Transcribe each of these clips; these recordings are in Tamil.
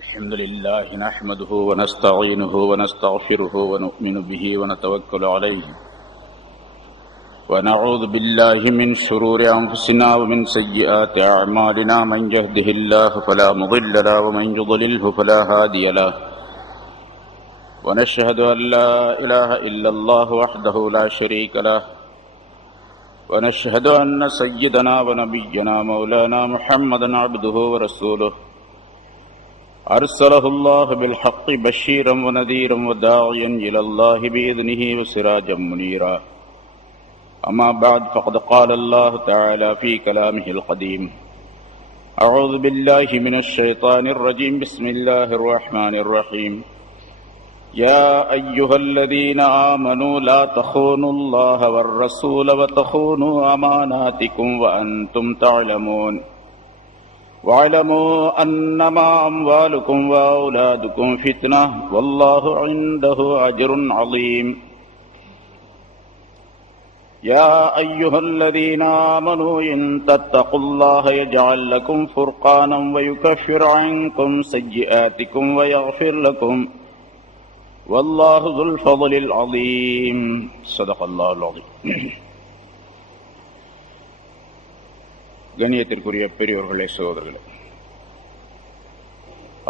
الحمد لله نحمده ونستعينه ونستغفره ونؤمن به ونتوكل عليه ونعوذ بالله من شرور أنفسنا ومن سيئات أعمالنا من يهده الله فلا مضل له ومن يضلله فلا هادي له ونشهد أن لا إله إلا الله وحده لا شريك له ونشهد أن سيدنا ونبينا مولانا محمدا عبده ورسوله أرسله الله بالحق بشيرا ونذيرا وداعيا إلى الله بإذنه وسراجا منيرا أما بعد فقد قال الله تعالى في كلامه القديم أعوذ بالله من الشيطان الرجيم بسم الله الرحمن الرحيم يا أيها الذين آمنوا لا تخونوا الله والرسول وتخونوا أماناتكم وأنتم تعلمون واعلموا أنما أموالكم وأولادكم فتنة والله عنده أجر عظيم يا أيها الذين آمنوا إن تتقوا الله يجعل لكم فرقانا ويكفر عنكم سيئاتكم ويغفر لكم والله ذو الفضل العظيم صدق الله العظيم. கண்ணியத்திற்குரிய பெரியோர்களே, சகோதரர்களே,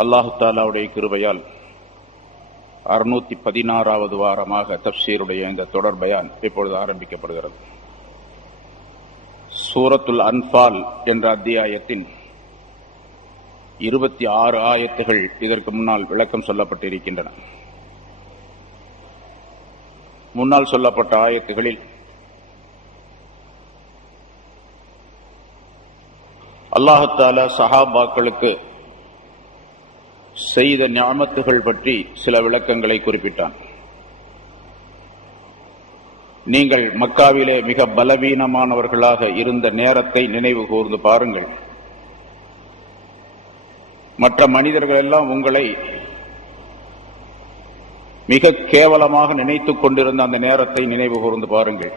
அல்லாஹு தஆலாவுடைய கிருபையால் 616வது வாரமாக தஃப்சீருடைய இந்த தொடர் பயான் இப்பொழுது ஆரம்பிக்கப்படுகிறது. சூரத்துல் அன்ஃபால் என்ற அத்தியாயத்தின் 26 ஆயத்துகள் இதற்கு முன்னால் விளக்கம் சொல்லப்பட்டிருக்கின்றன. முன்னால் சொல்லப்பட்ட ஆயத்துகளில் அல்லாஹு தஆலா சஹாபாக்களுக்கு செய்த நிஅமத்துகள் பற்றி சில விளக்கங்களை குறிப்பிட்டான். நீங்கள் மக்காவிலே மிக பலவீனமானவர்களாக இருந்த நேரத்தை நினைவு கூர்ந்து பாருங்கள். மற்ற மனிதர்கள் எல்லாம் உங்களை மிக கேவலமாக நினைத்துக் கொண்டிருந்த அந்த நேரத்தை நினைவு கூர்ந்து பாருங்கள்.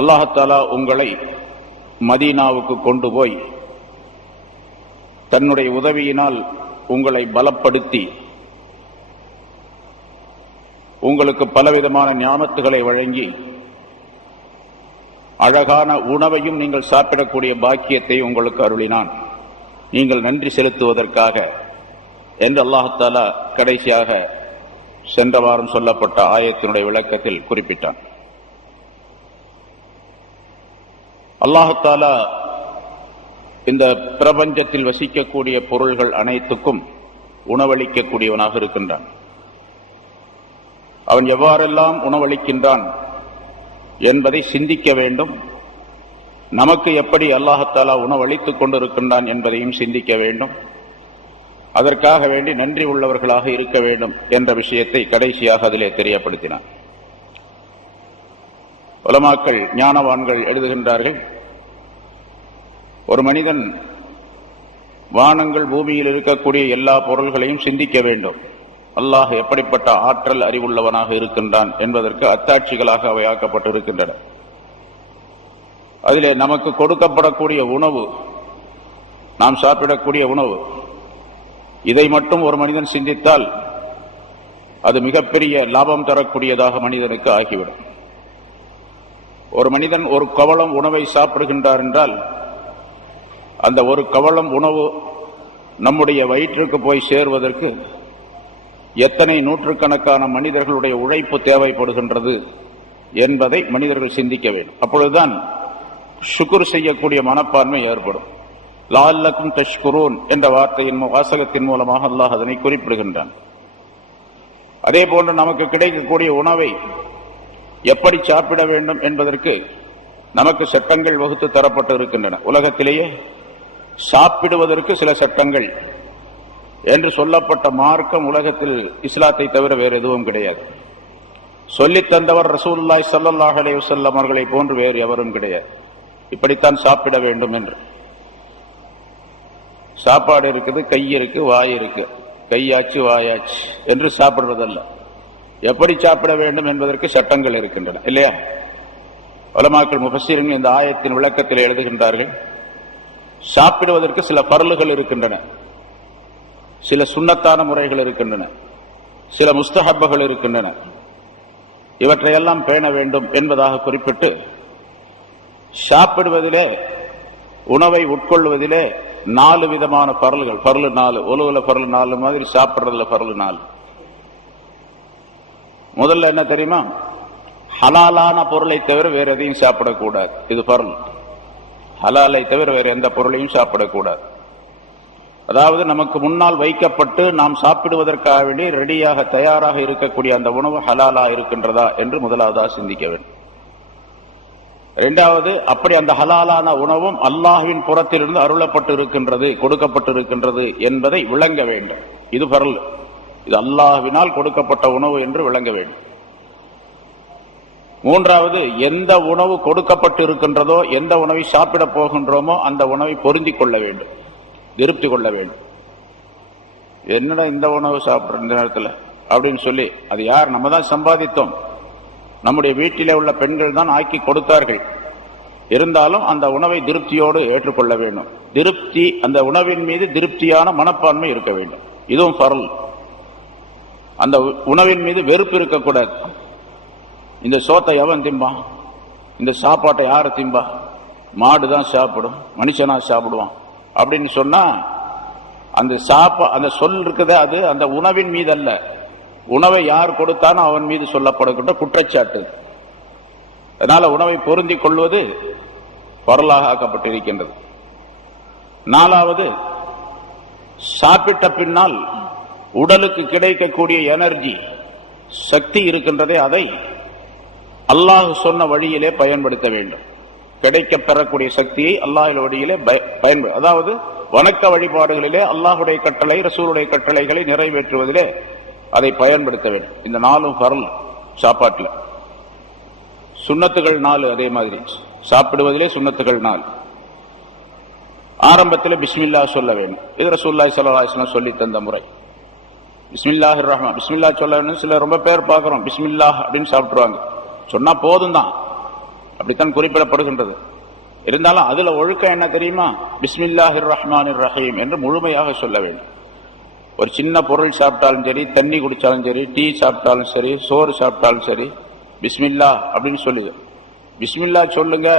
அல்லாஹ் தஆலா உங்களை மதீனாவுக்கு கொண்டு போய் தன்னுடைய உதவியினால் உங்களை பலப்படுத்தி உங்களுக்கு பலவிதமான நியாமத்துகளை வழங்கி அழகான உணவையும் நீங்கள் சாப்பிடக்கூடிய பாக்கியத்தை உங்களுக்கு அருளினான். நீங்கள் நன்றி செலுத்துவதற்காக என்று அல்லாஹ் தஆலா கடைசியாக சென்ற வாரம் சொல்லப்பட்ட ஆயத்தினுடைய விளக்கத்தில் குறிப்பிட்டான். அல்லாஹ் தஆலா இந்த பிரபஞ்சத்தில் வசிக்கக்கூடிய பொருள்கள் அனைத்துக்கும் உணவளிக்கக்கூடியவனாக இருக்கின்றான். அவன் எவ்வாறெல்லாம் உணவளிக்கின்றான் என்பதை சிந்திக்க வேண்டும். நமக்கு எப்படி அல்லாஹ் தஆலா உணவளித்துக் கொண்டிருக்கின்றான் என்பதையும் சிந்திக்க வேண்டும். அதற்காக வேண்டி நன்றி உள்ளவர்களாக இருக்க வேண்டும் என்ற விஷயத்தை கடைசியாக அதிலே தெரியப்படுத்தினான். உலமாக்கள், ஞானவான்கள் எழுதுகின்றார்கள், ஒரு மனிதன் வானங்கள் பூமியில் இருக்கக்கூடிய எல்லா பொருள்களையும் சிந்திக்க வேண்டும். அல்லாஹ் எப்படிப்பட்ட ஆற்றல் அறிவுள்ளவனாக இருக்கின்றான் என்பதற்கு அத்தாட்சிகளாக அவை ஆக்கப்பட்டிருக்கின்றன. அதிலே நமக்கு கொடுக்கப்படக்கூடிய உணவு, நாம் சாப்பிடக்கூடிய உணவு, இதை மட்டும் ஒரு மனிதன் சிந்தித்தால் அது மிகப்பெரிய லாபம் தரக்கூடியதாக மனிதனுக்கு ஆகிவிடும். ஒரு மனிதன் ஒரு கவளம் உணவை சாப்பிடுகின்றார் என்றால் அந்த ஒரு கவளம் உணவு நம்முடைய வயிற்றுக்கு போய் சேர்வதற்கு எத்தனை நூற்றுக்கணக்கான மனிதர்களுடைய உழைப்பு தேவைப்படுகின்றது என்பதை மனிதர்கள் சிந்திக்க வேண்டும். அப்பொழுதுதான் ஷுக்ர் செய்யக்கூடிய மனப்பான்மை ஏற்படும். லஅல்லக்கும் தஷ்குரூன் என்ற வார்த்தையின் வாசகத்தின் மூலமாக அல்லாஹ் அதனை குறிப்பிடுகின்றான். அதே போன்று நமக்கு கிடைக்கக்கூடிய உணவை எப்படி சாப்பிட வேண்டும் என்பதற்கு நமக்கு சட்டங்கள் வகுத்து தரப்பட்டு இருக்கின்றன. உலகத்திலேயே சாப்பிடுவதற்கு சில சட்டங்கள் என்று சொல்லப்பட்ட மார்க்கம் உலகத்தில் இஸ்லாத்தை தவிர வேறு எதுவும் கிடையாது. சொல்லித் தந்தவர் ரசூலுல்லாஹி ஸல்லல்லாஹு அலைஹி வஸல்லம் அவர்களை போன்று வேறு எவரும் கிடையாது. இப்படித்தான் சாப்பிட வேண்டும் என்று. சாப்பாடு இருக்குது, கை இருக்கு, வாய் இருக்கு, கையாச்சு வாயாச்சு என்று சாப்பிடுவதல்ல. எப்படி சாப்பிட வேண்டும் என்பதற்கு சட்டங்கள் இருக்கின்றன, இல்லையா? உலமாக்கள் முஃபஸ்ஸிரீன்கள் இந்த ஆயத்தின் விளக்கத்தில் எழுதுகின்றார்கள், சாப்பிடுவதற்கு சில பர்லுகள் இருக்கின்றன, சில சுன்னத்தான முறைகள் இருக்கின்றன, சில முஸ்தஹப்புகள் இருக்கின்றன. இவற்றையெல்லாம் பேண வேண்டும் என்பதாக குறிப்பிட்டு சாப்பிடுவதிலே, உணவை உட்கொள்வதிலே 4 விதமான பர்லுகள். பர்லு 4, ஒலுவுல பர்லு 4 மாதிரி சாப்பிடுறதுல பர்லு 4. முதல்ல என்ன தெரியுமா? ஹலாலான பொருளை தவிர வேற எதையும் சாப்பிடக்கூடாது. இது பர்ல். ஹலாலை தவிர வேற எந்த பொருளையும் சாப்பிடக்கூடாது. அதாவது நமக்கு முன்னால் வைக்கப்பட்டு நாம் சாப்பிடுவதற்காக வேண்டி ரெடியாக தயாராக இருக்கக்கூடிய அந்த உணவு ஹலாலா இருக்கின்றதா என்று முதலாவதாக சிந்திக்க வேண்டும். இரண்டாவது, அப்படி அந்த ஹலாலான உணவும் அல்லாஹ்வின் புறத்திலிருந்து அருளப்பட்டு இருக்கின்றது, கொடுக்கப்பட்டு இருக்கின்றது என்பதை விளங்க வேண்டும். இது பர்ல். இது அல்லாஹ்வினால் கொடுக்கப்பட்ட உணவு என்று விளங்க வேண்டும். மூன்றாவது, எந்த உணவு கொடுக்கப்பட்டு இருக்கின்றதோ, எந்த உணவை சாப்பிட போகின்றோமோ அந்த உணவை பொருந்தி கொள்ள வேண்டும், திருப்தி கொள்ள வேண்டும். என்னடா இந்த உணவு சாப்பிட்ற இந்த நேரத்தில் அப்படின்னு சொல்லி, அது யார்? நம்ம தான் சம்பாதித்தோம், நம்முடைய வீட்டிலே உள்ள பெண்கள் தான் ஆக்கி கொடுத்தார்கள். இருந்தாலும் அந்த உணவை திருப்தியோடு ஏற்றுக்கொள்ள வேண்டும். திருப்தி, அந்த உணவின் மீது திருப்தியான மனப்பான்மை இருக்க வேண்டும். இதுவும் பர்ல். அந்த உணவின் மீது வெறுப்பு இருக்கக்கூடாது. இந்த சோத்தை எவன் திம்பான், இந்த சாப்பாட்டை யாரு திம்பா, மாடு தான் சாப்பிடும், மனுஷனா சாப்பிடுவான் அப்படின்னு சொன்னா அந்த சொல் இருக்குதே, அது அந்த உணவின் மீது அல்ல, உணவை யார் கொடுத்தானோ அவன் மீது சொல்லப்படுகின்ற குற்றச்சாட்டு. அதனால உணவை பொருந்தி கொள்வது பரலாக ஆக்கப்பட்டிருக்கின்றது. நாலாவது, சாப்பிட்ட பின்னால் உடலுக்கு கிடைக்கக்கூடிய எனர்ஜி, சக்தி இருக்கின்றதே, அதை அல்லாஹ் சொன்ன வழியிலே பயன்படுத்த வேண்டும். கிடைக்க பெறக்கூடிய சக்தியை அல்லாஹ் வழியிலே பயன்படு, அதாவது வணக்க வழிபாடுகளிலே அல்லாஹுடைய கட்டளை, ரசூலுடைய கட்டளைகளை நிறைவேற்றுவதிலே அதை பயன்படுத்த வேண்டும். இந்த 4 பர்ல் சாப்பாட்டில். சுன்னத்துகள் 4 அதே மாதிரி சாப்பிடுவதிலே சுன்னத்துகள் 4. ஆரம்பத்தில் பிஸ்மில்லா சொல்ல வேண்டும். இது ரசூலுல்லாஹி ஸல்லல்லாஹு அலைஹி வஸல்லம் சொல்லி தந்த முறை. பிஸ்மில்லாஹிர் ரஹ்மான், பிஸ்மில்லா சொல்ல சில ரொம்ப பேர் பார்க்கிறோம், பிஸ்மில்லா அப்படின்னு சாப்பிட்டுருவாங்க. சொன்னா போதும் தான், அப்படித்தான் குறிப்பிடப்படுகின்றது. இருந்தாலும் அதுல ஒழுக்கம் என்ன தெரியுமா? பிஸ்மில்லாஹிர் ரஹ்மானிர் ரஹீம் என்று முழுமையாக சொல்ல வேண்டும். ஒரு சின்ன பொருள் சாப்பிட்டாலும் சரி, தண்ணி குடிச்சாலும் சரி, டீ சாப்பிட்டாலும் சரி, சோறு சாப்பிட்டாலும் சரி, பிஸ்மில்லா அப்படின்னு சொல்லுது. பிஸ்மில்லா சொல்லுங்க,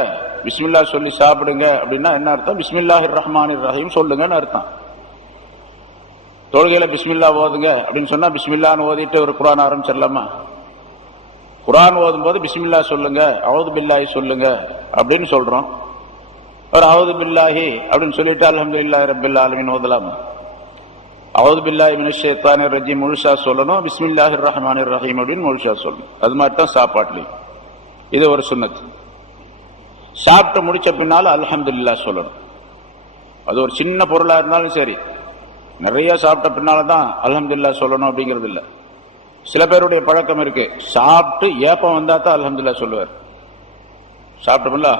பிஸ்மில்லா சொல்லி சாப்பிடுங்க அப்படின்னா என்ன அர்த்தம்? பிஸ்மில்லாஹிர் ரஹ்மானிர் ரஹீம் சொல்லுங்கன்னு அர்த்தம். தொழுகையில பிஸ்மில்லா ஓதுங்க அப்படின்னு சொன்னா பிஸ்மில்லான்னு ஓதிட்டு ஒரு குர்ஆன் ஆரம்பிச்சிடலாமா? குர்ஆன் ஓதும் போது பிஸ்மில்லா சொல்லுங்க, அவுது பில்லாஹி சொல்லுங்க அப்படின்னு சொல்றோம். ஒரு அவுது பில்லாஹி அப்படின்னு சொல்லிட்டு அல்ஹம்துலில்லாஹி ரப்பில் ஆலமீன் ஓதலாமா? அவுது பில்லாஹி மினஷ் ஷைத்தானிர் ரஜீம் முழுசா சொல்லணும், பிஸ்மில்லாஹிர் ரஹ்மானிர் ரஹீம் அப்படின்னு முழுசா சொல்லணும். அது மட்டும் சாப்பாட்டுலையும். இது ஒரு சுன்னத். சாப்பிட்டு முடிச்ச பின்னால அல்ஹம்துலில்லாஹ் சொல்லணும். அது ஒரு சின்ன பொருளா இருந்தாலும் சரி, நிறைய சாப்பிட்ட பின்னால்தான் அல்ஹம்துலில்லாஹ் சொல்லணும் அப்படிங்கிறது இல்லை. சில பேருடைய பழக்கம் இருக்கு, சாப்பிட்டு ஏப்பம் வந்தா தான் அல்ஹம்துலில்லாஹ் சொல்லுவார். சாப்பிட்ட பின்னால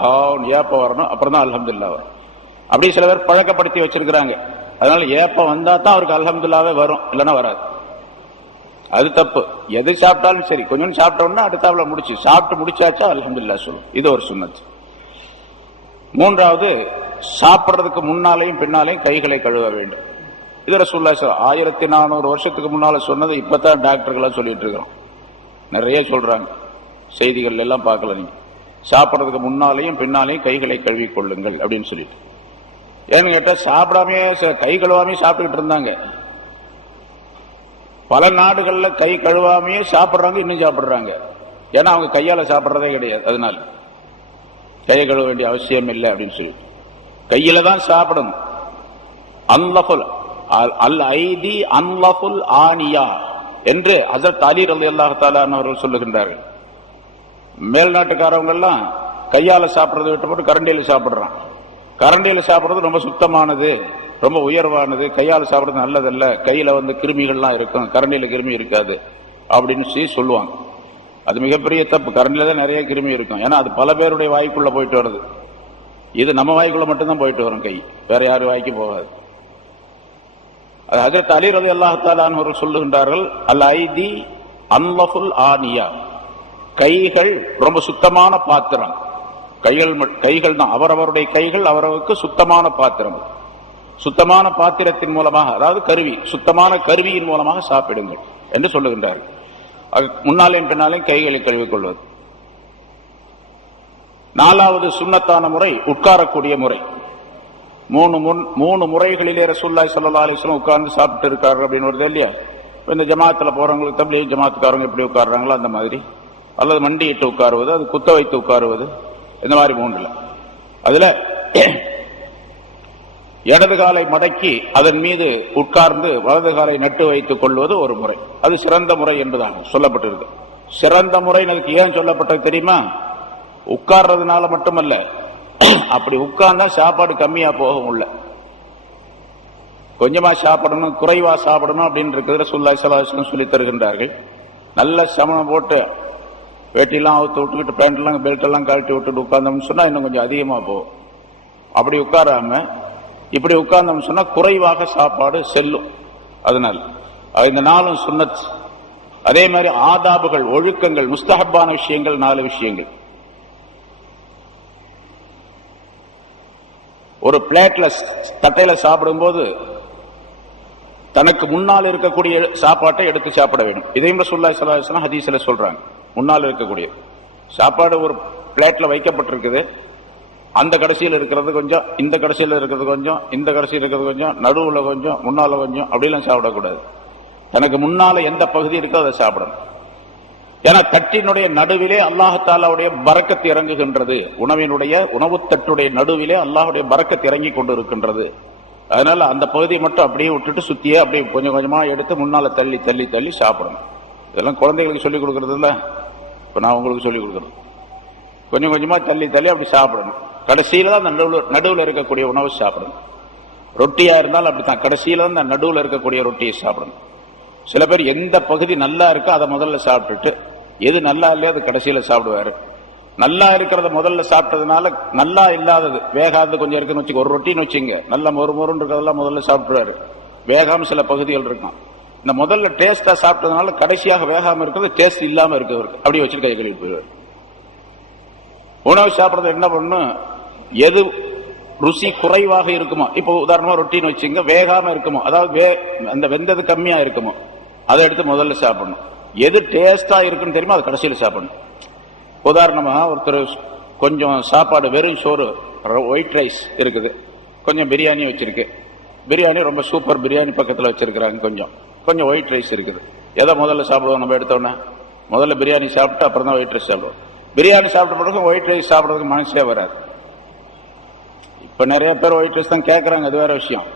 ஏப்பம் வரணும், அப்புறம் தான் அல்ஹம்துலில்லாஹ் வரும். அப்படி சில பேர் பழக்கப்படுத்தி வச்சிருக்கிறாங்க. அதனால ஏப்பம் வந்தா தான் அவருக்கு அல்ஹம்துலில்லாஹ்வே வரும், இல்லைன்னா வராது. அது தப்பு. எது சாப்பிட்டாலும் சரி, கொஞ்சம் சாப்பிட்டோம்னா அடுத்தாப்புல முடிச்சு சாப்பிட்டு முடிச்சாச்சா அல்ஹம்துலில்லாஹ் சொல்லும். இது ஒரு சுன்னத். மூன்றாவது, சாப்பிட்றதுக்கு முன்னாலேயும் பின்னாலேயும் கைகளை கழுவ வேண்டும். இது ரசூலுல்லாஹி 1400 வருஷத்துக்கு முன்னால சொன்னது இப்பதான் டாக்டர்கள்லாம் சொல்லிட்டு இருக்கிறோம். நிறைய சொல்றாங்க, செய்திகள் எல்லாம் பார்க்கல நீங்க. சாப்பிட்றதுக்கு முன்னாலேயும் பின்னாலேயும் கைகளை கழுவி கொள்ளுங்கள் அப்படின்னு சொல்லிட்டு. ஏன்னு கேட்டா சாப்பிடாமே, கை கழுவாமே சாப்பிட்டுக்கிட்டு இருந்தாங்க. பல நாடுகள்ல கை கழுவாமையே சாப்பிட்றாங்க, இன்னும் சாப்பிடுறாங்க. ஏன்னா அவங்க கையால சாப்பிட்றதே கிடையாது. அதனால கை கழுவ வேண்டிய அவசியம் இல்லை அப்படின்னு சொல்லிட்டு கையில தான் சாப்பிடணும். அன்லஃபுல் அல் ஐதி அன்லஃபுல் ஆனியா என்று ஹஜ்ரத் அலி ரலியல்லாஹு தஆலா அவர்கள் சொல்லுகின்றார்கள். மேல்நாட்டுக்காரவங்க எல்லாம் கையால சாப்பிட்றதை விட்டு போட்டு கரண்டியில சாப்பிடுறான். கரண்டியில சாப்பிட்றது ரொம்ப சுத்தமானது, ரொம்ப உயர்வானது, கையால் சாப்பிட்றது நல்லதல்ல, கையில கிருமிகள்லாம் இருக்கும், கரண்டியில கிருமி இருக்காது அப்படின்னு சொல்லுவாங்க. அது மிகப்பெரிய தப்பு. கரண்டில தான் நிறைய கிருமி இருக்கும். ஏன்னா அது பல பேருடைய வாய்க்குள்ள போயிட்டு வருது. இது நம்ம வாய்க்குள்ள மட்டும்தான் போயிட்டு வரும், கை வேற யாரு வாய்க்கு போகாது. அது ஹஜ்ரத் அலி ரலியல்லாஹு தஆலா அவர்கள் சொல்லுகின்றார்கள், அல் ஐதி அன்லஃபுல் ஆனியா, கைகள் ரொம்ப சுத்தமான பாத்திரம். கைகள் தான் அவரவருடைய கைகள் அவரவருக்கு சுத்தமான பாத்திரம். சுத்தமான பாத்திரத்தின் மூலமாக, அதாவது கருவி, சுத்தமான கருவியின் மூலமாக சாப்பிடுங்கள் என்று சொல்லுகின்றார்கள். முன்னாலேயும் பின்னாலே கைகளை கழுவிக்கொள்வது. 4வது சுன்னத்தான முறை உட்காரக்கூடிய முறை. 3 முறைகளிலே ரசூலுல்லாஹி ஸல்லல்லாஹு அலைஹி வஸல்லம் உட்கார்ந்து சாப்பிட்டு இருக்காரு அப்படின்னு வருது இல்லையா? இந்த ஜமாத்துல போறவங்களுக்கு தப்லீக் ஜமாத்துக்காரங்க எப்படி உட்கார்றாங்களோ அந்த மாதிரி, அல்லது மண்டியிட்டு உட்காருவது, அது குத்த வைத்து உட்காருவது, இந்த மாதிரி 3ல. அதுல இடது காலை மடக்கி அதன் மீது உட்கார்ந்து வலது காலை நட்டு வைத்துக் கொள்வது ஒரு முறை. அது சிறந்த முறை என்பதாக சொல்லப்பட்டிருக்கு. சிறந்த முறை எனக்கு ஏன் சொல்லப்பட்டது தெரியுமா? உட்கார்றதுனால மட்டுமல்ல, அப்படி உட்கார்ந்தா சாப்பாடு கம்மியா போகும். உள்ள கொஞ்சமா சாப்பிடணும், குறைவா சாப்பிடணும் அப்படின்னு இருக்கிறது ரசூலுல்லாஹி ஸல்லல்லாஹு அலைஹி வஸல்லம் சொல்லி தருகின்றார்கள். நல்ல சமணம் போட்டு வேட்டிலாம் அவுத்து விட்டுக்கிட்டு பேண்ட் எல்லாம் பெல்ட் எல்லாம் கழட்டி விட்டுட்டு உட்கார்ந்தோம்னு சொன்னா இன்னும் கொஞ்சம் அதிகமா போகும். அப்படி உட்காராம இப்படி உட்கார்ந்தோம்னு சொன்னா குறைவாக சாப்பாடு செல்லும். அதனால இந்த 4 சுன்னத். அதே மாதிரி ஆதாபுகள், ஒழுக்கங்கள், முஸ்தஹப்பான விஷயங்கள் 4 விஷயங்கள். ஒரு பிளேட்ல தட்டையில சாப்பிடும் போது தனக்கு முன்னால் இருக்கக்கூடிய சாப்பாட்டை எடுத்து சாப்பிட வேண்டும். இதையும் ரசூலுல்லாஹி ஸல்லல்லாஹு அலைஹி வஸல்லம் ஹதீஸ்ல சொல்றாங்க. முன்னால் இருக்கக்கூடிய சாப்பாடு ஒரு பிளேட்ல வைக்கப்பட்டிருக்குது, அந்த கடைசியில் இருக்கிறது கொஞ்சம், இந்த கடைசியில் இருக்கிறது கொஞ்சம், இந்த கடைசியில் இருக்கிறது கொஞ்சம், நடுவுல கொஞ்சம், முன்னால கொஞ்சம், அப்படிலாம் சாப்பிடக்கூடாது. தனக்கு முன்னால எந்த பகுதி இருக்கோ அதை சாப்பிடணும். ஏன்னா தட்டினுடைய நடுவிலே அல்லாஹ் தஆலாவுடைய பரக்கத் இறங்குகின்றது. உணவு தட்டுடைய நடுவிலே அல்லாஹ்வுடைய பரக்கத் இறங்கி கொண்டு இருக்கின்றது. அதனால அந்த பகுதியை மட்டும் அப்படியே விட்டுட்டு சுத்தியே அப்படியே கொஞ்சம் கொஞ்சமா எடுத்து முன்னால தள்ளி தள்ளி தள்ளி சாப்பிடணும். இதெல்லாம் குழந்தைகளுக்கு சொல்லிக் கொடுக்கறது இல்ல, இப்ப நான் உங்களுக்கு சொல்லிக் கொடுக்கறது. கொஞ்சம் கொஞ்சமா தள்ளி தள்ளி அப்படி சாப்பிடணும். கடைசியில தான் நடுவில் இருக்கக்கூடிய உணவு சாப்பிடணும். ரொட்டியா இருந்தாலும் அப்படித்தான், கடைசியில தான் அந்த நடுவில் இருக்கக்கூடிய ரொட்டியை சாப்பிடணும். சில பேர் எந்த பகுதி நல்லா இருக்கோ அதை முதல்ல சாப்பிட்டுட்டு, எது நல்லா இல்லையோ அது கடைசியில சாப்பிடுவாரு. நல்லா இருக்கிறத முதல்ல சாப்பிட்டதுனால நல்லா இல்லாதது, வேகாது கொஞ்சம் இருக்குன்னு வச்சுக்க, ஒரு ரொட்டின்னு வச்சுங்க, நல்லா மொறுன்னு இருக்கிறதெல்லாம் முதல்ல சாப்பிடுவாரு. வேகாம சில பகுதிகள் இருக்கும். இந்த முதல்ல டேஸ்டா சாப்பிட்டதுனால கடைசியாக வேகாம இருக்கிறது டேஸ்ட் இல்லாம இருக்கு, அப்படியே வச்சுட்டு கை கழுவி போயிடுவார். உணவு சாப்பிட்றது என்ன பண்ணும், எது ருசி குறைவாக இருக்குமோ, இப்போ உதாரணமா ரொட்டின்னு வச்சுங்க, வேகாம இருக்குமோ, அதாவது அந்த வெந்தது கம்மியா இருக்குமோ அதை எடுத்து முதல்ல சாப்பிடணும். எது டேஸ்டா இருக்குன்னு தெரியுமோ அதை கடைசியில சாப்பிடணும். உதாரணமா ஒருத்தர் கொஞ்சம் சாப்பாடு, வெறும் சோறு, ஒயிட் ரைஸ் இருக்குது, கொஞ்சம் பிரியாணி வச்சிருக்கு, பிரியாணி ரொம்ப சூப்பர் பிரியாணி பக்கத்தில் வச்சிருக்கிறாங்க, கொஞ்சம் ஒயிட் ரைஸ் இருக்குது. எதை முதல்ல சாப்பிடுவோம் நம்ம எடுத்தோன்னே? முதல்ல பிரியாணி சாப்பிட்டு அப்புறம் தான் ஒயிட் ரைஸ் சாப்பிடுவோம். பிரியாணி சாப்பிட்ட பிறகு ஒயிட் ரைஸ் சாப்பிட்றதுக்கு மனசே வராது. இப்ப நிறைய பேர் ஒயிட் ரைஸ் தான் கேட்கறாங்க, அது வேற விஷயம்.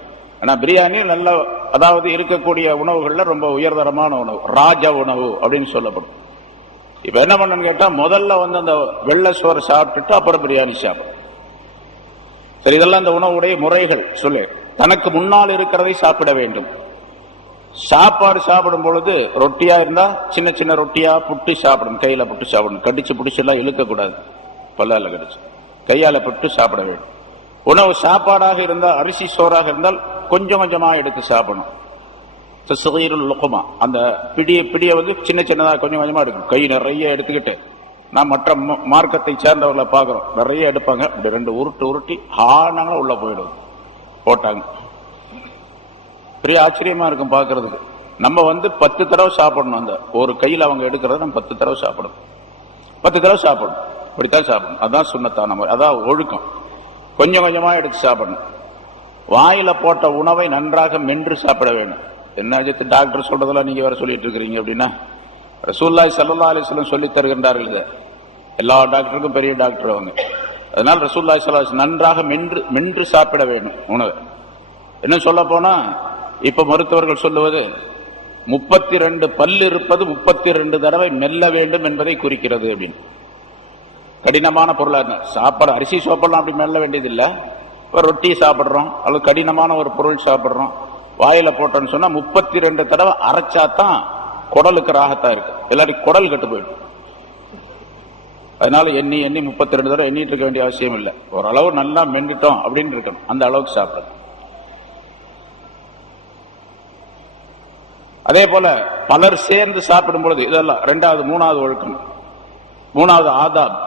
ஆனா பிரியாணி நல்ல, அதாவது இருக்கக்கூடிய உணவுகள்ல ரொம்ப உயர்தரமான உணவு, ராஜ உணவு அப்படின்னு சொல்லப்படும். இப்ப என்ன பண்ணணும்னு கேட்டா, முதல்ல அந்த வெள்ளை சோறு சாப்பிட்டுட்டு அப்புறம் பிரியாணி சாப்பிடும். சரி, இதெல்லாம் அந்த உணவுடைய முறைகள் சொல்லு. தனக்கு முன்னால் இருக்கிறதை சாப்பிட வேண்டும். சாப்பாடு சாப்பிடும் பொழுது ரொட்டியா இருந்தா சின்ன சின்ன ரொட்டியா புட்டு சாப்பிடணும், கையில புட்டு சாப்பிடணும். கடிச்சு பிடிச்சு எல்லாம் இழுக்கக்கூடாது, பல்லால கடிச்சு கையால புட்டு சாப்பிட வேண்டும். உணவு சாப்பாடாக இருந்தால், அரிசி சோறாக இருந்தால் கொஞ்சம் கொஞ்சமா எடுத்து சாப்பிடணும். அந்த பிடிய சின்ன சின்னதாக கொஞ்சம் கொஞ்சமா எடுக்கும். கை நிறைய எடுத்துக்கிட்டு, நான் மற்ற மார்க்கத்தை சேர்ந்தவர்களை பார்க்கிறோம், நிறைய எடுப்பாங்க, இப்படி 2 உருட்டி ஆனாங்க உள்ள போயிடும் போட்டாங்க. பெரிய ஆச்சரியமா இருக்கும் பார்க்கறதுக்கு. நம்ம 10 தடவை சாப்பிடணும். அந்த ஒரு கையில் அவங்க எடுக்கிறத நம்ம 10 தடவை சாப்பிடணும். 10 தடவை சாப்பிடணும், இப்படித்தான் சாப்பிடணும். அதான் சுன்னத்தான முறை, அதான் ஒழுக்கம். கொஞ்சம் கொஞ்சமா எடுத்து சாப்பிடணும். வாயில போட்ட உணவை நன்றாக மென்று சாப்பிட வேண்டும். என்ன டாக்டர் சொல்றதெல்லாம் நீங்க வேற சொல்லிட்டு இருக்கிறீங்க அப்படின்னா, ரசூலுல்லாஹி ஸல்லல்லாஹு அலைஹி வஸல்லம் சொல்லி தருகின்றார்கள். இது எல்லா டாக்டருக்கும் பெரிய டாக்டர் அவங்க. அதனால ரசூலுல்லாஹி ஸல்லல்லாஹு அலைஹி வஸல்லம் நன்றாக மென்று சாப்பிட வேண்டும் உணவை. என்ன சொல்ல போனா, இப்ப மருத்துவர்கள் சொல்லுவது 32 பல்லு இருப்பது 32 தடவை மெல்ல வேண்டும் என்பதை குறிக்கிறது அப்படின்னு. கடினமான பொருளா சாப்பாடு, அரிசி சாப்பிடலாம், அப்படி மெல்ல வேண்டியது இல்லை. ஒரு ரொட்டி சாப்பிடுறோம் அல்லது கடினமான ஒரு பொருள் சாப்பிடுறோம், வாயில போட்டோன்னு சொன்னா 32 தடவை அரைச்சாதான் குடலுக்கு ராகத்தா இருக்கு, எல்லாரும் குடல் கட்டு போயிடும். அதனால எண்ணி 32 தடவை எண்ணிட்டு இருக்க வேண்டிய அவசியம் இல்லை. ஓரளவு நல்லா மென்னுட்டோம் அப்படின்னு இருக்கணும், அந்த அளவுக்கு சாப்பிடணும். அதே போல பலர் சேர்ந்து சாப்பிடும் பொழுது, இதெல்லாம் 2வது 3வது ஒழுக்கம், 3வது ஆதாப்.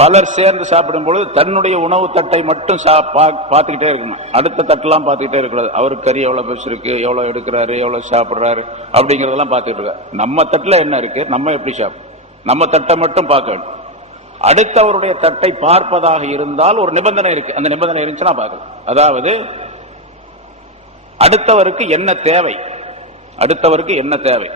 பலர் சேர்ந்து சாப்பிடும் பொழுது தன்னுடைய உணவு தட்டை மட்டும் பார்த்துக்கிட்டே இருக்கணும். அடுத்த தட்டெல்லாம் பார்த்துக்கிட்டே இருக்கக்கூடாது. அவருக்கு கறி எவ்வளவு பெருசு இருக்கு, எவ்வளவு எடுக்கிறாரு, எவ்வளவு சாப்பிடுறாரு அப்படிங்கறதெல்லாம் பார்த்துட்டு இருக்காரு. நம்ம தட்டுல என்ன இருக்கு, நம்ம எப்படி சாப்பிடும், நம்ம தட்டை மட்டும் பார்க்க வேண்டும். அடுத்தவருடைய தட்டை பார்ப்பதாக இருந்தால் ஒரு நிபந்தனை இருக்கு. அந்த நிபந்தனை இருந்துச்சுன்னா பார்க்கலாம். அதாவது அடுத்தவருக்கு என்ன தேவை, அடுத்தவருக்கு என்ன தேவை.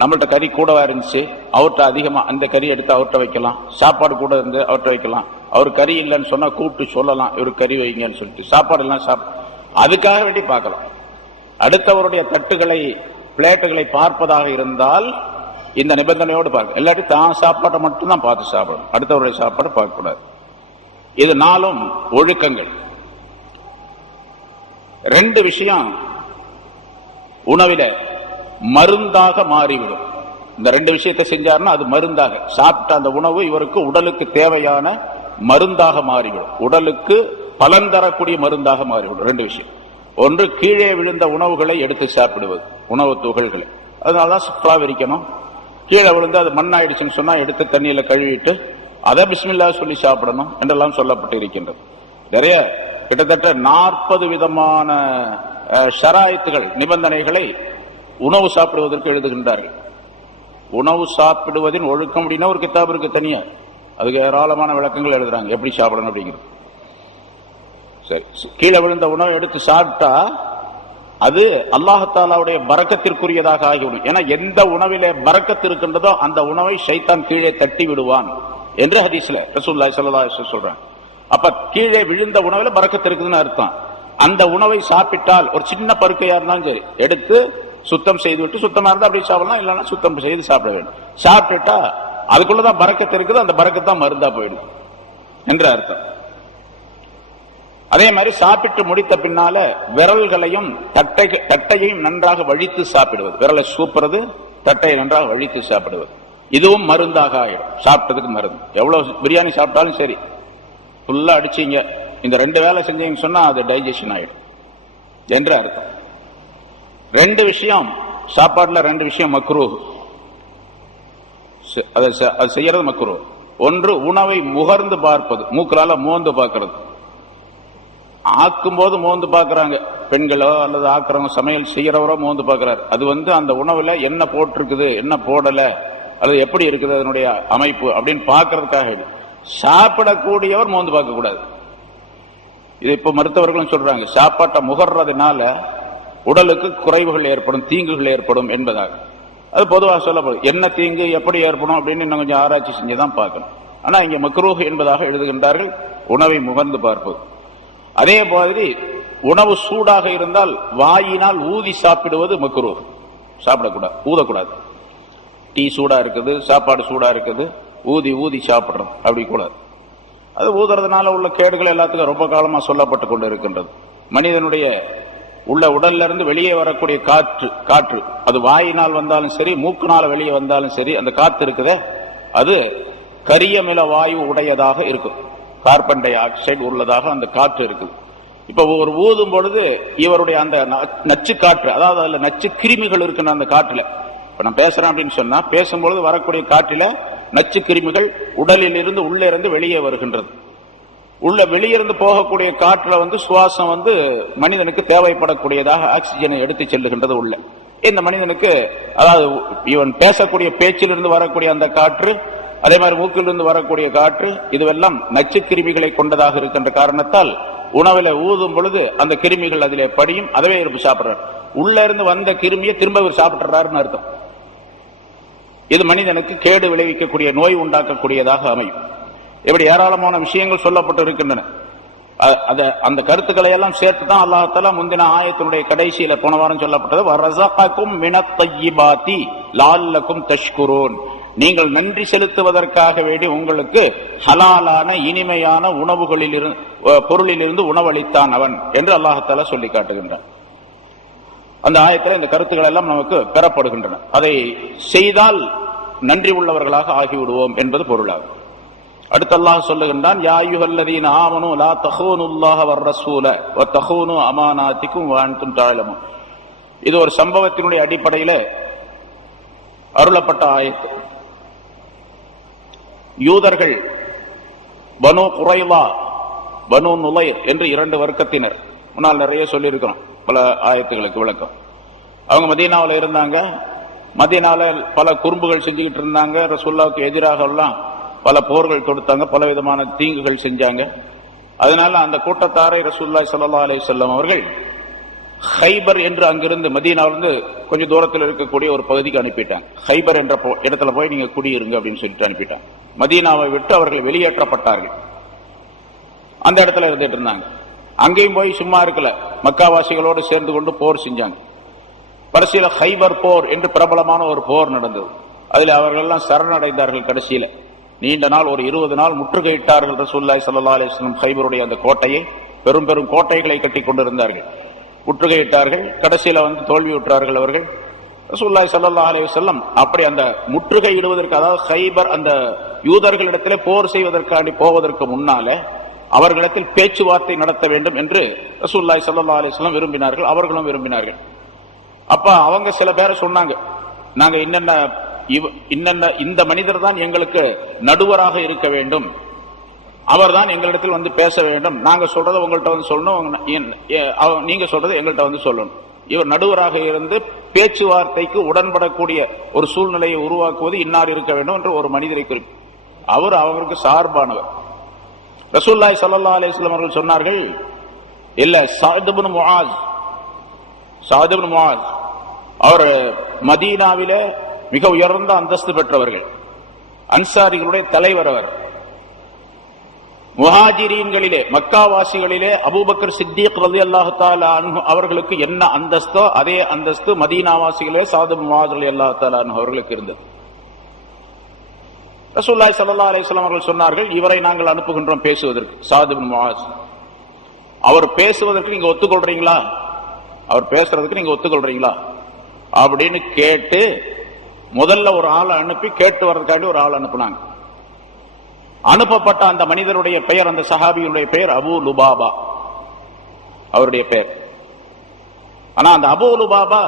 நம்மள்ட்ட கறி கூடவா இருந்துச்சு, அவர்கிட்ட அதிகமா அந்த கறி எடுத்து அவர்கிட்ட வைக்கலாம். சாப்பாடு கூட இருந்து அவர்கிட்ட வைக்கலாம். அவர் கறி இல்லைன்னு சொன்னா கூப்பிட்டு சொல்லலாம், இவரு கறி வைங்கன்னு சொல்லிட்டு. சாப்பாடு எல்லாம் அதுக்காக வேண்டி பார்க்கலாம். அடுத்தவருடைய தட்டுகளை பிளேட்டுகளை பார்ப்பதாக இருந்தால் இந்த நிபந்தனையோடு பார்க்க. இல்லாட்டி தான் சாப்பாட்டை மட்டும்தான் பார்த்து சாப்பிடணும், அடுத்தவருடைய சாப்பாடு பார்க்க கூடாது. இது நாளும் ஒழுக்கங்கள். ரெண்டு விஷயம் உணவில மருந்தாக மாறிவிடும். இந்த ரெண்டு விஷயத்தை செஞ்சாருன்னா அது மருந்தாக, சாப்பிட்ட அந்த உணவு இவருக்கு உடலுக்கு தேவையான மருந்தாக மாறிவிடும், உடலுக்கு பலன் தரக்கூடிய மருந்தாக மாறிவிடும். ரெண்டு விஷயம். ஒன்று, கீழே விழுந்த உணவுகளை எடுத்து சாப்பிடுவது, உணவு துகள்களை. அதனாலதான் சுற்றுலா விரிக்கணும். கீழே விழுந்து அது மண்ணாயிடுச்சுன்னு சொன்னா எடுத்து தண்ணியில கழுவிட்டு அதை பிஸ்மில்லா சொல்லி சாப்பிடணும் என்றெல்லாம் சொல்லப்பட்டு இருக்கின்றது. நிறைய கிட்டத்தட்ட 40 விதமான ஷராயித்துகள், நிபந்தனைகளை உணவு சாப்பிடுவதற்கு எழுதுகின்றார்கள். உணவு சாப்பிடுவதின் ஒழுக்கம் அப்படின்னா ஒரு கிதாப் இருக்கு தனியா, அதுக்கு ஏராளமான விளக்கங்கள் எழுதுறாங்க எப்படி சாப்பிடணும் அப்படிங்கிறது. சரி, கீழே விழுந்த உணவை எடுத்து சாப்பிட்டா அது அல்லாஹ்தாலாவுடைய பரக்கத்திற்குரியதாக ஆகிவிடும். ஏன்னா எந்த உணவிலே பரக்கத்து இருக்கின்றதோ அந்த உணவை ஷைத்தான் கீழே தட்டி விடுவான் என்று ஹதீஸ்ல ரசூலுல்லாஹி ஸல்லல்லாஹு அலைஹி வஸல்லம் சொல்றாங்க. அப்ப கீழே விழுந்த உணவுல பரக்கத்து இருக்குதுன்னு அர்த்தம். அந்த உணவை சாப்பிட்டால் ஒரு சின்ன பருக்கையா இருந்தாலும் சரி எடுத்து சுத்தம் செய்து விட்டு, சுத்தமா இருந்தா அப்படி சாப்பிடலாம், இல்லைன்னா சுத்தம் செய்து சாப்பிட வேண்டும். சாப்பிட்டுட்டா அதுக்குள்ளதான் பரக்கத்து இருக்குது, அந்த பரக்கத்தான் மருந்தா போயிடும் என்ற அர்த்தம். அதே மாதிரி சாப்பிட்டு முடித்த பின்னால விரல்களையும் தட்டையையும் நன்றாக வழித்து சாப்பிடுவது, விரலை சூப்புறது, தட்டையை நன்றாக வழித்து சாப்பிடுவது, இதுவும் மருந்தாக ஆயிடும். சாப்பிட்டதுக்கு மருந்து. எவ்வளவு பிரியாணி சாப்பிட்டாலும் சரி, ஃபுல்லா அடிச்சீங்க, இந்த 2 வேலை செஞ்சீங்கன்னு சொன்னா அது டைஜஷன் ஆயிடும் என்ற அர்த்தம். 2 விஷயம் சாப்பாடுல, 2 விஷயம் மக்ரூஹ், அது செய்யறது மக்ரூஹ். ஒன்று, உணவை முகர்ந்து பார்ப்பது, மூக்களால மோந்து பார்க்கிறது. ஆக்கும் போது மோந்து பார்க்கறாங்க பெண்களோ அல்லது ஆக்குறவங்க, சமையல் செய்யறவரோ மோந்து பார்க்கிறார். அது அந்த உணவுல என்ன போட்டிருக்குது, என்ன போடல, அல்லது எப்படி இருக்குது அதனுடைய அமைப்பு அப்படின்னு பார்க்கறதுக்காக. சாப்பிடக்கூடியவர் மோந்து பார்க்க கூடாது. இது இப்ப மருத்துவர்களும் சொல்றாங்க, சாப்பாட்டை முகர்றதுனால உடலுக்கு குறைவுகள் ஏற்படும், தீங்குகள் ஏற்படும் என்பதாக. அது பொதுவாக சொல்லப்படும். என்ன தீங்கு எப்படி ஏற்படும் அப்படின்னு இன்னும் கொஞ்சம் ஆராய்ச்சி செஞ்சுதான் பார்க்கணும். ஆனா இங்க மக்ரூஹ் என்பதாக எழுதுகின்றார்கள் உணவை முகர்ந்து பார்ப்பது. அதே மாதிரி உணவு சூடாக இருந்தால் வாயினால் ஊதி சாப்பிடுவது மக்ரூஹ், சாப்பிடக்கூடாது, ஊதக்கூடாது. டீ சூடா இருக்குது, சாப்பாடு சூடா இருக்குது, ஊதி ஊதி சாப்பிடுறோம் அப்படி கூடாது. அது ஊதுறதுனால உள்ள கேடுகள் எல்லாத்துக்கும் ரொம்ப காலமா சொல்லப்பட்டு கொண்டு இருக்கின்றது. மனிதனுடைய உள்ள உடல்ல இருந்து வெளியே வரக்கூடிய காற்று அது வாயினால் வந்தாலும் சரி, மூக்குனால வெளியே வந்தாலும் சரி, அந்த காற்று இருக்குதே அது கரியமில வாயு உடையதாக இருக்கும், கார்பன் டை ஆக்சைடு உள்ளதாக அந்த காற்று இருக்குது. இப்ப ஒரு ஊதும் பொழுது இவருடைய அந்த நச்சு காற்று, அதாவது அதுல நச்சு கிருமிகள் இருக்குன்னு அந்த காற்றுல, இப்ப நான் பேசுறேன் அப்படின்னு சொன்னா பேசும்பொழுது வரக்கூடிய காற்றில நச்சு கிருமிகள் உடலில் இருந்து உள்ளே இருந்து வெளியே வருகின்றது. உள்ள வெளியிருந்து போகக்கூடிய காற்றுல சுவாசம் மனிதனுக்கு தேவைப்படக்கூடியதாக ஆக்சிஜனை எடுத்து செல்லுகின்றது உள்ள. இந்த மனிதனுக்கு, அதாவது இவன் பேசக்கூடிய பேச்சிலிருந்து வரக்கூடிய அந்த காற்று, அதே மாதிரி மூக்கிலிருந்து வரக்கூடிய காற்று, இதுவெல்லாம் நச்சு கிருமிகளை கொண்டதாக இருக்கின்ற காரணத்தால் உணவில ஊதும் பொழுது அந்த கிருமிகள் அதிலே படியும், அதவே இருப்பு சாப்பிடுறாரு. உள்ள இருந்து வந்த கிருமியை திரும்ப இவர் சாப்பிட்டுறாருன்னு அர்த்தம். இது மனிதனுக்கு கேடு விளைவிக்கக்கூடிய, நோய் உண்டாக்கக்கூடியதாக அமையும். இப்படி ஏராளமான விஷயங்கள் சொல்லப்பட்டு இருக்கின்றன. அந்த கருத்துக்களை எல்லாம் சேர்த்துதான் அல்லாஹ் முந்தின ஆயத்தினுடைய கடைசியில போன வாரம் சொல்லப்பட்டது, வரஸககும் மினத் தய்யிபாத்தி லஅல்லகும் தஷ்குரூன், நீங்கள் நன்றி செலுத்துவதற்காக வேண்டி உங்களுக்கு ஹலாலான இனிமையான பொருளிலிருந்து உணவளித்தான் அவன் என்று அல்லாஹ் சொல்லி காட்டுகின்றான். அந்த ஆயத்தில் இந்த கருத்துக்கள் எல்லாம் நமக்கு பெறப்படுகின்றன. அதை செய்தால் நன்றி உள்ளவர்களாக ஆகிவிடுவோம் என்பது பொருளாகும். அடுத்து அல்லாஹ் சொல்லுகின்றான், யா அய்யுஹல்லதீன ஆமனூ லா தஹூனுல்லாஹ வர்ரஸூல வதஹூனு அமானாத்திக்கும் வஅன்தும் தஅலமூன். இது ஒரு சம்பவத்தினுடைய அடிப்படையில் அருளப்பட்ட ஆயத்து. யூதர்கள் பனு குறைலா, பனு நுலைர் என்று 2 வர்க்கத்தினர். முன்னால் நிறைய சொல்லியிருக்கிறோம், பல ஆயத்துகளுக்கு விளக்கம். அவங்க மதீனாவில் இருந்தாங்க. மதீனால பல குறும்புகள் செஞ்சுக்கிட்டு இருந்தாங்க. ரசூலுல்லாஹ்வுக்கு எதிராக எல்லாம் பல போர்கள் தொடுத்தாங்க, பல விதமான தீங்குகள் செஞ்சாங்க. அதனால அந்த கூட்டத்தாரை ரசூலுல்லாஹி ஸல்லல்லாஹு அலைஹி வஸல்லம் அவர்கள் ஹைபர் என்று அங்கிருந்து மதீனாவிலிருந்து கொஞ்சம் தூரத்தில் இருக்கக்கூடிய ஒரு பகுதிக்கு அனுப்பிட்டாங்க. ஹைபர் என்ற இடத்துல போய் நீங்க குடியிருங்க அப்படின்னு சொல்லிட்டு அனுப்பிட்டாங்க. மதீனாவை விட்டு அவர்கள் வெளியேற்றப்பட்டார்கள். அந்த இடத்துல இருந்துட்டு இருந்தாங்க. அங்கேயும் போய் சும்மா இருக்கல, மக்காவாசிகளோடு சேர்ந்து கொண்டு போர் செஞ்சாங்க. கடைசியில ஹைபர் போர் என்று பிரபலமான ஒரு போர் நடந்தது. அதில் அவர்கள் எல்லாம் சரணடைந்தார்கள். கடைசியில நீண்ட நாள், ஒரு 20 நாள் முற்றுகையிட்டார்கள் ரசூலுல்லாஹி ஸல்லல்லாஹு அலைஹி வஸல்லம். ஹைபருடைய அந்த கோட்டையை, பெரும் பெரும் கோட்டைகளை கட்டி கொண்டிருந்தார்கள், முற்றுகையிட்டார்கள். கடைசியில தோல்வியுற்றார்கள் அவர்கள். ரசூலுல்லாஹி ஸல்லல்லாஹு அலைஹி வஸல்லம் அப்படி அந்த முற்றுகையிடுவதற்கு, அதாவது ஹைபர் அந்த யூதர்களிடத்திலே போர் செய்வதற்காண்டி போவதற்கு முன்னாலே அவர்களிடத்தில் பேச்சுவார்த்தை நடத்த வேண்டும் என்று ரசூலுல்லாஹி ஸல்லல்லாஹு அலைஹி வஸல்லம் விரும்பினார்கள். அவர்களும் விரும்பினார்கள். அப்ப அவங்க சில பேரை சொன்னாங்க, நாங்க இன்னென்ன இந்த மனிதர் தான் எங்களுக்கு நடுவராக இருக்க வேண்டும், அவர் தான் எங்களிடத்தில் பேச வேண்டும், நாங்க சொல்றதை உங்கள்கிட்ட சொல்லணும், நீங்க சொல்றதை எங்கள்கிட்ட சொல்லணும். இவர் நடுவராக இருந்து பேச்சுவார்த்தைக்கு உடன்படக்கூடிய ஒரு சூழ்நிலையை உருவாக்குவது இன்னார் இருக்க வேண்டும் என்று ஒரு மனிதரை குறிப்பு. அவர் அவருக்கு சார்பானவர். ரசூலுல்லாஹி ஸல்லல்லாஹு அலைஹி வஸல்லம் அவர்கள் சொன்னார்கள், இல்ல, சஅத் இப்னு முஆஸ் அவர் மதீனாவிலே மிக உயர்ந்த அந்தஸ்து பெற்றவர்கள், அன்சாரிகளுடைய தலைவர். அவர் முஹாஜிரீன்களிலே, மக்காவாசிகளிலே அபூபக்கர் சித்திக் ரலியல்லாஹு தஆலா அன்ஹு அவர்களுக்கு என்ன அந்தஸ்தோ அதே அந்தஸ்து மதீனாவாசிகளே சஅத் இப்னு முஆஸ் ரலியல்லாஹு தஆலா அன்ஹு அவர்களுக்கு இருந்தது. ரசூலுல்லாஹி ஸல்லல்லாஹு அலைஹி வஸல்லம் அவர்கள் சொன்னார்கள், இவரை நாங்கள் அனுப்புகின்றோம் பேசுவதற்கு, சஅத் இப்னு முஆஸ். அவர் பேசுவதற்கு நீங்க ஒத்துக்கொள்றீங்களா, அவர் பேசுறதுக்கு நீங்க ஒத்துக்கொள்றீங்களா அப்படின்னு கேட்டு முதல்ல ஒரு ஆளை அனுப்பி கேட்டு வர்றதுக்காண்டி ஒரு ஆள் அனுப்புனாங்க. அனுப்பப்பட்ட அந்த மனிதருடைய பெயர், அந்த சஹாபியுடைய பெயர் அபூ லுபாபா அவருடைய பெயர். ஆனா அந்த அபூ லுபாபா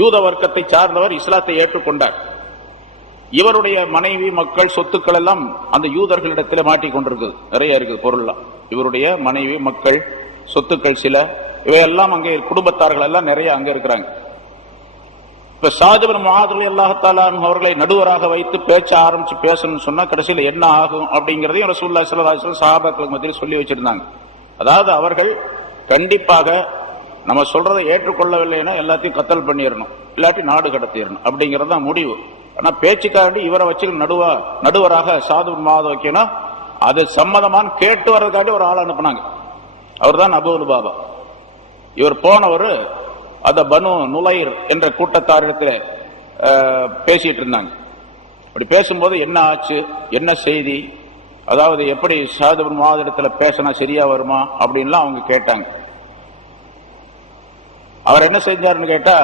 யூத வர்க்கத்தை சார்ந்தவர், இஸ்லாத்தை ஏற்றுக்கொண்டார். இவருடைய மனைவி, மக்கள், சொத்துக்கள் எல்லாம் அந்த யூதர்களிடத்தில் மாட்டிக்கொண்டிருக்குது, நிறைய இருக்குது பொருள்லாம். இவருடைய மனைவி, மக்கள், சொத்துக்கள் சில, இவையெல்லாம் அங்கே குடும்பத்தார்கள் எல்லாம் நிறைய அங்க இருக்கிறாங்க. இப்ப சஅத் இப்னு முஆஸ் ரலியல்லாஹு தஆலா அன்ஹு அவர்களை நடுவராக வைத்து பேச்ச ஆரம்பிச்சு பேசணும்னு சொன்னா கடைசியில் என்ன ஆகும் அப்படிங்கறதையும் ரசூலுல்லாஹி ஸல்லல்லாஹு அலைஹி வஸல்லம் சஹாபாக்களுக்கு மத்தியில் சொல்லி வச்சிருந்தாங்க. அதாவது அவர்கள் கண்டிப்பாக நம்ம சொல்றதை ஏற்றுக்கொள்ளவில்லைன்னா எல்லாத்தையும் கத்தல் பண்ணிடணும், இல்லாட்டி நாடு கடத்திடணும் அப்படிங்கறது தான் முடிவு. ஆனா பேச்சுக்காண்டி இவரை வச்சு நடுவராக சஅத் இப்னு முஆஸ் வைக்கணும், அது சம்மதமான கேட்டு வர்றதுக்காண்டி ஒரு ஆள் அனுப்புனாங்க. அவர் தான் அபூ லுபாபா. இவர் போனவர் அந்த பனு நுலைர் என்ற கூட்டத்தாரிடத்தில் பேசிட்டு இருந்தாங்க. அப்படி பேசும்போது என்ன ஆச்சு, என்ன செய்தி, அதாவது எப்படி சஅத் இப்னு முஆஸ் இடத்துல பேசினா சரியா வருமா அப்படின்லாம் அவங்க கேட்டாங்க. அவர் என்ன செஞ்சாருன்னு கேட்டா,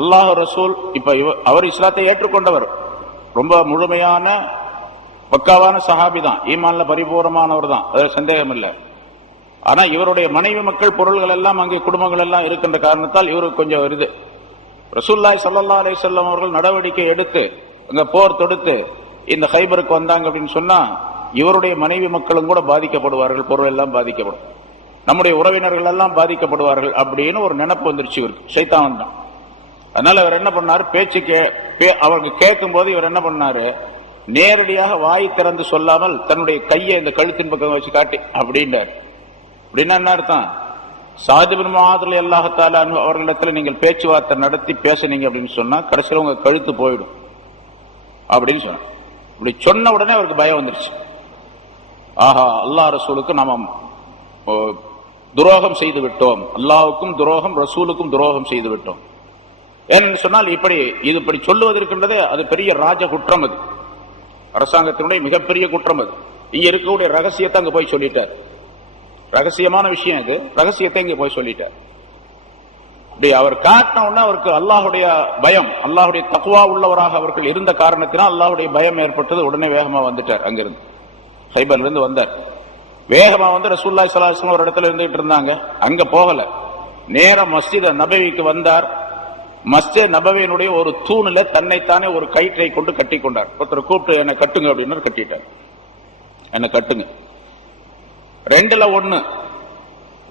அல்லாஹ் ரசூல், இப்ப அவர் இஸ்லாத்தை ஏற்றுக்கொண்டவர், ரொம்ப முழுமையான பக்காவான சஹாபி தான், ஈமான்ல பரிபூர்ணமானவர் தான், அது சந்தேகம் இல்லை. ஆனா இவருடைய மனைவி, மக்கள், பொருள்கள் எல்லாம் அங்கே குடும்பங்கள் எல்லாம் இருக்கின்ற காரணத்தால் இவருக்கு கொஞ்சம் வருது. ரசூலுல்லாஹி ஸல்லல்லாஹு அலைஹி வஸல்லம் அவர்கள் நடவடிக்கை எடுத்து அங்க போர் தொடுத்து இந்த ஹைபருக்கு வந்தாங்க அப்படின்னு சொன்னா இவருடைய மனைவி மக்களும் கூட பாதிக்கப்படுவார்கள், பொருள் எல்லாம் பாதிக்கப்படும், நம்முடைய உறவினர்கள் எல்லாம் பாதிக்கப்படுவார்கள் அப்படின்னு ஒரு நினைப்பு வந்துருச்சு இவருக்கு. ஷைத்தான் தான். அதனால இவர் என்ன பண்ணாரு, அவருக்கு கேட்கும் போது இவர் என்ன பண்ணாரு, நேரடியாக வாய் திறந்து சொல்லாமல் தன்னுடைய கையை இந்த கழுத்தின் பக்கம் வச்சு காட்டி அப்படின்றார். அப்படின்னா என்ன அர்த்தம், சஅத் இப்னு முஆஸ் ரலியல்லாஹு தஆலா அன்ஹு அவர்களிடத்தில் நீங்கள் பேச்சுவார்த்தை நடத்தி பேசுனீங்க அப்படின்னு சொன்னா கடைசியில் உங்க கழுத்து போயிடும் அப்படின்னு சொன்ன. இப்படி சொன்ன உடனே அவருக்கு பயம் வந்துருச்சு. ஆஹா, அல்லாஹ் ரசூலுக்கு நாம துரோகம் செய்து விட்டோம், அல்லாஹ்வுக்கும் துரோகம், ரசூலுக்கும் துரோகம் செய்து விட்டோம். ஏன்னு சொன்னால் இப்படி சொல்லுவதற்கின்றதே அது பெரிய ராஜ குற்றம், அது அரசாங்கத்தினுடைய மிகப்பெரிய குற்றம். அது இங்க இருக்கக்கூடிய ரகசியத்தை அங்க போய் சொல்லிட்டார், ரகசியமான விஷயம் இது, ரகசியத்தை இங்க போய் சொல்லிட்டார். இப்படி அவர் காட்டின உடனே அவருக்கு அல்லாஹுடைய பயம், அல்லாஹுடைய தக்வா உள்ளவராக அவர்கள் இருந்த காரணத்தினால் அல்லாஹுடைய பயம் ஏற்பட்டது. உடனே வேகமா வந்துட்டார், அங்கிருந்து ஹைபர்ல இருந்து வந்தார். வேகமா வந்து ரசூலுல்லாஹி ஸல்லல்லாஹு அலைஹி வஸல்லம் ஒரு இடத்துல இருந்துட்டு இருந்தாங்க, அங்க போகல, நேரா மஸ்ஜித் நபவிக்கு வந்தார். மஸ்ஜித் நபவியினுடைய ஒரு தூணில தன்னைத்தானே ஒரு கயிற்றை கொண்டு கட்டி கொண்டார். ஒருத்தர் கூப்பிட்டு என்னை கட்டுங்க அப்படின்னு கட்டிட்டார். என்ன கட்டுங்க. ரெண்டுல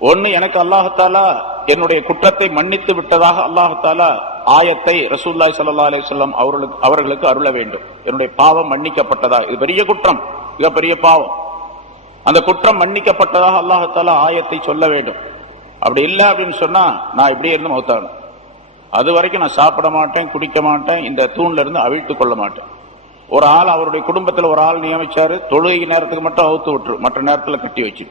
ஒன்னு எனக்கு அல்லாஹாலா என்னுடைய குற்றத்தை மன்னித்து விட்டதாக அல்லாஹாலா ஆயத்தை ரசூலுல்லாஹி ஸல்லல்லாஹு அலைஹி வஸல்லம் அவர்களுக்கு அருள வேண்டும். என்னுடைய பாவம் மன்னிக்கப்பட்டதா, இது பெரிய குற்றம், மிகப்பெரிய பாவம். அந்த குற்றம் மன்னிக்கப்பட்டதாக அல்லாஹாலா ஆயத்தை சொல்ல வேண்டும். அப்படி இல்லை அப்படின்னு சொன்னா நான் இப்படியே இருந்து மௌத்தாகணும். அது வரைக்கும் நான் சாப்பிட மாட்டேன், குடிக்க மாட்டேன், இந்த தூண்ல இருந்து அவிழ்த்து கொள்ள மாட்டேன். ஒரு ஆள் அவருடைய குடும்பத்தில் ஒரு ஆள் நியமிச்சாரு, தொழுகை நேரத்துக்கு மட்டும் அவுத்து விட்டுரு, மற்ற நேரத்தில் கட்டி வச்சு.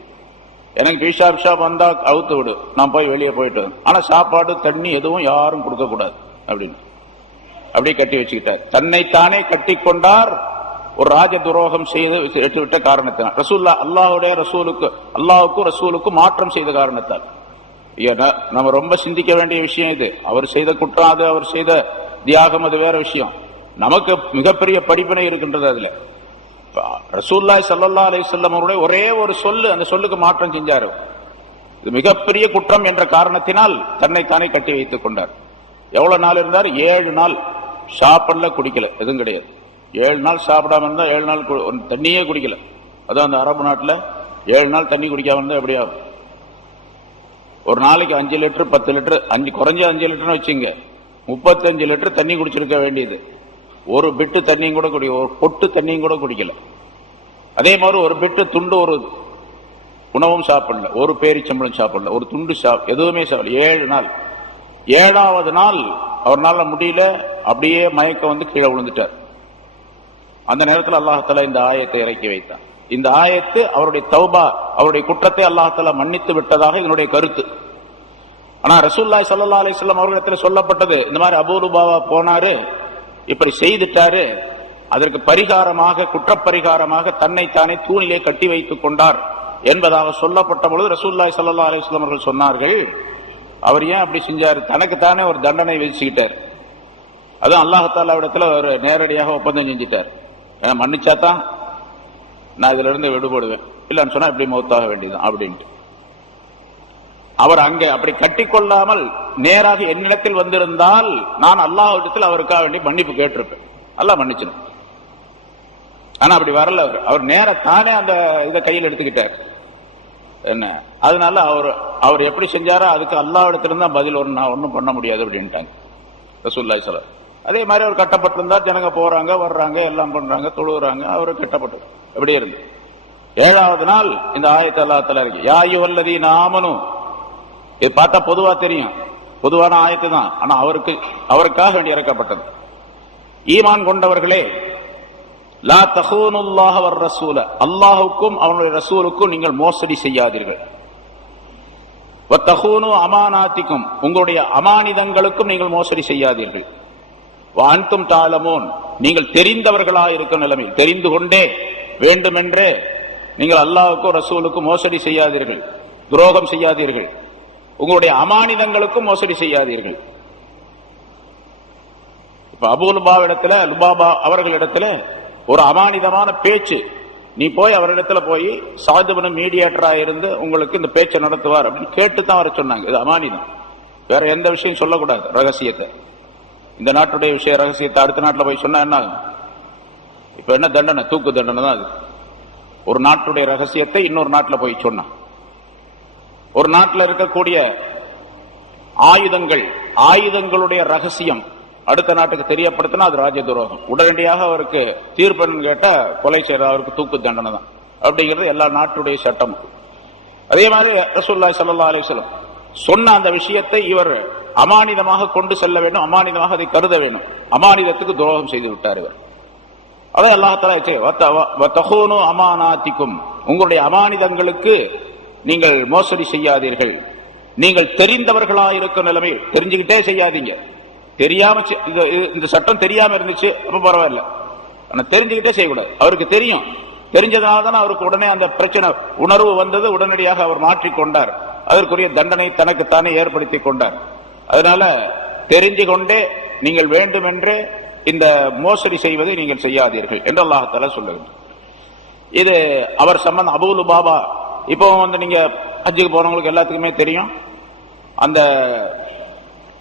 எனக்கு பிஷாப் வந்தா அவுத்து விடு, நான் போய் வெளியே போயிட்டு, ஆனா சாப்பாடு தண்ணி எதுவும் யாரும் கொடுக்க கூடாது அப்படின்னு அப்படியே கட்டி வச்சுக்கிட்டார். தன்னைத்தானே கட்டி கொண்டார். ஒரு ராஜ துரோகம் செய்து விட்ட காரணத்தினால், ரசூல்லா அல்லாஹ்வுக்கும் ரசூலுக்கும் மாற்றம் செய்த காரணத்தால். நம்ம ரொம்ப சிந்திக்க வேண்டிய விஷயம் இது. அவர் செய்த குற்றம் அது, அவர் செய்த தியாகம் அது வேற விஷயம். நமக்கு மிகப்பெரிய படிப்பினை இருக்கின்றது அதுல. ரசூலுல்லாஹி ஸல்லல்லாஹு அலைஹி வஸல்லம் அவருடைய ஒரே ஒரு சொல்லு, அந்த சொல்லுக்கு மாற்றம் செஞ்சாரு. இது மிகப்பெரிய குற்றம் என்ற காரணத்தினால் தன்னைத்தானே கட்டி வைத்துக் கொண்டார். எவ்வளவு நாள் இருந்தார்? 7 நாள் சாப்பிடல, குடிக்கல, எதுவும் கிடையாது. 7 நாள் சாப்பிடாம இருந்தா 7 நாள் தண்ணியே குடிக்கல. அதான் அந்த அரபு நாட்டுல 7 நாள் தண்ணி குடிக்காம இருந்தா எப்படியாகும்? ஒரு நாளைக்கு 5 லிட்டர் 10 லிட்டர், குறைஞ்ச 5 லிட்டர்னு வச்சுங்க, 35 லிட்டர் தண்ணி குடிச்சிருக்க வேண்டியது. ஒரு பிட்டு தண்ணியும் கூட ஒரு பொட்டு தண்ணியும் கூட குடிக்கல. அதே மாதிரி ஒரு பிட்டு துண்டு ஒரு உணவும் சாப்பிடல, ஒரு பேரிச்சம்பளம் சாப்பிடல, ஒரு துண்டு எதுவுமே சாப்பிடல. 7 நாள். 7வது நாள் அவர்னால முடியல, அப்படியே மயக்கம் வந்து கீழே விழுந்துட்டார். அந்த நேரத்தில் அல்லாஹ் இந்த ஆயத்தை இறக்கி வைத்தார். இந்த ஆயத்து அவருடைய தௌபா, அவருடைய குற்றத்தை அல்லாஹ் மன்னித்து விட்டதாக இதனுடைய கருத்து. ஆனா ரசூலுல்லாஹி ஸல்லல்லாஹு அலைஹி வஸல்லம் அவர்களிடத்தில் சொல்லப்பட்டது, இந்த மாதிரி அபூ லுபாபா போனாரு, இப்படி செய்துட்டாரு, அதற்கு பரிகாரமாக, குற்றப்பரிகாரமாக தன்னைத்தானே தூணிலே கட்டி வைத்துக் கொண்டார் என்பதாக சொல்லப்பட்ட பொழுது ரசூலுல்லாஹி ஸல்லல்லாஹு அலைஹி வஸல்லம் அவர்கள் சொன்னார்கள், அவர் ஏன் அப்படி செஞ்சாரு? தனக்குத்தானே ஒரு தண்டனை விதிச்சுக்கிட்டார். அதுவும் அல்லாஹ் தஆலாவிடத்துல ஒரு நேரடியாக ஒப்பந்தம் செஞ்சிட்டார். ஏன்னா மன்னிச்சாதான் நான் இதுல இருந்து விடுபடுவேன், இல்லன்னு சொன்னா இப்படி மௌத்தாக வேண்டியதுதான் அப்படின்ட்டு. அவர் அங்கே அப்படி கட்டிக்கொள்ளாமல் நேராக என்னிடத்தில் வந்திருந்தால் நான் அல்லாஹ்விடத்தில் அவருக்காக வேண்டி மன்னிப்பு கேட்டிருப்பேன், அல்லாஹ் மன்னிச்சிடும். ஆனா அப்படி வரல. அவர் நேர தானே அந்த இதை கையில் எடுத்துக்கிட்டார். என்ன, அதனால அவர் எப்படி செஞ்சாரோ அதுக்கு அல்லாஹ்விடத்திலிருந்து தான் பதில். நான் ஒன்றும் பண்ண முடியாது அப்படின்ட்டாங்க ரசூலுல்லாஹி ஸல்லல்லாஹு அலைஹி வஸல்லம். அதே மாதிரி அவர் கட்டப்பட்டிருந்தா ஜனங்க போறாங்க வர்றாங்க எல்லாம் பண்றாங்க தொழுகிறாங்க, அவரு கட்டப்பட்டு அப்படியே இருந்து. 7வது நாள் இந்த ஆயத்தை அல்லாஹ் தஆலா இருக்கு, யா அய்யுஹல்லதீன ஆமனூ. இது பார்த்தா பொதுவா தெரியும், பொதுவான ஆயத்து தான். ஆனா அவருக்காக வேண்டி இறக்கப்பட்டது. ஈமான் கொண்டவர்களே, லா தஹூனுல்லாஹ வர் ரசூல, அல்லாஹ்வுக்கும் அவனுடைய ரசூலுக்கும் நீங்கள் மோசடி செய்யாதீர்கள். வத்தஹூனு அமானாத்திக்கும், உங்களுடைய அமானிதங்களுக்கும் நீங்கள் மோசடி செய்யாதீர்கள். வஅன்தும் தஅலமூன், நீங்கள் தெரிந்தவர்களாக இருக்கும் நிலைமையில், தெரிந்து கொண்டே வேண்டுமென்றே நீங்கள் அல்லாஹ்வுக்கும் ரசூலுக்கும் மோசடி செய்யாதீர்கள், துரோகம் செய்யாதீர்கள். உங்களுடைய அமானிதங்களுக்கும் மோசடி செய்யாதீர்கள். இப்ப அபூ லுபாபா அவர்களிடத்துல ஒரு அமானிதமான பேச்சு, நீ போய் அவரிடத்துல போய் சாதுபன மீடியேட்டரா இருந்து உங்களுக்கு இந்த பேச்சை நடத்துவார் அப்படின்னு கேட்டுதான் வர சொன்னாங்க. இது அமானிதம், வேற எந்த விஷயம் சொல்லக்கூடாது. ரகசியத்தை, இந்த நாட்டுடைய விஷய ரகசியத்தை அடுத்த நாட்டில் போய் சொன்னா என்ன ஆகும்? இப்ப என்ன தண்டனை? தூக்கு தண்டனை தான் அது. ஒரு நாட்டுடைய ரகசியத்தை இன்னொரு நாட்டில் போய் சொன்னா, ஒரு நாட்டில் இருக்கக்கூடிய ஆயுதங்களுடைய ரகசியம் அடுத்த நாட்டுக்கு தெரியப்படுத்தினா அது ராஜ துரோகம். உடனடியாக அவருக்கு தீர்ப்பு கேட்டா கொலை செய்யற, அவருக்கு தூக்கு தண்டனை தான் அப்படிங்கிறது எல்லா நாட்டுடைய சட்டம். அதே மாதிரி ரசூலுல்லாஹி ஸல்லல்லாஹு அலைஹி வஸல்லம் சொன்ன அந்த விஷயத்தை இவர் அமானிதமாக கொண்டு செல்ல வேண்டும், அமானிதமாக அதை கருத வேண்டும். அமானிதத்துக்கு துரோகம் செய்து விட்டார் இவர். அதை அல்லாஹ் தஆலா அமானாத்திக்கும், உங்களுடைய அமானிதங்களுக்கு நீங்கள் மோசடி செய்யாதீர்கள். நீங்கள் தெரிந்தவர்களாக இருக்கும் நிலைமை, தெரிஞ்சுக்கிட்டே செய்யாதீங்க. தெரியாம இந்த சட்டம் தெரியாம இருந்துச்சு அப்ப பரவாயில்ல, ஆனா தெரிஞ்சுக்கிட்டே செய்யக்கூடாது. அவருக்கு தெரியும், தெரிஞ்சதுனால தானே அவருக்கு உடனே அந்த பிரச்சனை உணர்வு வந்தது, உடனடியாக அவர் மாற்றிக்கொண்டார், அதற்குரிய தண்டனை தனக்குத்தானே ஏற்படுத்திக் கொண்டார். அதனால தெரிஞ்சு கொண்டே நீங்கள் வேண்டுமென்றே இந்த மோசடி செய்வதை நீங்கள் செய்யாதீர்கள் என்று அல்லாஹ் தஆலா சொல்லுகிறார். இது அவர் சம்பந்தம். அபூ லுபாபா இப்போ நீங்க ஹஜ்ஜுக்கு போனவங்களுக்கு எல்லாத்துக்குமே தெரியும், அந்த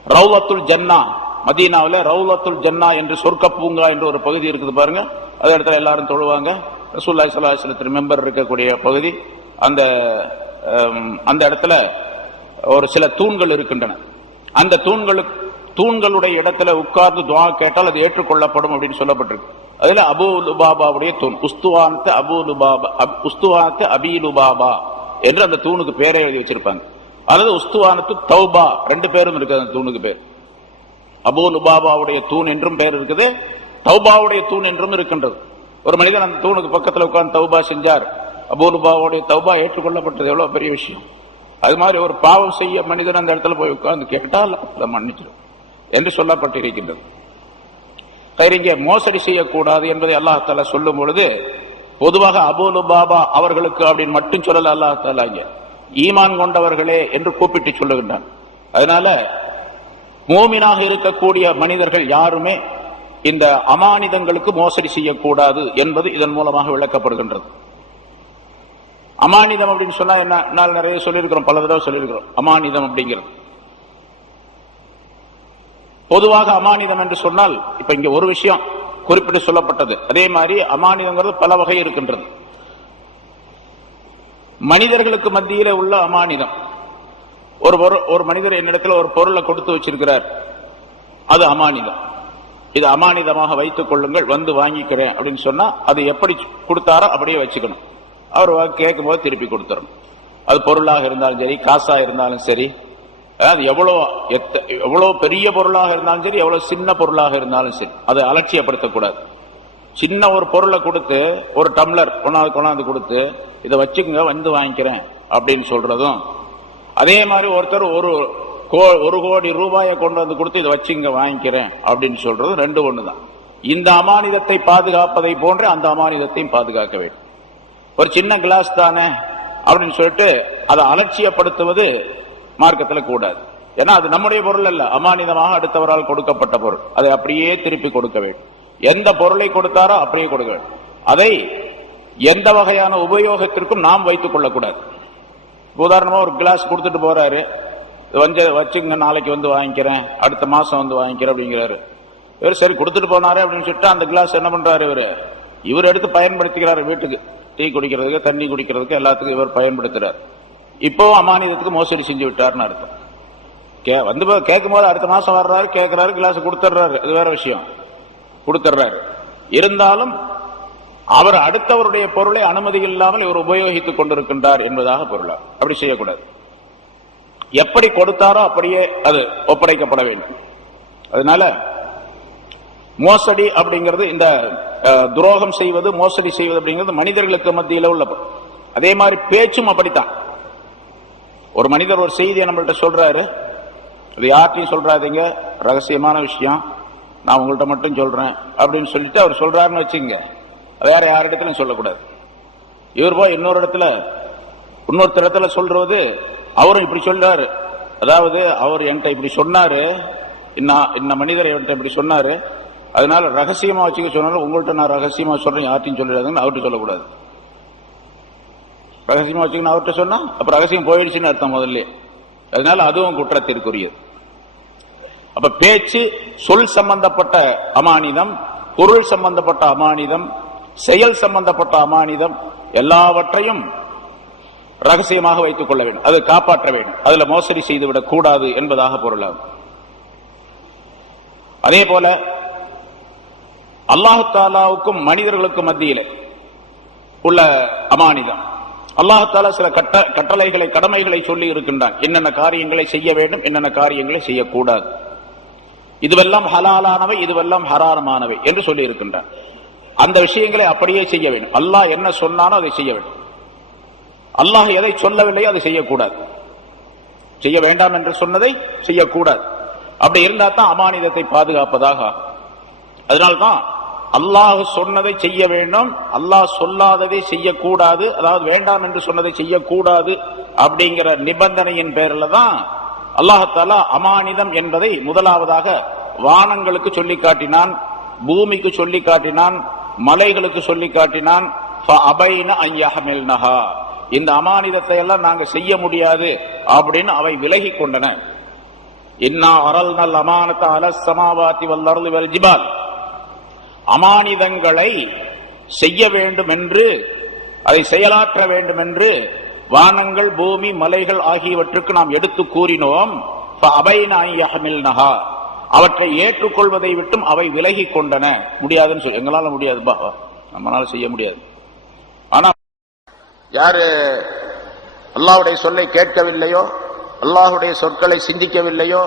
ரௌலத்துல் ஜன்னா மதீனாவில் ரவுலத்துல் ஜன்னா என்று சொர்க்க பூங்கா என்று ஒரு பகுதி இருக்குது பாருங்க. அது இடத்துல எல்லாரும் தொழுவாங்க. ரசூலுல்லாஹி ஸல்லல்லாஹு அலைஹி வஸல்லம் மெம்பர் இருக்கக்கூடிய பகுதி. அந்த இடத்துல ஒரு சில தூண்கள் இருக்கின்றன. அந்த தூண்களுடைய இடத்துல உட்கார்ந்து துஆ கேட்டால் அது ஏற்றுக்கொள்ளப்படும் அப்படின்னு சொல்லப்பட்டிருக்கு. அதுல அபூ லுபாபாவுடைய தூண், உஸ்துவானத்து அபீ லுபாபா என்று அந்த தூணுக்கு பேரை எழுதி வச்சிருப்பாங்க. அல்லது உஸ்துவானத்து தௌபா, ரெண்டு பேரும் இருக்குது அந்த தூணுக்கு பேர். அபூ லுபாபாவுடைய தூண் என்றும் பேர் இருக்குது, தௌபாவுடைய தூண் என்றும் இருக்கின்றது. ஒரு மனிதன் அந்த தூணுக்கு பக்கத்தில் உட்கார்ந்து தௌபா செஞ்சார், அபூ லுபாபாவுடைய தௌபா ஏற்றுக்கொள்ளப்பட்டது. எவ்வளவு பெரிய விஷயம். அது மாதிரி ஒரு பாவம் செய்ய மனிதன் அந்த இடத்துல போய் உட்கார்ந்து கேட்டால் அதை மன்னிச்சிடும் என்று சொல்லப்பட்டிருக்கின்றது. இங்கே மோசடி செய்யக்கூடாது என்பதை அல்லாஹ் தஆலா சொல்லும் பொழுது பொதுவாக அபூ லுபாபா அவர்களுக்கு அப்படின்னு மட்டும் சொல்லல. அல்லாஹ் தஆலா இங்கே ஈமான் கொண்டவர்களே என்று கூப்பிட்டு சொல்லுகின்றான். அதனால மூமினாக இருக்கக்கூடிய மனிதர்கள் யாருமே இந்த அமானிதங்களுக்கு மோசடி செய்யக்கூடாது என்பது இதன் மூலமாக விளக்கப்படுகின்றது. அமானிதம் அப்படின்னு சொன்னா என்ன? நாள் நிறைய சொல்லியிருக்கிறோம், பல தடவை சொல்லியிருக்கிறோம். அமானிதம் அப்படிங்கிறது பொதுவாக அமானிதம் என்று சொன்னால், இப்ப இங்க ஒரு விஷயம் குறிப்பிட்டு சொல்லப்பட்டது. அதே மாதிரி அமானிதங்கிறது பல வகை இருக்கின்றது. மனிதர்களுக்கு மத்தியில உள்ள அமானிதம், ஒரு மனிதர் என்னிடத்தில் ஒரு பொருளை கொடுத்து வச்சிருக்கிறார், அது அமானிதம். இது அமானிதமாக வைத்துக் கொள்ளுங்கள், வந்து வாங்கிக்கிறேன் அப்படின்னு சொன்னா அது எப்படி கொடுத்தாரோ அப்படியே வச்சுக்கணும். அவர் கேட்கும் போது திருப்பி கொடுத்துடணும். அது பொருளாக இருந்தாலும் சரி, காசா இருந்தாலும் சரி, அது எவ்வளவு பெரிய பொருளாக இருந்தாலும் சரி, எவ்வளவு சின்ன பொருளாக இருந்தாலும் சரி, அதை அலட்சியப்படுத்தக்கூடாது. சின்ன ஒரு பொருளை கொடுத்து, ஒரு டம்ளர் கொண்டாந்து கொடுத்து இதை வச்சுக்கங்க வந்து வாங்கிக்கிறேன் அப்படின்னு சொல்றதும், அதே மாதிரி ஒருத்தர் ஒரு கோடி ரூபாயை கொண்டு வந்து கொடுத்து இதை வச்சுங்க வாங்கிக்கிறேன் அப்படின்னு சொல்றதும் ரெண்டு ஒண்ணுதான். இந்த அமானிதத்தை பாதுகாப்பதை போன்ற அந்த அமானிதத்தையும் பாதுகாக்க வேண்டும். ஒரு சின்ன கிளாஸ் தானே அப்படின்னு சொல்லிட்டு அதை அலட்சியப்படுத்துவது மார்க்கத்தில் கூடாது. ஏன்னா அது நம்முடைய பொருள் அல்ல, அமானிதமாக அடுத்தவரால் கொடுக்கப்பட்ட பொருள். அதை அப்படியே திருப்பி கொடுக்க வேண்டும். எந்த பொருளை கொடுத்தாரோ அப்படியே கொடுக்க வேண்டும். அதை எந்த வகையான உபயோகத்திற்கும் நாம் வைத்துக் கொள்ளக்கூடாது. உதாரணமா ஒரு கிளாஸ் கொடுத்துட்டு போறாரு, வச்சுங்க நாளைக்கு வந்து வாங்கிக்கிறேன், அடுத்த மாசம் வந்து வாங்கிக்கிறேன் அப்படிங்கிறாரு. இவர் சரி கொடுத்துட்டு போனாரு அப்படின்னு சொல்லிட்டு அந்த கிளாஸ் என்ன பண்றாரு, இவர் எடுத்து பயன்படுத்திக்கிறாரு. வீட்டுக்கு டீ குடிக்கிறதுக்கு, தண்ணி குடிக்கிறதுக்கு, எல்லாத்துக்கும் இவர் பயன்படுத்துறாரு. இப்போ அமானிதத்துக்கு மோசடி செஞ்சு விட்டாருன்னு அர்த்தம். வந்து கேட்கும் போது அடுத்த மாசம் வர்றாரு, கேட்கிறாரு, கிளாஸ் கொடுத்துட்றாரு, அது வேற விஷயம், கொடுத்துட்றாரு. இருந்தாலும் அவர் அடுத்தவருடைய பொருளை அனுமதி இல்லாமல் இவர் உபயோகித்துக் கொண்டிருக்கின்றார் என்பதாக பொருளா. அப்படி செய்யக்கூடாது. எப்படி கொடுத்தாரோ அப்படியே அது ஒப்படைக்கப்பட வேண்டும். அதனால மோசடி அப்படிங்கிறது, இந்த துரோகம் செய்வது, மோசடி செய்வது அப்படிங்கிறது மனிதர்களுக்கு மத்தியில் உள்ள. அதே மாதிரி பேச்சும் அப்படித்தான். ஒரு மனிதர் ஒரு செய்தியை நம்மள்ட்ட சொல்றாரு, அது யார்ட்டையும் சொல்றாதீங்க, ரகசியமான விஷயம், நான் உங்கள்கிட்ட மட்டும் சொல்றேன் அப்படின்னு சொல்லிட்டு அவர் சொல்றாருன்னு வச்சுங்க, வேற யாரிடத்திலும் சொல்லக்கூடாது. இவர் போய் இன்னொருத்தர் இடத்துல சொல்றது, அவரும் இப்படி சொல்றாரு, அதாவது அவர் என்கிட்ட இப்படி சொன்னாரு, இந்த மனிதர் என்கிட்ட இப்படி சொன்னாரு, அதனால ரகசியமா வச்சுக்க சொன்னாலும் உங்கள்கிட்ட நான் ரகசியமா சொல்றேன், யார்ட்டையும் சொல்லிடாதுன்னு அவர்கிட்ட சொல்லக்கூடாது. ரகசியமா வச்சுக்கணும் அவர்கிட்ட சொன்னா அப்ப ரகசியம் போயிடுச்சுன்னு அர்த்தம் முதல்ல. அதனால அதுவும் குற்றத்திற்குரியது. அப்ப பேச்சு, சொல் சம்பந்தப்பட்ட அமானிதம், பொருள் சம்பந்தப்பட்ட அமானிதம், செயல் சம்பந்தப்பட்ட அமானிதம், எல்லாவற்றையும் ரகசியமாக வைத்துக் கொள்ள வேண்டும், அதை காப்பாற்ற வேண்டும், அதுல மோசடி செய்துவிடக் கூடாது என்பதாக பொருளாகும். அதே போல அல்லாஹு தாலாவுக்கும் மனிதர்களுக்கும் மத்தியிலே உள்ள அமானிதம், அல்லாஹு தாலா சில கட்டளைகளை, கடமைகளை சொல்லி இருக்கின்றான். என்னென்ன காரியங்களை செய்ய வேண்டும், என்னென்ன காரியங்களை செய்யக்கூடாது, இதுவெல்லாம் ஹலாலானவை, இதுவெல்லாம் ஹராமானவை என்று சொல்லி இருக்கின்றான். அந்த விஷயங்களை அப்படியே செய்ய வேண்டும். அல்லாஹ் என்ன சொன்னானோ அதை செய்ய வேண்டும். அல்லாஹ் எதை சொல்லவில்லையோ அதை செய்யக்கூடாது. செய்ய வேண்டாம் என்று சொன்னதை செய்யக்கூடாது. அப்படி இருந்தா தான் அமானிதத்தை பாதுகாப்பதாக. அதனால்தான் அல்லாஹ் சொன்னதை செய்ய வேண்டும், அல்லாஹ் சொல்லாததை செய்யக்கூடாது, அதாவது வேண்டாம் என்று சொன்னதை செய்யக்கூடாது அப்படிங்கிற நிபந்தனையின் பேரில் தான் அல்லாஹாலா அமானிதம் என்பதை முதலாவதாக வானங்களுக்கு சொல்லி காட்டினான், பூமிக்கு சொல்லி காட்டினான், மலைகளுக்கு சொல்லி காட்டினான். இந்த அமானிதத்தை எல்லாம் நாங்க செய்ய முடியாது அப்படின்னு அவை விலகி கொண்டன. இன்னா அரல்னல் அமானத அலஸ் ஸமாவாதி வல் அர்தி வல் ஜிபால், அமானிதங்களை செய்ய வேண்டும் என்று, அதை செயலாற்ற வேண்டும் என்று வானங்கள், பூமி, மலைகள் ஆகியவற்றுக்கு நாம் எடுத்து கூறினோம். அவற்றை ஏற்றுக்கொள்வதை விட்டும் அவை விலகி கொண்டன. முடியாதுன்னு சொல்லி, எங்களால முடியாது, நம்மளால செய்ய முடியாது. ஆனா யாரு அல்லாஹ்வுடைய சொல்லை கேட்கவில்லையோ, அல்லாஹ்வுடைய சொற்களை சிந்திக்கவில்லையோ,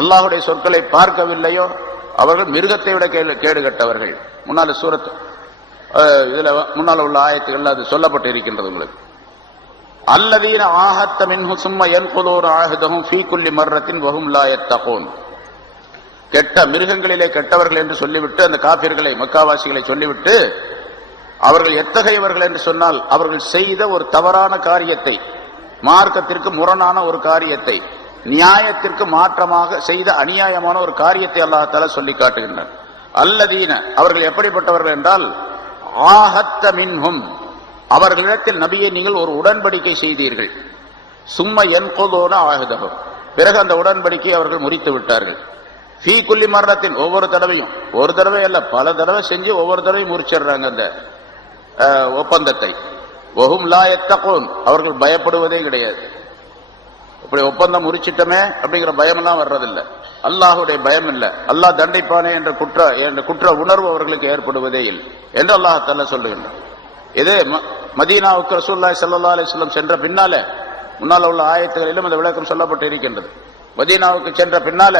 அல்லாஹ்வுடைய சொற்களை பார்க்கவில்லையோ, அவர்கள் மிருகத்தை விட கேடு கட்டவர்கள். முன்னால சூரத் இதுல முன்னால உள்ள ஆயத்துகள் அது சொல்லப்பட்டு இருக்கின்றது உங்களுக்கு. அல்லதீன ஆஹத்த மின்ஹு சும்ம யன்குலூன ஆஹதஹும் ஃபீ குல்லி மர்ரத்தின் வஹும் லா யத்தகூன். கெட்ட மிருகங்களிலே கெட்டவர்கள் என்று சொல்லிவிட்டு அந்த காபிர்களை, மக்காவாசிகளை சொல்லிவிட்டு, அவர்கள் எத்தகையவர்கள் என்று சொன்னால், அவர்கள் செய்த ஒரு தவறான காரியத்தை, மார்க்கத்திற்கு முரணான ஒரு காரியத்தை, நியாயத்திற்கு மாற்றமாக செய்த அநியாயமான ஒரு காரியத்தை அல்லாஹ் தஆலா சொல்லி காட்டுகின்றார். அல்லதீன, அவர்கள் எப்படிப்பட்டவர்கள் என்றால், ஆஹத்த மின்ஹும், அவர்களிடத்தில் நபியை நீங்கள் ஒரு உடன்படிக்கை செய்தீர்கள். சும்ம யன்குலூன ஆஹதஹும், பிறகு அந்த உடன்படிக்கை அவர்கள் முறித்து விட்டார்கள். ஃபீ குல்லி மர்ரத்தின், ஒவ்வொரு தடவையும், ஒரு தடவை அல்ல பல தடவை செஞ்சு ஒவ்வொரு தடவையும் முறிச்சிடுறாங்க அந்த ஒப்பந்தத்தை. வஹும் லா யத்தகூன், அவர்கள் பயப்படுவதே கிடையாது. இப்படி ஒப்பந்தம் முறிச்சிட்டமே அப்படிங்கிற பயமெல்லாம் வர்றதில்லை, அல்லாஹுடைய பயம் இல்லை, அல்லாஹ் தண்டிப்பானே என்ற குற்ற உணர்வு அவர்களுக்கு ஏற்படுவதே இல்லை என்று அல்லாஹ் தஆலா சொல்லுகின்றார். இது மதீனாவுக்கு ரசூலுல்லாஹி ஸல்லல்லாஹு அலைஹி வஸல்லம் சென்ற பின்னால, முன்னால உள்ள ஆயத்துகளிலும் அந்த விளக்கம் சொல்லப்பட்டு இருக்கின்றது. மதீனாவுக்கு சென்ற பின்னால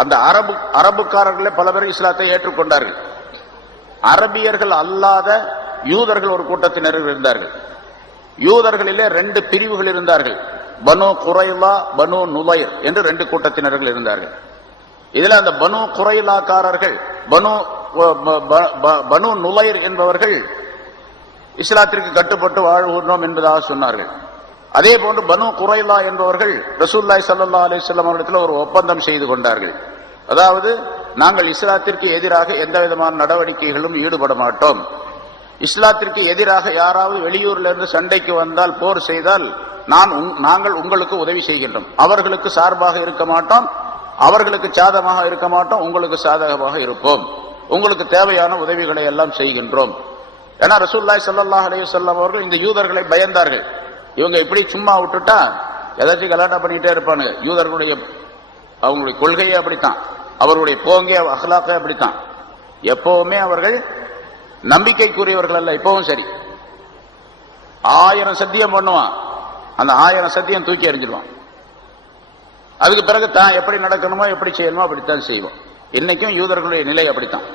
அந்த அரபுக்காரர்களே பல பேர் இஸ்லாத்தை ஏற்றுக்கொண்டார்கள். அரபியர்கள் அல்லாத யூதர்கள் ஒரு கூட்டத்தினர் இருந்தார்கள். யூதர்களிலே 2 பிரிவுகள் இருந்தார்கள். பனு குரைலா, பனு நுலைர் என்று 2 கூட்டத்தினர்கள் இருந்தார்கள். இதுல அந்த பனு குரைலாக்காரர்கள், பனு நுலைர் என்பவர்கள் இஸ்லாத்திற்கு கட்டுப்பட்டு வாழ்வோம் என்பதாக சொன்னார்கள். அதே போன்று பனு குரைலா என்பவர்கள் ரசூலுல்லாஹி ஸல்லல்லாஹு அலைஹி வஸல்லம் அவர்களிடத்தில் ஒரு ஒப்பந்தம் செய்து கொண்டார்கள். அதாவது, நாங்கள் இஸ்லாத்திற்கு எதிராக எந்த விதமான நடவடிக்கைகளும் ஈடுபட மாட்டோம். இஸ்லாத்திற்கு எதிராக யாராவது வெளியூர்ல இருந்து சண்டைக்கு வந்தால், போர் செய்தால், நாங்கள் உங்களுக்கு உதவி செய்கின்றோம். அவர்களுக்கு சார்பாக இருக்க மாட்டோம், அவர்களுக்கு சாதகமாக இருக்க மாட்டோம், உங்களுக்கு சாதகமாக இருப்போம். உங்களுக்கு தேவையான உதவிகளை எல்லாம் செய்கின்றோம். ஏன்னா ரசூலுல்லாஹி ஸல்லல்லாஹு அலைஹி வஸல்லம் அவர்கள் இந்த யூதர்களை பயந்தார்கள். இவங்க இப்படி சும்மா விட்டுட்டா ஏதாச்சும் கலாட்டா பண்ணிட்டே இருப்பானுங்க. யூதர்களுடைய அவங்களுடைய கொள்கையே அப்படித்தான், அவர்களுடைய போங்கே அஹ்லாக்கே அப்படித்தான். எப்பவுமே அவர்கள் நம்பிக்கைக்குரியவர்கள் அல்ல. இப்பவும் சரி, 1000 சத்தியம் பண்ணுவான், அந்த 1000 சத்தியம் தூக்கி எறிஞ்சிருவான். அதுக்கு பிறகு தான் எப்படி நடக்கணுமோ எப்படி செய்யணுமோ அப்படித்தான் செய்வோம். இன்னைக்கும் யூதர்களுடைய நிலை அப்படித்தான்.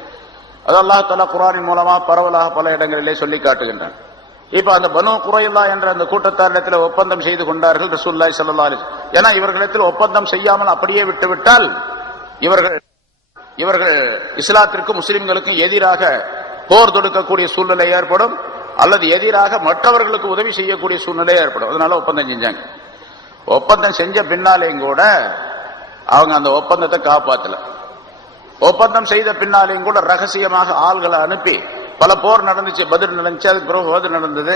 அது அல்லாஹ் தஆலா குர்ஆனின் மூலமா பரவலாக பல இடங்களிலே சொல்லி காட்டுகின்றான். இப்ப அந்த பனு குரைலா என்ற அந்த கூட்டத்தாரிடத்தில் ஒப்பந்தம் செய்து கொண்டார்கள் ரசூலுல்லாஹி ஸல்லல்லாஹு அலைஹி வஸல்லம். ஏன்னா இவர்களிடத்தில் ஒப்பந்தம் செய்யாமல் அப்படியே விட்டுவிட்டால் இவர்கள் இஸ்லாத்திற்கு முஸ்லிம்களுக்கும் எதிராக போர் தொடுக்கக்கூடிய சூழ்நிலை ஏற்படும், அல்லது எதிராக மற்றவர்களுக்கு உதவி செய்யக்கூடிய சூழ்நிலை ஏற்படும். அதனால ஒப்பந்தம் செஞ்சாங்க. ஒப்பந்தம் செஞ்ச பின்னாலேயும் கூட அவங்க அந்த ஒப்பந்தத்தை காப்பாற்றல. ஒப்பந்தம் செய்த பின்னாலேயும் கூட ரகசியமாக ஆள்களை அனுப்பி பல போர் நடந்துச்சு. பத்ர் நடந்துச்சு, அதுக்கு பிறகு உஹது நடந்தது.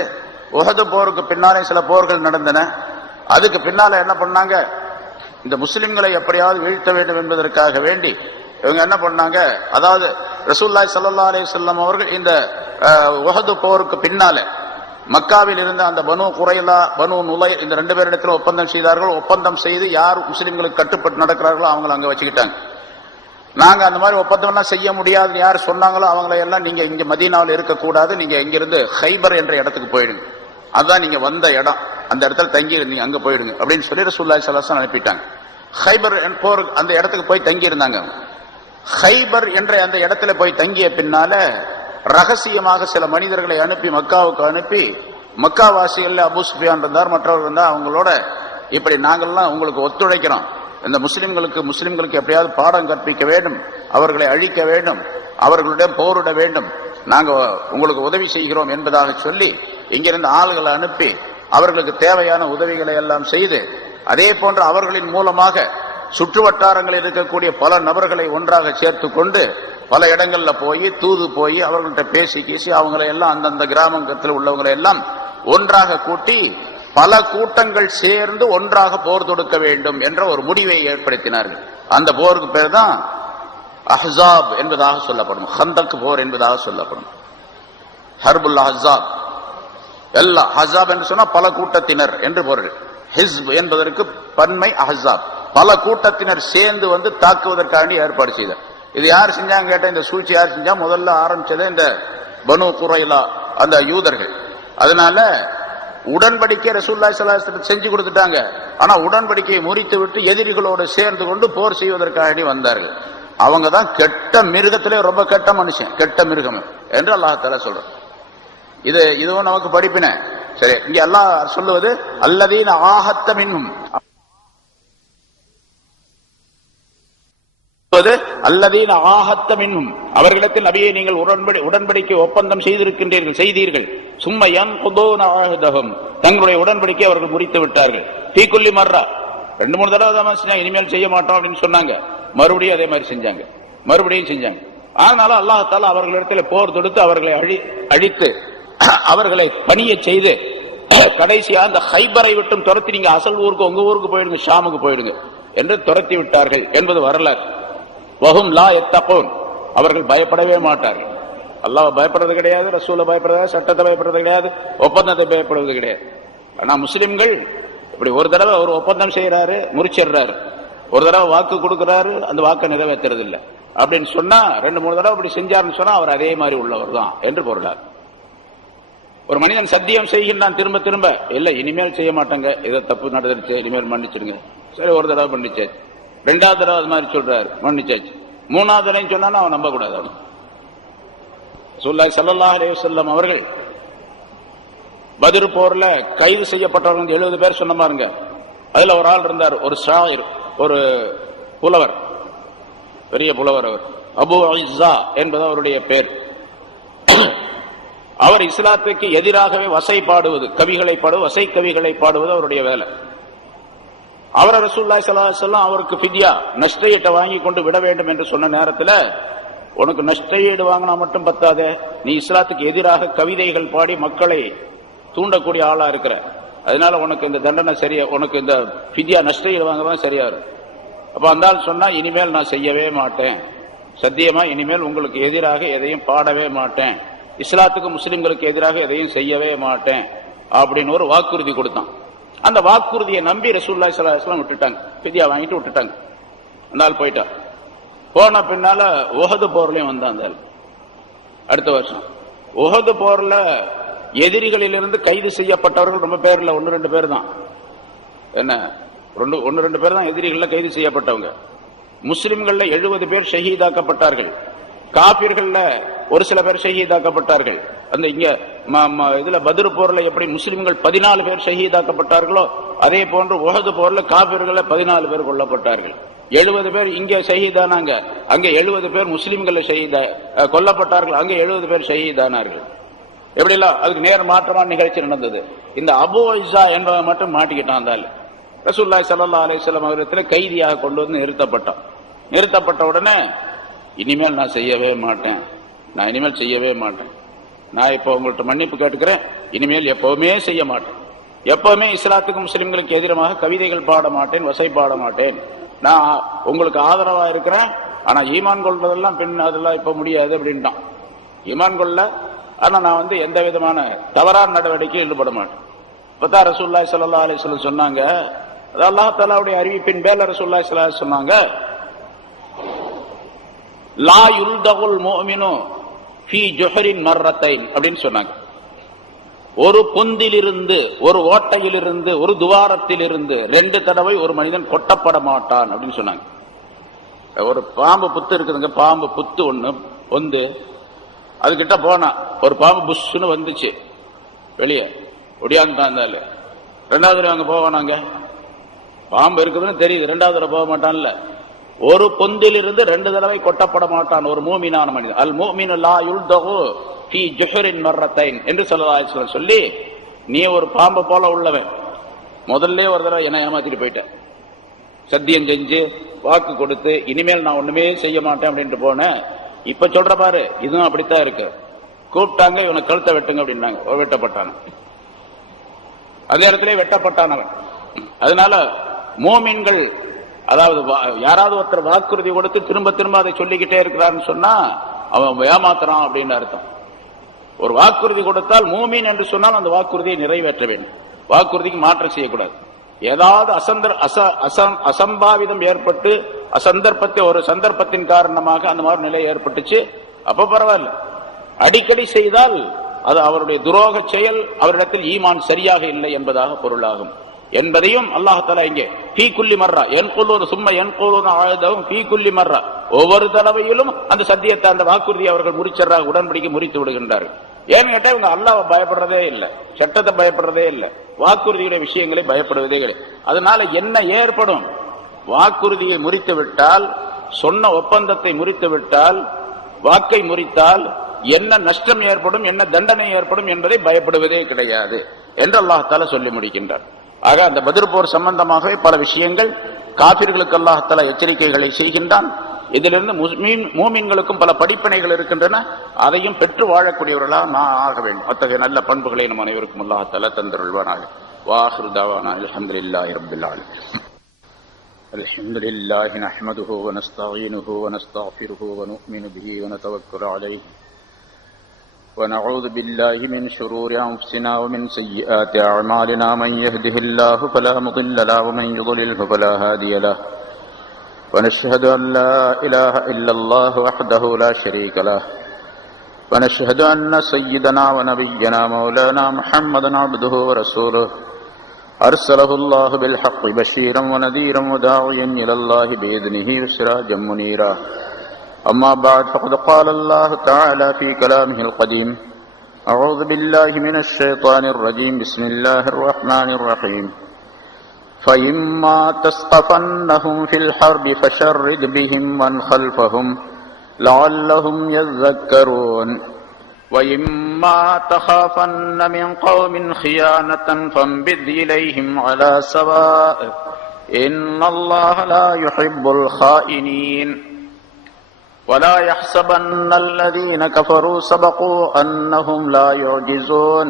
உஹது போருக்கு பின்னாலே சில போர்கள் நடந்தன. அதுக்கு பின்னால என்ன பண்ணாங்க, இந்த முஸ்லிம்களை எப்படியாவது வீழ்த்த வேண்டும் என்பதற்காக வேண்டி இவங்க என்ன பண்ணாங்க, அதாவது ரசூலுல்லாஹி ஸல்லல்லாஹு அலைஹி வஸல்லம் அவர்கள் இந்த உஹது போருக்கு பின்னால மக்காவில் இருந்த அந்த பனு குரைலா, பனு நுலைர் இந்த 2 பேரிடத்தில் ஒப்பந்தம் செய்தார்கள். ஒப்பந்தம் செய்து யார் முஸ்லிம்களுக்கு கட்டுப்பட்டு நடக்கிறார்களோ அவங்களை அங்க வச்சுக்கிட்டாங்க. நாங்க அந்த மாதிரி ஒப்பந்தம் எல்லாம் செய்ய முடியாது யார் சொன்னாங்களோ அவங்களை எல்லாம் நீங்க இங்க மதீனாவில் இருக்கக்கூடாது, நீங்க இங்கிருந்து ஹைபர் என்ற இடத்துக்கு போயிடுங்க, அதுதான் நீங்க வந்த இடம், அந்த இடத்துல தங்கி இருந்தீங்க, அங்க போயிடுங்க அப்படின்னு சொல்லி ரசூலுல்லாஹி ஸல்லல்லாஹு அலைஹி வஸல்லம் அனுப்பிட்டாங்க. ஹைபர் போர் அந்த இடத்துக்கு போய் தங்கி இருந்தாங்க. ஹைபர் என்ற அந்த இடத்துல போய் தங்கிய பின்னால ரகசியமாக சில மனிதர்களை அனுப்பி மக்காவுக்கு அனுப்பி, மக்காவாசிகள் அபூ சுஃபியான் இருந்தார், மற்றவர்கள் இருந்தார், அவங்களோட இப்படி நாங்கள்லாம் உங்களுக்கு ஒத்துழைக்கிறோம், இந்த முஸ்லிம்களுக்கு எப்படியாவது பாடம் கற்பிக்க வேண்டும், அவர்களை அழிக்க வேண்டும், அவர்களிடம் போரிட வேண்டும், நாங்க உங்களுக்கு உதவி செய்கிறோம் என்பதாக சொல்லி இங்கிருந்து ஆளுகளை அனுப்பி அவர்களுக்கு தேவையான உதவிகளை எல்லாம் செய்து, அதே போன்று அவர்களின் மூலமாக சுற்று வட்டாரங்களில் இருக்கக்கூடிய பல நபர்களை ஒன்றாக சேர்த்து கொண்டு பல இடங்கள்ல போய் தூது போய் அவர்கள்ட்ட பேசி அவங்களை எல்லாம் அந்தந்த கிராமத்தில் உள்ளவங்களை எல்லாம் ஒன்றாக கூட்டி பல கூட்டங்கள் சேர்ந்து ஒன்றாக போர் தொடுக்க வேண்டும் என்ற ஒரு முடிவை ஏற்படுத்தினார்கள். அந்த போருக்கு பேர் தான் அஹ்ஸாப் என்பதாக சொல்லப்படும், ஹந்தக் போர் என்பதாக சொல்லப்படும். ஹர்புல் அஹ்ஸாப், எல்லா அஹ்ஸாப் என்று சொன்னா பல கூட்டத்தினர் என்று பொருள். ஹிஸ்ப் என்பதற்கு பன்மை அஹ்ஸாப், பல கூட்டத்தினர் சேர்ந்து வந்து தாக்குவதற்காண்டி ஏற்பாடு செய்தார். இது யார் செஞ்சாங்க கேட்ட, இந்த சூழ்ச்சி யார் செஞ்சா? முதல்ல ஆரம்பிச்சது இந்த பனு குரைலா, அந்த யூதர்கள். அதனால உடன்படிக்கை ரசூலுல்லாஹி ஸல்லல்லாஹு அலைஹி வஸல்லம் செஞ்சு கொடுத்துட்டாங்க. ஆனா உடன்படிக்கையை முறித்து விட்டு எதிரிகளோடு சேர்ந்து கொண்டு போர் செய்வதற்காக வந்தார்கள். அவங்க தான் கெட்ட மிருகத்திலே ரொம்ப கெட்ட மனுஷன், கெட்ட மிருகம் என்று அல்லாஹ் தஆலா சொல்றான். இதுவும் நமக்கு படிப்பின. சரி, இங்க அல்லாஹ் சொல்லுவது அல்லதீன ஆஹத்த மின்ஹும், அல்லதீன ஆஹத்த மின்ஹும், அவர்களிடத்தில் நபியை நீங்கள் உடன்படிக்கை ஒப்பந்தம் செய்தீர்கள். சும்ம யன்குதூன அஹ்தஹும், தங்களுடைய உடன்படிக்கை அவர்கள் முறித்து விட்டார்கள். ஃபீ குல்லி மர்ரா, 2-3 தடவை தான் செஞ்சாங்க, இனிமேல் செய்ய மாட்டோம் அப்படின்னு சொன்னாங்க. மறுபடியும் அதே மாதிரி செஞ்சாங்க, மறுபடியும் செஞ்சாங்க. அதனால அல்லாஹ் தஆலா அவர்களிடத்தில் போர் தொடுத்து அவர்களை அழித்து அவர்களை பணிய செய்து கடைசியா அந்த ஹைபரை விட்டும் துரத்தி, நீங்க அசல் ஊருக்கு, உங்க ஊருக்கு போயிடுங்க, ஷாமுக்கு போயிடுங்க என்று துரத்தி விட்டார்கள் என்பது வரலாறு. வஹும் லா யத்தகூன், அவர்கள் பயப்படவே மாட்டார்கள். அல்லாஹ் பயப்படுறது கிடையாது, ரசூலை பயப்படுறது, சட்டத்தை பயப்படுறது கிடையாது, ஒப்பந்தத்தை பயப்படுவது கிடையாது. ஆனா முஸ்லிம்கள் இப்படி ஒரு தடவை ஒரு ஒப்பந்தம் செய்யறாரு, முறிச்சிடுறாரு, ஒரு தடவை வாக்கு கொடுக்கிறாரு, அந்த வாக்கை நிறைவேற்றுறது இல்லை அப்படின்னு சொன்னா, 2-3 தடவை இப்படி செஞ்சாருன்னு சொன்னா அவர் அதே மாதிரி உள்ளவர் தான் என்று பொருளார். ஒரு மனிதன் சத்தியம் செய்கின்றான் திரும்ப திரும்ப, இல்ல இனிமேல் செய்ய மாட்டாங்க, ஏதோ தப்பு நடந்துருச்சு, இனிமேல் மன்னிச்சிருங்க. சரி, ஒரு தடவை மன்னிச்சாச்சு, 2வது தடவை அது மாதிரி சொல்றாரு, மன்னிச்சாச்சு. 3வது தடவை சொன்னா அவன் நம்ப கூடாது. ரசூலுல்லாஹி ஸல்லல்லாஹு அலைஹி வஸல்லம் அவர்கள் பத்ர் போர்ல கைது செய்யப்பட்டவர்கள் 70 பேர் சொன்ன பாருங்க. அதுல ஒரு ஆள் இருந்தார், ஒரு ஷாயிர், ஒரு புலவர், பெரிய புலவர். அவர் அபு இஸ்ஸா என்பது அவருடைய பேர். அவர் இஸ்லாத்துக்கு எதிராகவே வசை பாடுவது, கவிகளை பாடுவது, வசை கவிகளை பாடுவது அவருடைய வேலை. அவர் ரசூலுல்லாஹி ஸல்லல்லாஹு அலைஹி வஸல்லம் அவருக்கு ஃபித்யா, நஷ்டஈட்டை வாங்கி கொண்டு விட வேண்டும் என்று சொன்ன நேரத்தில், உனக்கு நஷ்டஈடு வாங்கினா மட்டும் பத்தாதே, நீ இஸ்லாத்துக்கு எதிராக கவிதைகள் பாடி மக்களை தூண்டக்கூடிய ஆளா இருக்கிற, அதனால உனக்கு இந்த தண்டனை சரியா, உனக்கு இந்த ஃபித்யா நஷ்டஈடு வாங்கதான் சரியா இருக்கு. அப்ப அந்த ஆள் சொன்னா, இனிமேல் நான் செய்யவே மாட்டேன், சத்தியமா இனிமேல் உங்களுக்கு எதிராக எதையும் பாடவே மாட்டேன், இஸ்லாத்துக்கு முஸ்லிம்களுக்கு எதிராக எதையும் செய்யவே மாட்டேன் அப்படின்னு ஒரு வாக்குறுதி கொடுத்தான். அந்த வாக்குறுதியை நம்பி ரசூலுல்லாஹி ஸல்லல்லாஹு அலைஹி வஸல்லம் விட்டுட்டாங்க, ஃபித்யா வாங்கிட்டு விட்டுட்டாங்க. அந்த ஆள் போயிட்டா. போன பின்னால உஹது போர்லயும் வந்தான் அந்த ஆள். அடுத்த வருஷம் உஹது போர்ல எதிரிகளிலிருந்து கைது செய்யப்பட்டவர்கள் ரொம்ப பேர் இல்ல, 1-2 பேர் தான். என்ன, 1-2 பேர் தான் எதிரிகள்ல கைது செய்யப்பட்டவங்க. முஸ்லிம்கள்ல 70 பேர் ஷஹீதாக்கப்பட்டார்கள். காபிர்கள்ல ஒரு சில பேர் ஷஹீதாக்கப்பட்டார்கள். அந்த இங்க இதுல பத்ர் போர்ல எப்படி முஸ்லிம்கள் 14 பேர் ஷஹீதாக்கப்பட்டார்களோ, அதே போன்று உஹது போர்ல காபிர்கள்ல 14 பேர் கொல்லப்பட்டார்கள். 70 பேர் இங்க ஷஹீதானாங்க, அங்க 70 பேர் முஸ்லிம்கள் கொல்லப்பட்டார்கள், அங்க 70 பேர் ஷஹீதானார்கள். எப்படி எல்லாம் அதுக்கு நேர் மாற்றமான நிகழ்ச்சி நடந்தது. இந்த அபு இஸ்ஸா என்பவன் மட்டும் மாட்டிக்கிட்டான். ரசூலுல்லாஹி ஸல்லல்லாஹு அலைஹி வஸல்லம் அவரிடத்தில் கைதியாக கொண்டு வந்து நிறுத்தப்பட்டான். நிறுத்தப்பட்ட உடனே, இனிமேல் நான் செய்யவே மாட்டேன், நான் இனிமேல் செய்யவே மாட்டேன், நான் இப்போ உங்கள்கிட்ட மன்னிப்பு கேட்டுக்கிறேன், இனிமேல் எப்பவுமே செய்ய மாட்டேன், எப்பவுமே இஸ்லாத்துக்கு முஸ்லிம்களுக்கு எதிராக கவிதைகள் பாட மாட்டேன், வசை பாட மாட்டேன், நான் உங்களுக்கு ஆதரவா இருக்கிறேன், ஆனா ஈமான் கொள்றதெல்லாம் பின் அதெல்லாம் இப்ப முடியாது அப்படின்ட்டான். ஈமான் கொள்ள, ஆனா நான் எந்த விதமான தவறான நடவடிக்கையில் ஈடுபட மாட்டேன். இப்பதான் ரசூலுல்லாஹி ஸல்லல்லாஹு அலைஹி வஸல்லம் சொன்னாங்க, அது அல்லாஹ் தஆலாவுடைய அறிவிப்பின் பேர்ல ரசூலுல்லாஹி ஸல்லல்லாஹு அலைஹி வஸல்லம் சொன்னாங்க, லா யுல்தகுல் முஃமினு ஃபீ ஜுஹரின் மர்ரத்தைன் அப்படின்னு சொன்னாங்க. ஒரு பொந்திலிருந்து, ஒரு ஓட்டையிலிருந்து, ஒரு துவாரத்திலிருந்து 2 தடவை ஒரு மனிதன் கொட்டப்பட மாட்டான் அப்படின்னு சொன்னாங்க. ஒரு பாம்பு புத்து இருக்குதுங்க, பாம்பு புத்து ஒன்று அதுகிட்ட போனா ஒரு பாம்பு புஷ்னு வந்துச்சு, வெளியே ஒடியாந்துட்டான். 2வது தடவை அங்க போவானாங்க, பாம்பு இருக்குதுன்னு தெரியுது, 2வது தடவை போக மாட்டான்ல. ஒரு பொந்திலிருந்து 2 தடவை கொட்டப்பட மாட்டான் ஒரு மூமினான மனிதன். அல் முஃமினு லா யுல்தகு ஃபீ ஜுஹரின் மர்ரத்தைன் என்று ஸல்லல்லாஹு அலைஹி வஸல்லம் சொல்லி, நீ ஒரு பாம்பை போல உள்ளவன், முதல்ல ஒரு தடவை என்ன ஏமாத்திட்டு போயிட்ட, சத்தியம் செஞ்சு வாக்கு கொடுத்து இனிமேல் நான் ஒண்ணுமே செய்ய மாட்டேன் அப்படின்ட்டு போனேன். இப்ப சொல்ற பாரு, இதுவும் அப்படித்தான் இருக்கு. கூப்பிட்டாங்க, இவனை கழுத்தை வெட்டுங்க அப்படின்னாங்க, வெட்டப்பட்டான. அதே இடத்திலே வெட்டப்பட்டான் அவன். அதனால மோமீன்கள், அதாவது யாராவது ஒருத்தர் வாக்குறுதி கொடுத்து திரும்ப திரும்ப அதை சொல்லிக்கிட்டே இருக்கிறான்னு சொன்னா அவன் ஏமாத்துறான் அப்படின்னு அர்த்தம். ஒரு வாக்குறுதி கொடுத்தால் மூமீன் என்று சொன்னால் அந்த வாக்குறுதியை நிறைவேற்ற வேண்டும், வாக்குறுதிக்கு மாற்றம் செய்யக்கூடாது. ஏதாவது அசம்பாவிதம் ஏற்பட்டு ஒரு சந்தர்ப்பத்தின் காரணமாக அந்த மாதிரி நிலை ஏற்பட்டுச்சு, அப்ப பரவாயில்ல. அடிக்கடி செய்தால் அது அவருடைய துரோக செயல், அவரிடத்தில் ஈமான் சரியாக இல்லை என்பதாக பொருளாகும் என்பதையும் அல்லாஹ்தஆலா இங்கே ஃபீ குல்லி மர்ரா யன்குலூன சும்ம யன்குலூன ஆயதஹும் ஃபீ குல்லி மர்ரா, ஒவ்வொரு தடவையிலும் அந்த சத்தியத்தை, அந்த வாக்குறுதியை அவர்கள் முறிச்சறாக, உடன்படிக்கை முறித்து விடுகின்றார்கள். ஏன்னு கேட்டா இவங்க அல்லாஹ்வை பயப்படுறதே இல்லை, சட்டத்தை பயப்படுறதே இல்லை, வாக்குறுதியுடைய விஷயங்களை பயப்படுவதே கிடையாது. அதனால என்ன ஏற்படும்? வாக்குறுதியை முறித்து விட்டால், சொன்ன ஒப்பந்தத்தை முறித்து விட்டால், வாக்கை முறித்தால் என்ன நஷ்டம் ஏற்படும், என்ன தண்டனை ஏற்படும் என்பதை பயப்படுவதே கிடையாது என்று அல்லாஹ்தஆலா சொல்லி முடிக்கின்றார். ஆக அந்த பத்ர் போர் சம்பந்தமாகவே பல விஷயங்கள் காபிர்களுக்கு அல்லாஹ்தஆலா எச்சரிக்கைகளை செய்கின்றான். இதிலிருந்து மூமின்களுக்கும் பல படிப்பினைகள் இருக்கின்றன. அதையும் பெற்று வாழக்கூடியவர்களாக நான் ஆக வேண்டும். அத்தகைய நல்ல பண்புகளை நம் அனைவருக்கும் அல்லாஹ்தஆலா தந்தருள்வானாக. வாஹிரு தஅவானா அல்ஹம்துலில்லாஹி ரப்பில் ஆலமீன். அல்ஹம்துலில்லாஹி நஹ்மதுஹு வ நஸ்தஈனுஹு வ நஸ்தக்ஃபிருஹு வ நு'மினு பிஹி வ நதவக்கலு அலைஹி ونعوذ بالله من شرور أنفسنا ومن سيئات أعمالنا من يهده الله فلا مضل له ومن يضلله فلا هادي له ونشهد أن لا إله إلا الله وحده لا شريك له ونشهد أن سيدنا ونبينا مولانا محمدا عبده ورسوله أرسله الله بالحق بشيرا ونذيرا وداعيا إلى الله بإذنه وسراجا منيرا. أما بعد فقد قال الله تعالى في كلامه القديم: أعوذ بالله من الشيطان الرجيم بسم الله الرحمن الرحيم فإما تثقفنهم في الحرب فشرد بهم من خلفهم لعلهم يذكرون وإما تخافن من قوم خيانة فانبذ إليهم على سواء إن الله لا يحب الخائنين ولا يحسبن الذين كفروا سبقوا أنهم لا يعجزون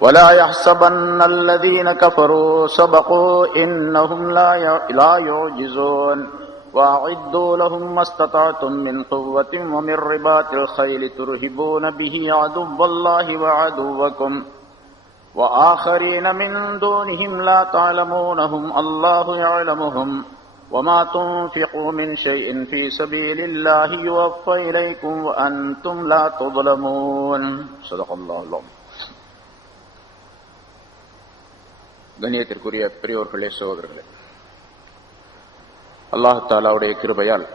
ولا يحسبن الذين كفروا سبقوا إنهم لا يعجزون وأعدوا لهم ما استطعتم من قوة ومن رباط الخيل ترهبون به عدو الله وعدوكم وآخرين من دونهم لا تعلمونهم الله يعلمهم وما تنفقوا من شيء في سبيل الله يوفى إليكم وأنتم لا تظلمون. صدق الله العظيم. கண்ணியத்திற்குரிய பெரியோர்களே, சகோதரர்களே, அல்லாஹ் தஆலாவுடைய கிருபையால்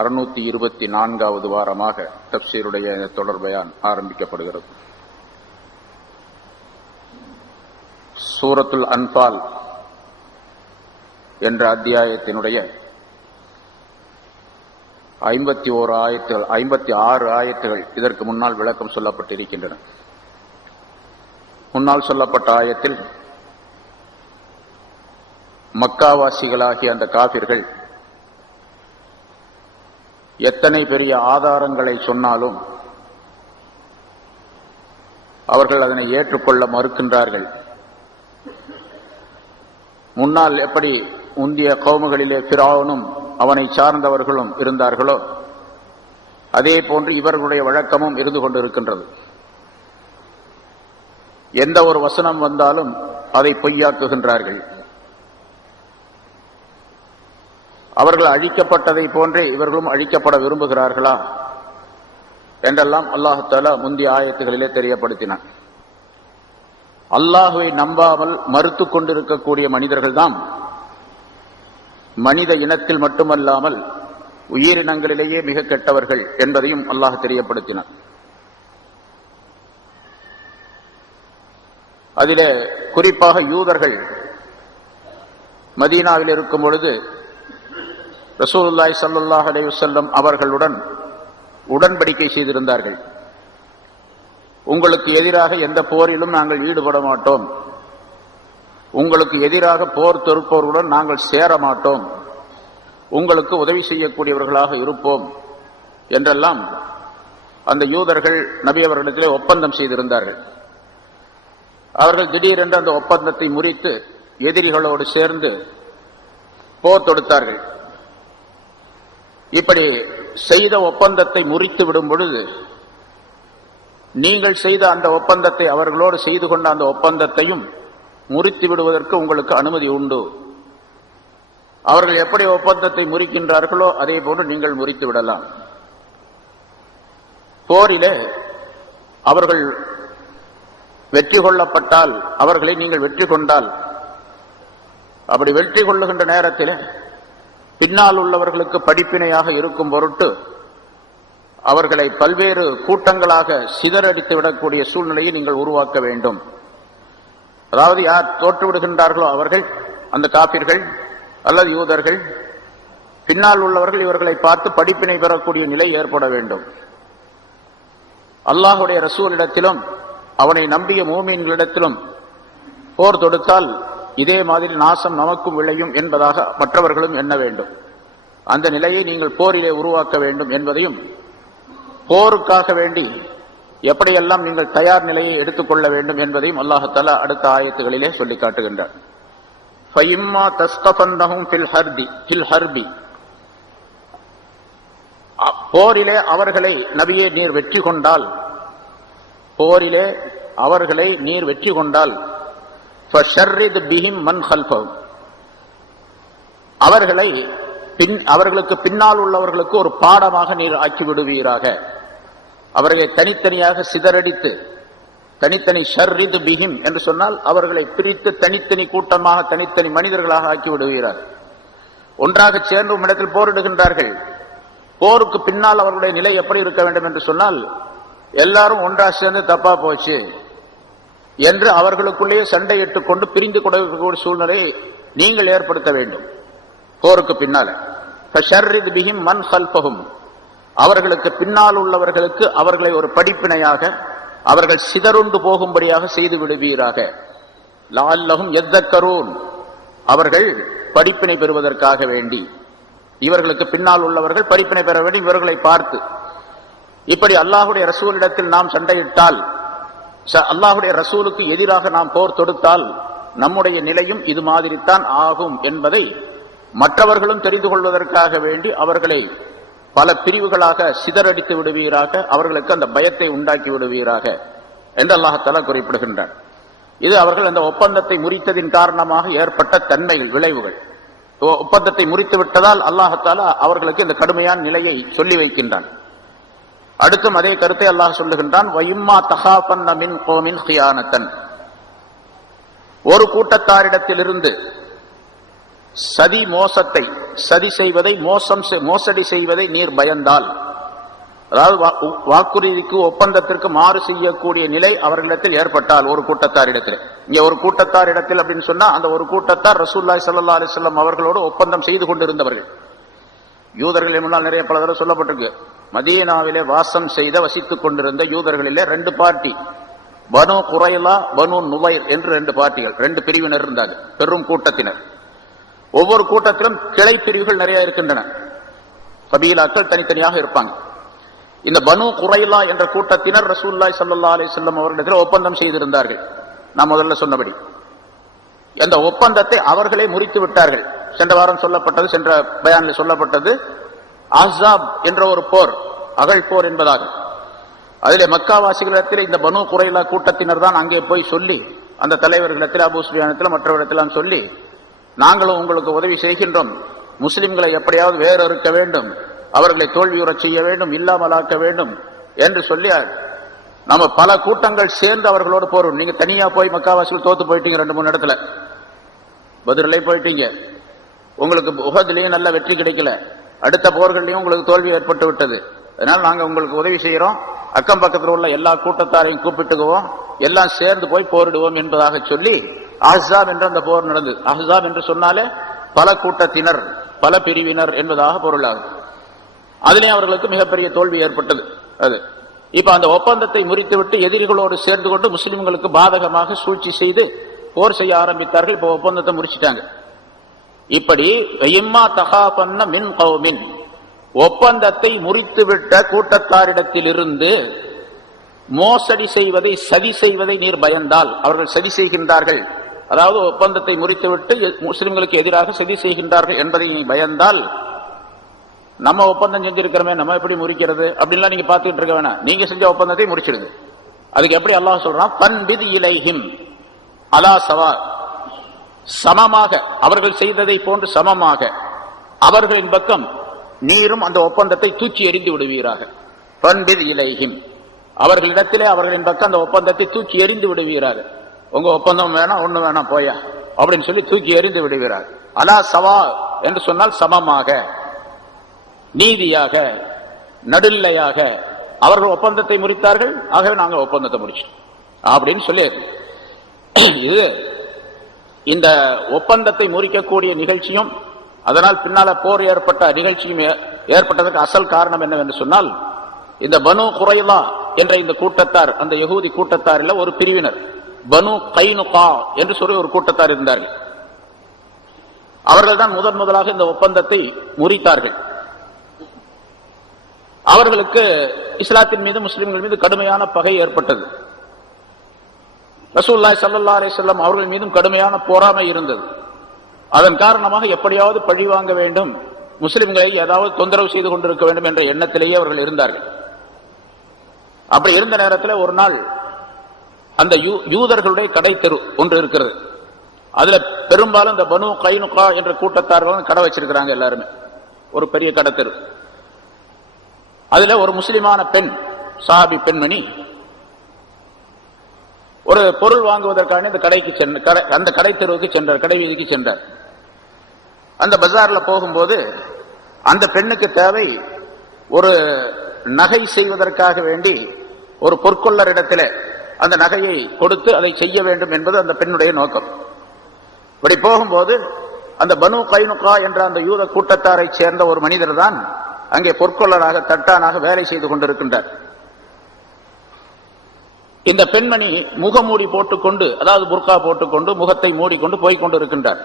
624வது வாரமாக தஃப்சீருடைய தொடர் பயான் ஆரம்பிக்கப்படுகிறது. சூரத்துல் அன்பால் என்ற அத்தியாயத்தினுடைய 56 ஆயத்துகள் இதற்கு முன்னால் விளக்கம் சொல்லப்பட்டிருக்கின்றன. முன்னால் சொல்லப்பட்ட ஆயத்தில் மக்காவாசிகளாகிய அந்த காபிர்கள் எத்தனை பெரிய ஆதாரங்களை சொன்னாலும் அவர்கள் அதனை ஏற்றுக்கொள்ள மறுக்கின்றார்கள். முன்னால் எப்படி முந்திய கௌமுகளிலே ஃபிரௌனும் அவனை சார்ந்தவர்களும் இருந்தார்களோ அதே போன்று இவர்களுடைய வழக்கமும் இருந்து கொண்டிருக்கின்றது. எந்த ஒரு வசனம் வந்தாலும் அதை பொய்யாக்குகின்றார்கள். அவர்கள் அழிக்கப்பட்டதை போன்றே இவர்களும் அழிக்கப்பட விரும்புகிறார்களா என்றெல்லாம் அல்லாஹ் தஆலா முந்திய ஆயத்துகளிலே தெரியப்படுத்தினார். அல்லாஹுவை நம்பாமல் மறுத்து கொண்டிருக்கக்கூடிய மனிதர்கள்தான் மனித இனத்தில் மட்டுமல்லாமல் உயிரினங்களிலேயே மிக கெட்டவர்கள் என்பதையும் அல்லாஹ் தெரியப்படுத்தினார். அதிலே குறிப்பாக யூதர்கள் மதீனாவில் இருக்கும் பொழுது ரசூலுல்லாஹி ஸல்லல்லாஹு அலைஹி வஸல்லம் அவர்களுடன் உடன்படிக்கை செய்திருந்தார்கள். உங்களுக்கு எதிராக எந்த போரிலும் நாங்கள் ஈடுபட மாட்டோம், உங்களுக்கு எதிராக போர் தொடுப்பவர்களுடன் நாங்கள் சேர மாட்டோம், உங்களுக்கு உதவி செய்யக்கூடியவர்களாக இருப்போம் என்றெல்லாம் அந்த யூதர்கள் நபி அவர்களிடத்திலே ஒப்பந்தம் செய்திருந்தார்கள். அவர்கள் திடீரென்று அந்த ஒப்பந்தத்தை முறித்து எதிரிகளோடு சேர்ந்து போர் தொடுத்தார்கள். இப்படி செய்த ஒப்பந்தத்தை முறித்து விடும் பொழுது நீங்கள் செய்த அந்த ஒப்பந்தத்தை அவர்களோடு செய்து கொண்ட அந்த ஒப்பந்தத்தையும் முறித்து விடுவதற்கு உங்களுக்கு அனுமதி உண்டு. அவர்கள் எப்படி ஒப்பந்தத்தை முறிக்கின்றார்களோ அதே போன்று நீங்கள் முறித்து விடலாம். போரிலே அவர்கள் வெற்றி கொள்ளப்பட்டால், அவர்களை நீங்கள் வெற்றி கொண்டால், அப்படி வெற்றி கொள்ளுகின்ற நேரத்தில் பின்னால் உள்ளவர்களுக்கு படிப்பினையாக இருக்கும் பொருட்டு அவர்களை பல்வேறு கூட்டங்களாக சிதறடித்து விடக்கூடிய சூழ்நிலையை நீங்கள் உருவாக்க வேண்டும். அதாவது யார் தோற்று விடுகின்றார்களோ அவர்கள், அந்த காபிர்கள் அல்லது யூதர்கள், பின்னால் உள்ளவர்கள் இவர்களை பார்த்து படிப்பினை பெறக்கூடிய நிலை ஏற்பட வேண்டும். அல்லாஹுடைய ரசூலிடத்திலும் அவனை நம்பிய மூமின்களிடத்திலும் போர் தொடுத்தால் இதே மாதிரி நாசம் நமக்கும் விளையும் என்பதாக மற்றவர்களும் எண்ண வேண்டும். அந்த நிலையை நீங்கள் போரிலே உருவாக்க வேண்டும் என்பதையும், போருக்காக வேண்டி எப்படியெல்லாம் நீங்கள் தயார் நிலையை எடுத்துக்கொள்ள வேண்டும் என்பதையும் அல்லாஹ் தஆலா அடுத்த ஆயத்துகளிலே சொல்லி காட்டுகின்றார். ஃபஇம்மா தஸ்தஃபன்னஹும் ஃபில் ஹர்பி, போரிலே அவர்களை நபியே நீர் வெற்றி கொண்டால், போரிலே அவர்களை நீர் வெற்றி கொண்டால் ஃபஷர்ரித் பிஹிம் மன் கல்ஃபஹும், அவர்களை அவர்களுக்கு பின்னால் உள்ளவர்களுக்கு ஒரு பாடமாக நீர் ஆக்கி விடுவீராக. அவர்களை தனித்தனியாக சிதறடித்து, தனித்தனி ஷர்ரித் பிஹிம் என்று சொன்னால் அவர்களை பிரித்து தனித்தனி கூட்டமாக தனித்தனி மனிதர்களாக ஆக்கி விடுவீராக. ஒன்றாக சேர்ந்து இடத்தில் போரிடுகின்றார்கள். போருக்கு பின்னால் அவர்களுடைய நிலை எப்படி இருக்க வேண்டும் என்று சொன்னால், எல்லாரும் ஒன்றா சேர்ந்து தப்பா போச்சு என்று அவர்களுக்குள்ளேயே சண்டையிட்டுக் கொண்டு பிரிந்து கொடுக்கக்கூடிய சூழ்நிலையை நீங்கள் ஏற்படுத்த வேண்டும். போருக்கு பின்னால ஃபஷர்ரித் பிஹிம் மன் கல்ஃபஹும், அவர்களுக்கு பின்னால் உள்ளவர்களுக்கு அவர்களை ஒரு படிப்பினையாக, அவர்கள் சிதறுண்டு போகும்படியாக செய்து விடுவீராக. லஅல்லஹும் யذكرون, அவர்கள் படிப்பினை பெறுவதற்காக வேண்டி, இவர்களுக்கு பின்னால் உள்ளவர்கள் படிப்பினை பெற வேண்டி இவர்களை பார்த்து. இப்படி அல்லாஹுடைய ரசூலிடத்தில் நாம் சண்டையிட்டால், அல்லாஹுடைய ரசூலுக்கு எதிராக நாம் போர் தொடுத்தால் நம்முடைய நிலையும் இது மாதிரித்தான் ஆகும் என்பதை மற்றவர்களும் தெரிந்து கொள்வதற்காக வேண்டி அவர்களை பல பிரிவுகளாக சிதறடித்து விடுவீராக, அவர்களுக்கு அந்த பயத்தை உண்டாக்கி விடுவீராக என்று அல்லாஹ் தஆலா குறிப்பிடுகின்றார். இது அவர்கள் அந்த ஒப்பந்தத்தை முறித்ததின் காரணமாக ஏற்பட்ட தன்மைகள், விளைவுகள். ஒப்பந்தத்தை முறித்து விட்டதால் அல்லாஹ் தஆலா அவர்களுக்கு இந்த கடுமையான நிலையை சொல்லி வைக்கின்றான். அடுத்தும் அதே கருத்தை அல்லாஹ் சொல்லுகின்றான். வயிம்மா தகாஃபன்ன மின் கௌமின் கியானத்தன், ஒரு கூட்டத்தாரிடத்திலிருந்து சதி செய்வதை, மோசடி செய்வதை நீர் பயந்தால், அதாவது வாக்குறுதிக்கு ஒப்பந்தத்திற்கு மாறு செய்யக்கூடிய நிலை அவர்களிடத்தில் ஏற்பட்டால், ஒரு கூட்டத்தாரிடத்தில், இங்க ஒரு கூட்டத்தாரிடத்தில் அப்படின்னு சொன்னா அந்த ஒரு கூட்டத்தார் ரசூலுல்லாஹி ஸல்லல்லாஹு அலைஹி வஸல்லம் அவர்களோடு ஒப்பந்தம் செய்து கொண்டிருந்தவர்கள். யூதர்களின் முன்னால் நிறைய பல தடவை சொல்லப்பட்டிருக்கு. மதீனாவிலே வாசம் செய்த, வசித்துக் கொண்டிருந்த யூதர்களிலே ரெண்டு பார்ட்டி, பனு குரைலா, பனு நுவைர் என்று ரெண்டு பார்ட்டிகள், ரெண்டு பிரிவினர் இருந்தார், பெரும் கூட்டத்தினர். ஒவ்வொரு கூட்டத்திலும் கிளை பிரிவுகள் நிறைய இருக்கின்றன, கபீலாக்கள் தனித்தனியாக இருப்பாங்க. இந்த பனு குரைலா என்ற கூட்டத்தினர் ரசூலுல்லாஹி ஸல்லல்லாஹு அலைஹி வஸல்லம் அவர்களிடத்தில் ஒப்பந்தம் செய்திருந்தார்கள். நான் முதல்ல சொன்னபடி அந்த ஒப்பந்தத்தை அவர்களே முறித்து விட்டார்கள். சென்ற வாரம் சொல்லப்பட்டது, சென்ற பயானில் சொல்லப்பட்டது அஹ்ஸாப் என்ற ஒரு போர், அகழ் போர் என்பதாக. அதிலே மக்காவாசிகளிடத்தில் இந்த பனு குரைலா கூட்டத்தினர் தான் அங்கே போய் சொல்லி, அந்த தலைவர்களிடத்தில், அபூ சுஃபியானிடத்தில், மற்றவரிடத்திலாம் சொல்லி, நாங்களும் உங்களுக்கு உதவி செய்கின்றோம், முஸ்லிம்களை எப்படியாவது வேறு இருக்க வேண்டும், அவர்களை தோல்வியுறச் செய்ய வேண்டும், இல்லாமலாக்க வேண்டும் என்று சொல்லி நம்ம பல கூட்டங்கள் சேர்ந்து அவர்களோடு போறோம். நீங்க தனியா போய் மக்காவாசிகள் தோத்து போயிட்டீங்க, 2-3 இடத்துல பத்ரிலே போயிட்டீங்க, உங்களுக்கு உஹதுலயும் நல்ல வெற்றி கிடைக்கல, அடுத்த போர்களையும் உங்களுக்கு தோல்வி ஏற்பட்டு விட்டது, அதனால நாங்க உங்களுக்கு உதவி செய்யறோம், அக்கம் பக்கத்தில் உள்ள எல்லா கூட்டத்தாரையும் கூப்பிட்டுக்குவோம், எல்லாம் சேர்ந்து போய் போரிடுவோம் என்பதாக சொல்லி அஹ்ஸாப் என்ற அந்த போர் நடந்தது. அஹ்ஸாப் என்று சொன்னாலே பல கூட்டத்தினர், பல பிரிவினர் என்பதாக பொருளாகும். அதிலே அவர்களுக்கு மிகப்பெரிய தோல்வி ஏற்பட்டது. அது இப்ப அந்த ஒப்பந்தத்தை முறித்துவிட்டு எதிரிகளோடு சேர்ந்து கொண்டு முஸ்லிம்களுக்கு பாதகமாக சூழ்ச்சி செய்து போர் செய்ய ஆரம்பித்தார்கள். இப்ப ஒப்பந்தத்தை முறிச்சிட்டாங்க. இப்படி வயிம்மா தகாஃபன்ன மின் கௌமின், ஒப்பந்தத்தை முறித்துவிட்ட கூட்டத்தாரிடத்திலிருந்து மோசடி செய்வதை, சதி செய்வதை நீர் பயந்தால், அவர்கள் சதி செய்கின்றார்கள், அதாவது ஒப்பந்தத்தை முறித்துவிட்டு முஸ்லிம்களுக்கு எதிராக சதி செய்கின்றார்கள் என்பதை நீ பயந்தால், நம்ம ஒப்பந்தம் செஞ்சிருக்கிறோமே, நம்ம எப்படி முறிக்கிறது அப்படின்லாம் நீங்க பார்த்துட்டு இருக்க வேணாம், நீங்க செஞ்ச ஒப்பந்தத்தை முறிச்சிடுங்க. அதுக்கு எப்படி அல்லாஹ் சொல்றான், பன்பித் இலைஹிம் அலா சவா, சமமாக, அவர்கள் செய்ததை போன்று சமமாக அவர்களின் பக்கம் நீரும் அந்த ஒப்பந்தத்தை தூக்கி எறிந்து விடுவீராக. பன்பித் இலைஹிம், அவர்களிடத்திலே அவர்களின் பக்கம் அந்த ஒப்பந்தத்தை தூக்கி எறிந்து விடுவீராக. உங்க ஒப்பந்தம் வேணாம், ஒண்ணு வேணாம், போயா அப்படின்னு சொல்லி தூக்கி எறிந்து விடுவீராக. அலா சவா என்று சொன்னால் சமமாக, நீதியாக, நடுநிலையாக. அவர்கள் ஒப்பந்தத்தை முறித்தார்கள், ஆகவே நாங்கள் ஒப்பந்தத்தை முடிச்சோம் அப்படின்னு சொல்லி, இது இந்த ஒப்பந்தத்தை முறிக்கக்கூடிய நிகழ்ச்சியும் அதனால் பின்னால போர் ஏற்பட்ட நிகழ்ச்சியும் ஏற்பட்டதற்கு அசல் காரணம் என்னவென்று சொன்னால், இந்த பனு குரைலா என்ற இந்த கூட்டத்தார், அந்த யகூதி கூட்டத்தாரில் ஒரு பிரிவினர் பனு கைனுகா என்று சொல்லி ஒரு கூட்டத்தார் இருந்தார்கள். அவர்கள் தான் முதலாக இந்த ஒப்பந்தத்தை முறித்தார்கள். அவர்களுக்கு இஸ்லாத்தின் மீது, முஸ்லிம்கள் மீது கடுமையான பகை ஏற்பட்டது. ரசூலுல்லாஹி ஸல்லல்லாஹு அலைஹி வஸல்லம் அவர்கள் மீதும் கடுமையான பொறாமை இருந்தது. அதன் காரணமாக எப்படியாவது பழி வாங்க வேண்டும், முஸ்லிம்களை ஏதாவது தொந்தரவு செய்து கொண்டிருக்க வேண்டும் என்ற எண்ணத்திலேயே அவர்கள் இருந்தார்கள். அப்படி இருந்த நேரத்தில் ஒரு நாள் அந்த யூதர்களுடைய கடை தெரு ஒன்று இருக்கிறது. அதுல பெரும்பாலும் இந்த பனு கைனுகா என்ற கூட்டத்தார்கள் கடை வச்சிருக்கிறாங்க எல்லாருமே, ஒரு பெரிய கடை தெரு. அதுல ஒரு முஸ்லிமான பெண், சஹாபி பெண்மணி, ஒரு பொருள் வாங்குவதற்கான இந்த கடைக்கு அந்த கடை தெருவுக்கு சென்றார், கடை வீதிக்கு சென்றார். அந்த பஜார்ல போகும்போது அந்த பெண்ணுக்கு தேவை ஒரு நகை செய்வதற்காக வேண்டி ஒரு பொற்கொள்ளரிடத்தில் அந்த நகையை கொடுத்து அதை செய்ய வேண்டும் என்பது அந்த பெண்ணுடைய நோக்கம். இப்படி போகும்போது அந்த பனு கைனுகா என்ற அந்த யூத கூட்டத்தாரை சேர்ந்த ஒரு மனிதர் தான் அங்கே பொற்கொள்ளராக, தட்டானாக வேலை செய்து கொண்டிருக்கின்றார். இந்த பெண்மணி முகமூடி போட்டுக்கொண்டு, அதாவது புர்கா போட்டுக்கொண்டு முகத்தை மூடிக்கொண்டு போய்கொண்டு இருக்கின்றார்.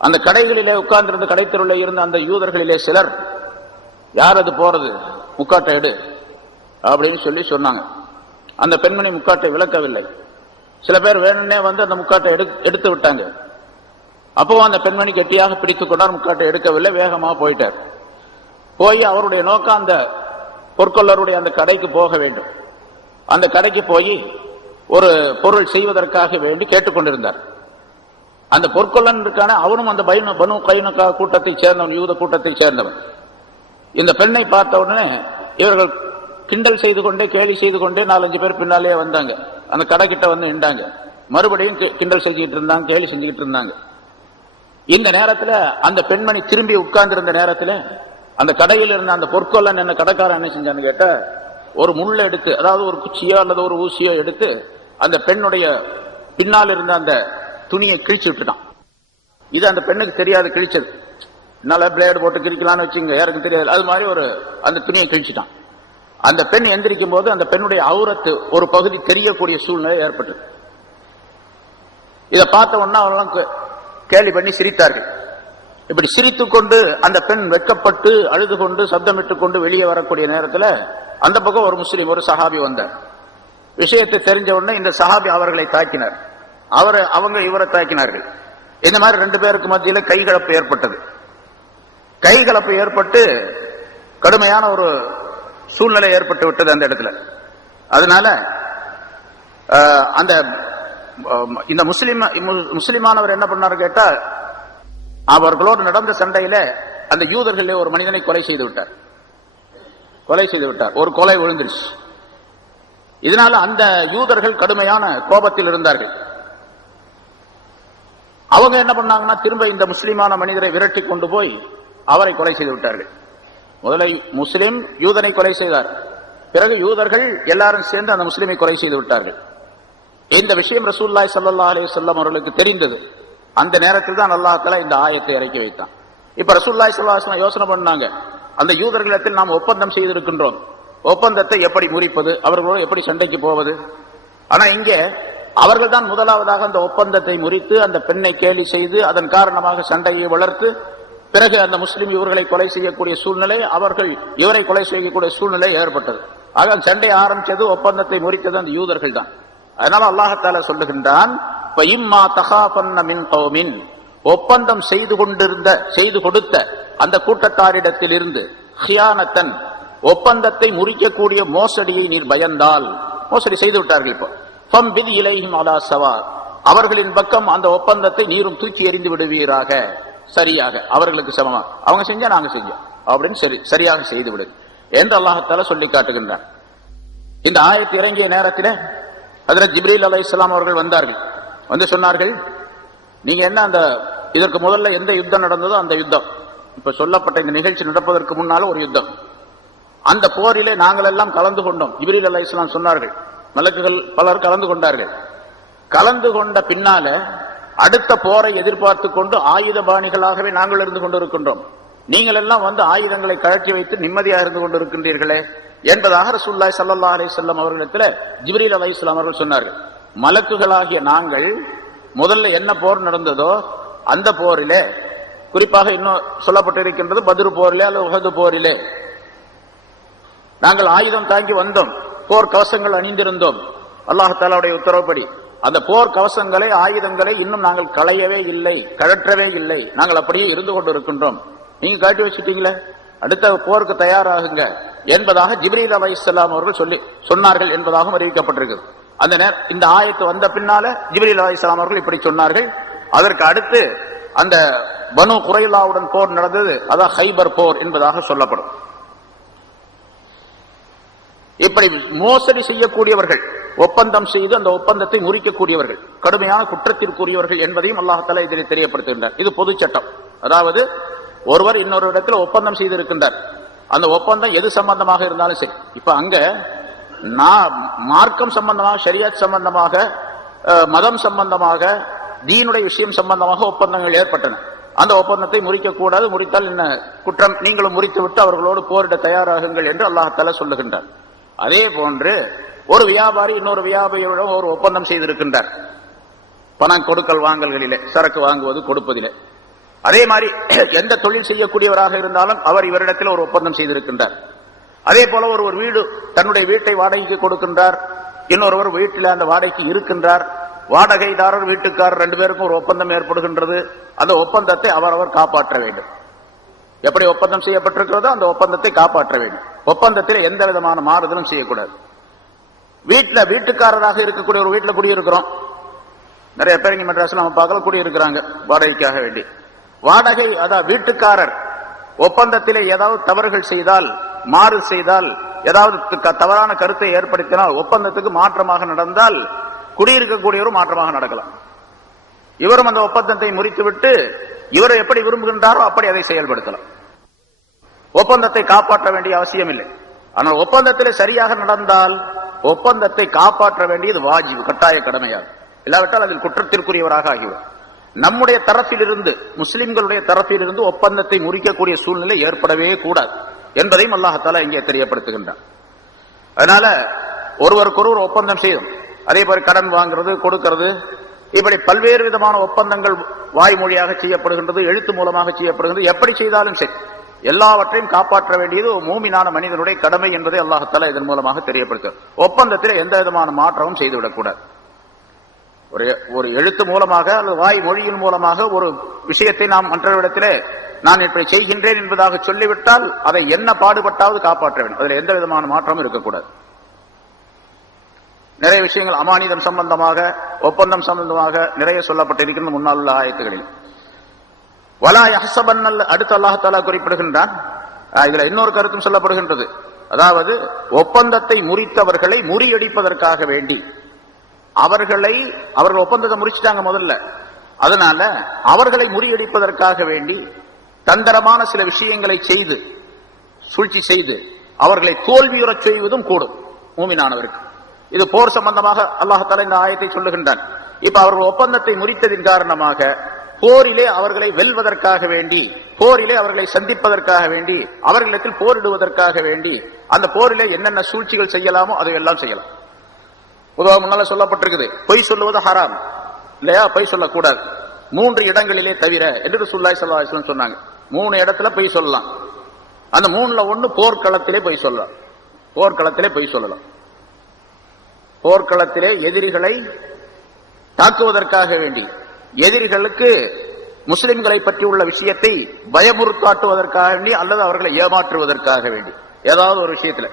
அந்த கடைகளிலே உட்கார்ந்திருந்த கடைத்தெருவில் இருந்த அந்த யூதர்களிலே சிலர், யார் அது போறது, முக்காட்டை எடு அப்படின்னு சொல்லி சொன்னாங்க. அந்த பெண்மணி முக்காட்டை விளக்கவில்லை. சில பேர் வேணும்னே வந்து அந்த முக்காட்டை எடுத்து விட்டாங்க. அப்பவும் அந்த பெண்மணி கெட்டியாக பிடித்துக் கொண்டார், முக்காட்டை எடுக்கவில்லை, வேகமாக போயிட்டார். போய் அவருடைய நோக்கம் அந்த பொற்கொள்ளருடைய அந்த கடைக்கு போக வேண்டும். அந்த கடைக்கு போய் ஒரு பொருள் செய்வதற்காக வேண்டி கேட்டுக்கொண்டிருந்தார். அந்த பொற்கொள்ளன் இருக்கான அவனும் அந்த பனு கைனுகா கூட்டத்தை சேர்ந்தவன், யூத கூட்டத்தை சேர்ந்தவன். இந்த பெண்ணை பார்த்த உடனே இவர்கள் கிண்டல் செய்து கொண்டே, கேலி செய்து கொண்டே 4-5 பேர் பின்னாலே வந்தாங்க. அந்த கடை கிட்ட வந்து நின்றாங்க. மறுபடியும் கிண்டல் செஞ்சுக்கிட்டு இருந்தாங்க, கேலி செஞ்சுக்கிட்டு இருந்தாங்க. இந்த நேரத்தில் அந்த பெண்மணி திரும்பி உட்கார்ந்திருந்த நேரத்தில் அந்த கடையில் இருந்த அந்த பொற்கொள்ளன் என்ன கடைக்காரன் என்ன செஞ்சான்னு கேட்ட, ஒரு முள்ளை எடுத்து, அதாவது ஒரு குச்சியோ அல்லது ஒரு ஊசியோ எடுத்து அந்த பெண்ணுடைய பின்னால் இருந்த அந்த துணியை கிழிச்சு விட்டுட்டான். இது அந்த பெண்ணுக்கு தெரியாது கிழிச்சது. என்னால பிளேடு போட்டு கிழிக்கலான்னு வச்சுங்க, யாருக்கும் தெரியாது. அது மாதிரி அந்த துணியை கிழிச்சிட்டான். அந்த பெண் எந்திரிக்கும் போது அந்த பெண்ணுடைய அவுரத்து ஒரு பகுதி தெரியக்கூடிய சூழ்நிலை ஏற்பட்டது. இதை பார்த்த உடனே அவெல்லாம் கேலி பண்ணி சிரித்தார்கள். இப்படி சிரித்துக் கொண்டு அந்த பெண் வெட்கப்பட்டு அழுது கொண்டு சப்தமிட்டுக் கொண்டு வெளியே வரக்கூடிய நேரத்தில் அந்த பக்கம் ஒரு முஸ்லீம், ஒரு சஹாபி வந்தார். விஷயத்தை தெரிஞ்ச உடனே இந்த சஹாபி அவர்களை தாக்கினார். அவங்க இவரை தாக்கினார்கள். இந்த மாதிரி 2 பேருக்கு மத்தியில் கைகலப்பு ஏற்பட்டது. கைகலப்பு ஏற்பட்டு கடுமையான ஒரு சூழ்நிலை ஏற்பட்டு விட்டது அந்த இடத்துல. அதனால அந்த இந்த முஸ்லிமானவர் என்ன பண்ணாரு கேட்டா, அவர்களோடு நடந்த சண்டையில அந்த யூதர்களே ஒரு மனிதனை கொலை செய்து விட்டார். ஒரு கொலை விழுந்துருச்சு. இதனால அந்த யூதர்கள் கடுமையான கோபத்தில் இருந்தார்கள். அவங்க என்ன பண்ணாங்கன்னா, திரும்ப இந்த முஸ்லிமான மனிதரை விரட்டி கொண்டு போய் அவரை கொலை செய்து விட்டார்கள். முதல்ல முஸ்லிம் யூதனை கொலை செய்தார். பிறகு யூதர்கள் எல்லாரும் சேர்ந்து அந்த முஸ்லிமை கொலை செய்து விட்டார்கள். இந்த விஷயம் ரசூலுல்லாஹி ஸல்லல்லாஹு அலைஹி வஸல்லம் அவர்களுக்கு தெரிந்தது. அந்த நேரத்தில் தான் அல்லாஹ் தஆலா இந்த ஆயத்தை இறக்கி வைத்தான். இப்ப ரசூலுல்லாஹி ஸல்லல்லாஹு அலைஹி வஸல்லம் யோசனை பண்ணாங்க, அந்த யூதர்களிடத்தில் நாம் ஒப்பந்தம் செய்திருக்கின்றோம், ஒப்பந்தத்தை எப்படி முறிப்பது, அவர்களோடு எப்படி சண்டைக்கு போவது. ஆனா இங்கே அவர்கள் தான் முதலாவதாக அந்த ஒப்பந்தத்தை முறித்து அந்த பெண்ணை கேலி செய்து அதன் காரணமாக சண்டையை வளர்த்து, பிறகு அந்த முஸ்லிம் இவர்களை கொலை செய்யக்கூடிய சூழ்நிலை, அவர்கள் இவரை கொலை செய்யக்கூடிய சூழ்நிலை ஏற்பட்டது. ஆக சண்டை ஆரம்பிச்சது, ஒப்பந்தத்தை முறித்தது அந்த யூதர்கள் தான். அதனால அல்லாஹ் சொல்லுகின்றான், ஒப்பந்தம் செய்து கொடுத்த அந்த கூட்டத்தாரிடத்தில் இருந்து ஹியானத்தன், ஒப்பந்தத்தை முறிக்கக்கூடிய மோசடியை நீர் பயந்தால், மோசடி செய்து விட்டார்கள், இப்போ அவர்களின் பக்கம் அந்த ஒப்பந்தத்தை நீரும் தூக்கி எறிந்து விடுவீராக, சரியாக அவர்களுக்கு சமமா, அவங்க செஞ்சா நாங்க செஞ்சோம் அப்படின்னு சரியாக செய்து விடு என்று அல்லாஹ் சொல்லி காட்டுகின்றான். இந்த ஆயத்து இறங்கிய நேரத்தில் ஹஜ்ரத் ஜிப்ரீல் அலைஹிஸ்ஸலாம் அவர்கள் வந்தார்கள். வந்து சொன்னார்கள், நீங்க என்ன அந்த இதற்கு முதல்ல எந்த யுத்தம் நடந்ததோ அந்த யுத்தம், இப்ப சொல்லப்பட்ட இந்த நிகழ்ச்சி நடப்பதற்கு முன்னால ஒரு யுத்தம், அந்த போரிலே நாங்கள் எல்லாம் கலந்து கொண்டோம். ஜிப்ரீல் அலைஹிஸ்ஸலாம் சொன்னார்கள், மலக்குகள் பலர் கலந்து கொண்டார்கள். கலந்து கொண்ட பின்னால அடுத்த போரை எதிர்பார்த்து கொண்டு ஆயுதபாணிகளாகவே நாங்கள் இருந்து கொண்டிருக்கின்றோம், நீங்கள் எல்லாம் வந்து ஆயுதங்களை கழற்றி வைத்து நிம்மதியாக இருந்து கொண்டிருக்கின்றீர்களே என்பதாக ரசூலுல்லாஹி ஸல்லல்லாஹு அலைஹி வஸல்லம் அவர்களிடத்தில் ஜிப்ரீல் அலைஹிஸ்ஸலாம் அவர்கள் சொன்னார்கள். மலக்குகளாகிய நாங்கள் முதல்ல என்ன போர் நடந்ததோ அந்த போரிலே, குறிப்பாக இன்னும் சொல்லப்பட்டிருக்கின்றது பத்ர் போரிலே அல்லது உஹது போரிலே, நாங்கள் ஆயுதம் தாங்கி வந்தோம், போர் கவசங்கள் அணிந்திருந்தோம். அல்லாஹ் தஆலாவுடைய உத்தரவுப்படி அந்த போர் கவசங்களை, ஆயுதங்களை இன்னும் நாங்கள் களையவே இல்லை, கழற்றவே இல்லை, நாங்கள் அப்படியே இருந்து கொண்டிருக்கின்றோம். நீங்க காட்டி வச்சுட்டீங்களே, அடுத்த போருக்கு தயாராகுங்க என்பதாக ஜிப்ரீல் அலைஹிஸ்ஸலாம் அவர்கள் சொன்னார்கள் என்பதாகவும் அறிவிக்கப்பட்டிருக்கு. அந்த இந்த ஆயத்து வந்த பின்னால ஜிப்ரீல் அலைஹிஸ்ஸலாம் அவர்கள் இப்படி சொன்னார்கள். அதற்கு அடுத்து அந்த பனு குரைலாவுடன் போர் நடந்தது, அதான் ஹைபர் போர் என்பதாக சொல்லப்படும். இப்படி மோசடி செய்யக்கூடியவர்கள், ஒப்பந்தம் செய்து அந்த ஒப்பந்தத்தை முறிக்கக்கூடியவர்கள் கடுமையான குற்றத்திற்குரியவர்கள் என்பதையும் அல்லாஹ் தஆலா இதில் தெரியப்படுத்துகின்றார். இது பொது சட்டம். அதாவது ஒருவர் இன்னொரு இடத்துல ஒப்பந்தம் செய்திருக்கின்றார், அந்த ஒப்பந்தம் எது சம்பந்தமாக இருந்தாலும் சரி, இப்ப அங்க மார்க்கம் சம்பந்தமாக, ஷரியத் சம்பந்தமாக, மதம் சம்பந்தமாக, தீனுடைய விஷயம் சம்பந்தமாக ஒப்பந்தங்கள் ஏற்பட்டன. அந்த ஒப்பந்தத்தை முறிக்க கூடாது, முறித்தால் என்ன குற்றம், நீங்களும் முறித்து விட்டு அவர்களோடு போரிட தயாராகுங்கள் என்று அல்லாஹ் தஆலா சொல்லுகின்றார். அதே போன்று ஒரு வியாபாரி இன்னொரு வியாபாரியிடம் ஒரு ஒப்பந்தம் செய்திருக்கின்றார், பணம் கொடுக்கல் வாங்கல்களிலே, சரக்கு வாங்குவது கொடுப்பதிலே. அதே மாதிரி எந்த தொழில் செய்யக்கூடியவராக இருந்தாலும் அவர் இவரிடத்தில் ஒரு ஒப்பந்தம் செய்திருக்கின்றார். அதே போல ஒரு வீடு, தன்னுடைய வீட்டை வாடகைக்கு கொடுக்கின்றார், இன்னொருவர் வீட்டில் அந்த வாடகைக்கு இருக்கின்றார். வாடகைதாரர் வீட்டுக்காரர் ரெண்டு பேருக்கும் ஒரு ஒப்பந்தம் ஏற்படுகின்றது. அந்த ஒப்பந்தத்தை அவரவர் காப்பாற்ற வேண்டும். எப்படி ஒப்பந்தம் செய்யப்பட்டிருக்கிறதோ அந்த ஒப்பந்தத்தை காப்பாற்ற வேண்டும். ஒப்பந்தத்தில் எந்த விதமான மாறுதலும் செய்யக்கூடாது. வீட்டுக்காரராக இருக்கக்கூடிய ஒரு வீட்டில் குடியிருக்கிறோம், நிறைய பேர் இங்க மெட்ராஸ்ல நம்ம பார்க்கல குடியிருக்கிறாங்க வாடகைக்காக வேண்டி. வாடகை, அதாவது வீட்டுக்காரர் ஒப்பந்தத்திலே ஏதாவது தவறுகள் செய்தால், மாறு செய்தால், ஏதாவது தவறான கருத்தை ஏற்படுத்தினால், ஒப்பந்தத்துக்கு மாற்றமாக நடந்தால் குடியிருக்கக்கூடியவரும் மாற்றமாக நடக்கலாம். இவரும் அந்த ஒப்பந்தத்தை முறித்துவிட்டு இவர் எப்படி விரும்புகின்றாரோ அப்படி அதை செயல்படுத்தலாம். ஒப்பந்தத்தை காப்பாற்ற வேண்டிய அவசியம் இல்லை. ஆனால் ஒப்பந்தத்திலே சரியாக நடந்தால் ஒப்பந்தத்தை காப்பாற்ற வேண்டியது வாஜிப், கட்டாய கடமையாகும். இல்லாவிட்டால் அதில் குற்றத்திற்குரியவராக ஆகிவிடும். நம்முடைய தரப்பிலிருந்து, முஸ்லிம்களுடைய தரப்பிலிருந்து ஒப்பந்தத்தை முறிக்கக்கூடிய சூழ்நிலை ஏற்படவே கூடாது என்பதையும் அல்லாஹ் தஆலா இங்கே தெரியப்படுத்துகின்றார். அதனால ஒருவருக்கொருவர் ஒப்பந்தம் செய்யும், அதே போல கடன் வாங்குறது, கொடுக்கிறது, இப்படி பல்வேறு விதமான ஒப்பந்தங்கள் வாய்மொழியாக செய்யப்படுகின்றது, எழுத்து மூலமாக செய்யப்படுகின்றது. எப்படி செய்தாலும் சரி எல்லாவற்றையும் காப்பாற்ற வேண்டியது ஒரு மூமினான மனிதனுடைய கடமை என்பதை அல்லாஹ் தஆலா இதன் மூலமாக தெரியப்படுத்துகிறார். ஒப்பந்தத்தில் எந்த விதமான மாற்றமும் செய்துவிடக்கூடாது. ஒரு எழுத்து மூலமாக அல்லது வாய் மொழியின் மூலமாக ஒரு விஷயத்தை நாம் மற்றவரிடத்திலே நான் இப்படி செய்கின்றேன் என்பதாக சொல்லிவிட்டால் அதை என்ன பாடுபட்டாவது காப்பாற்ற வேண்டும். அதில் எந்த விதமான மாற்றமும் இருக்கக்கூடாது. நிறைய விஷயங்கள் அமானிதம் சம்பந்தமாக, ஒப்பந்தம் சம்பந்தமாக நிறைய சொல்லப்பட்டிருக்கின்ற முன்னால் உள்ள ஆயத்துகளில். வலா யஹ்ஸபன்னல், அடுத்து அல்லாஹ் தஆலா குறிப்பிடுகின்றான். இதுல இன்னொரு கருத்தும் சொல்லப்படுகின்றது. அதாவது ஒப்பந்தத்தை முறித்தவர்களை முறியடிப்பதற்காக வேண்டி, அவர்கள் ஒப்பந்தத்தை முறிச்சிட்டாங்க முதல்ல, அதனால அவர்களை முறியடிப்பதற்காக வேண்டி தந்திரமான சில விஷயங்களை செய்து, சூழ்ச்சி செய்து அவர்களை தோல்வியுறச் செய்வதும் கூடும் மூமினானவருக்கு. இது போர் சம்பந்தமாக அல்லாஹ் தஆலா இந்த ஆயத்தை சொல்லுகின்றான். இப்ப அவர்கள் ஒப்பந்தத்தை முறித்ததின் காரணமாக போரிலே அவர்களை வெல்வதற்காக வேண்டி, போரிலே அவர்களை சந்திப்பதற்காக வேண்டி, அவர்களிடத்தில் போரிடுவதற்காக வேண்டி அந்த போரிலே என்னென்ன சூழ்ச்சிகள் செய்யலாமோ அதையெல்லாம் செய்யலாம். பொதுவாக முன்னால சொல்லப்பட்டிருக்குது, பொய் சொல்லுவது ஹராம் இல்லையா, பொய் சொல்லக்கூடாது 3 இடங்களிலே தவிர என்று ரசூலுல்லாஹி ஸல்லல்லாஹு அலைஹி வஸல்லம் சொன்னாங்க. 3 இடத்துல பொய் சொல்லலாம். அந்த 3ல 1 போர்க்களத்திலே பொய் சொல்லலாம். போர்க்களத்திலே பொய் சொல்லலாம். போர்க்களத்திலே எதிரிகளை தாக்குவதற்காக வேண்டி, எதிரிகளுக்கு முஸ்லிம்களை பற்றி உள்ள விஷயத்தை பயமுறுத்தாட்டுவதற்காக வேண்டி அல்லது அவர்களை ஏமாற்றுவதற்காக வேண்டி ஏதாவது ஒரு விஷயத்தில்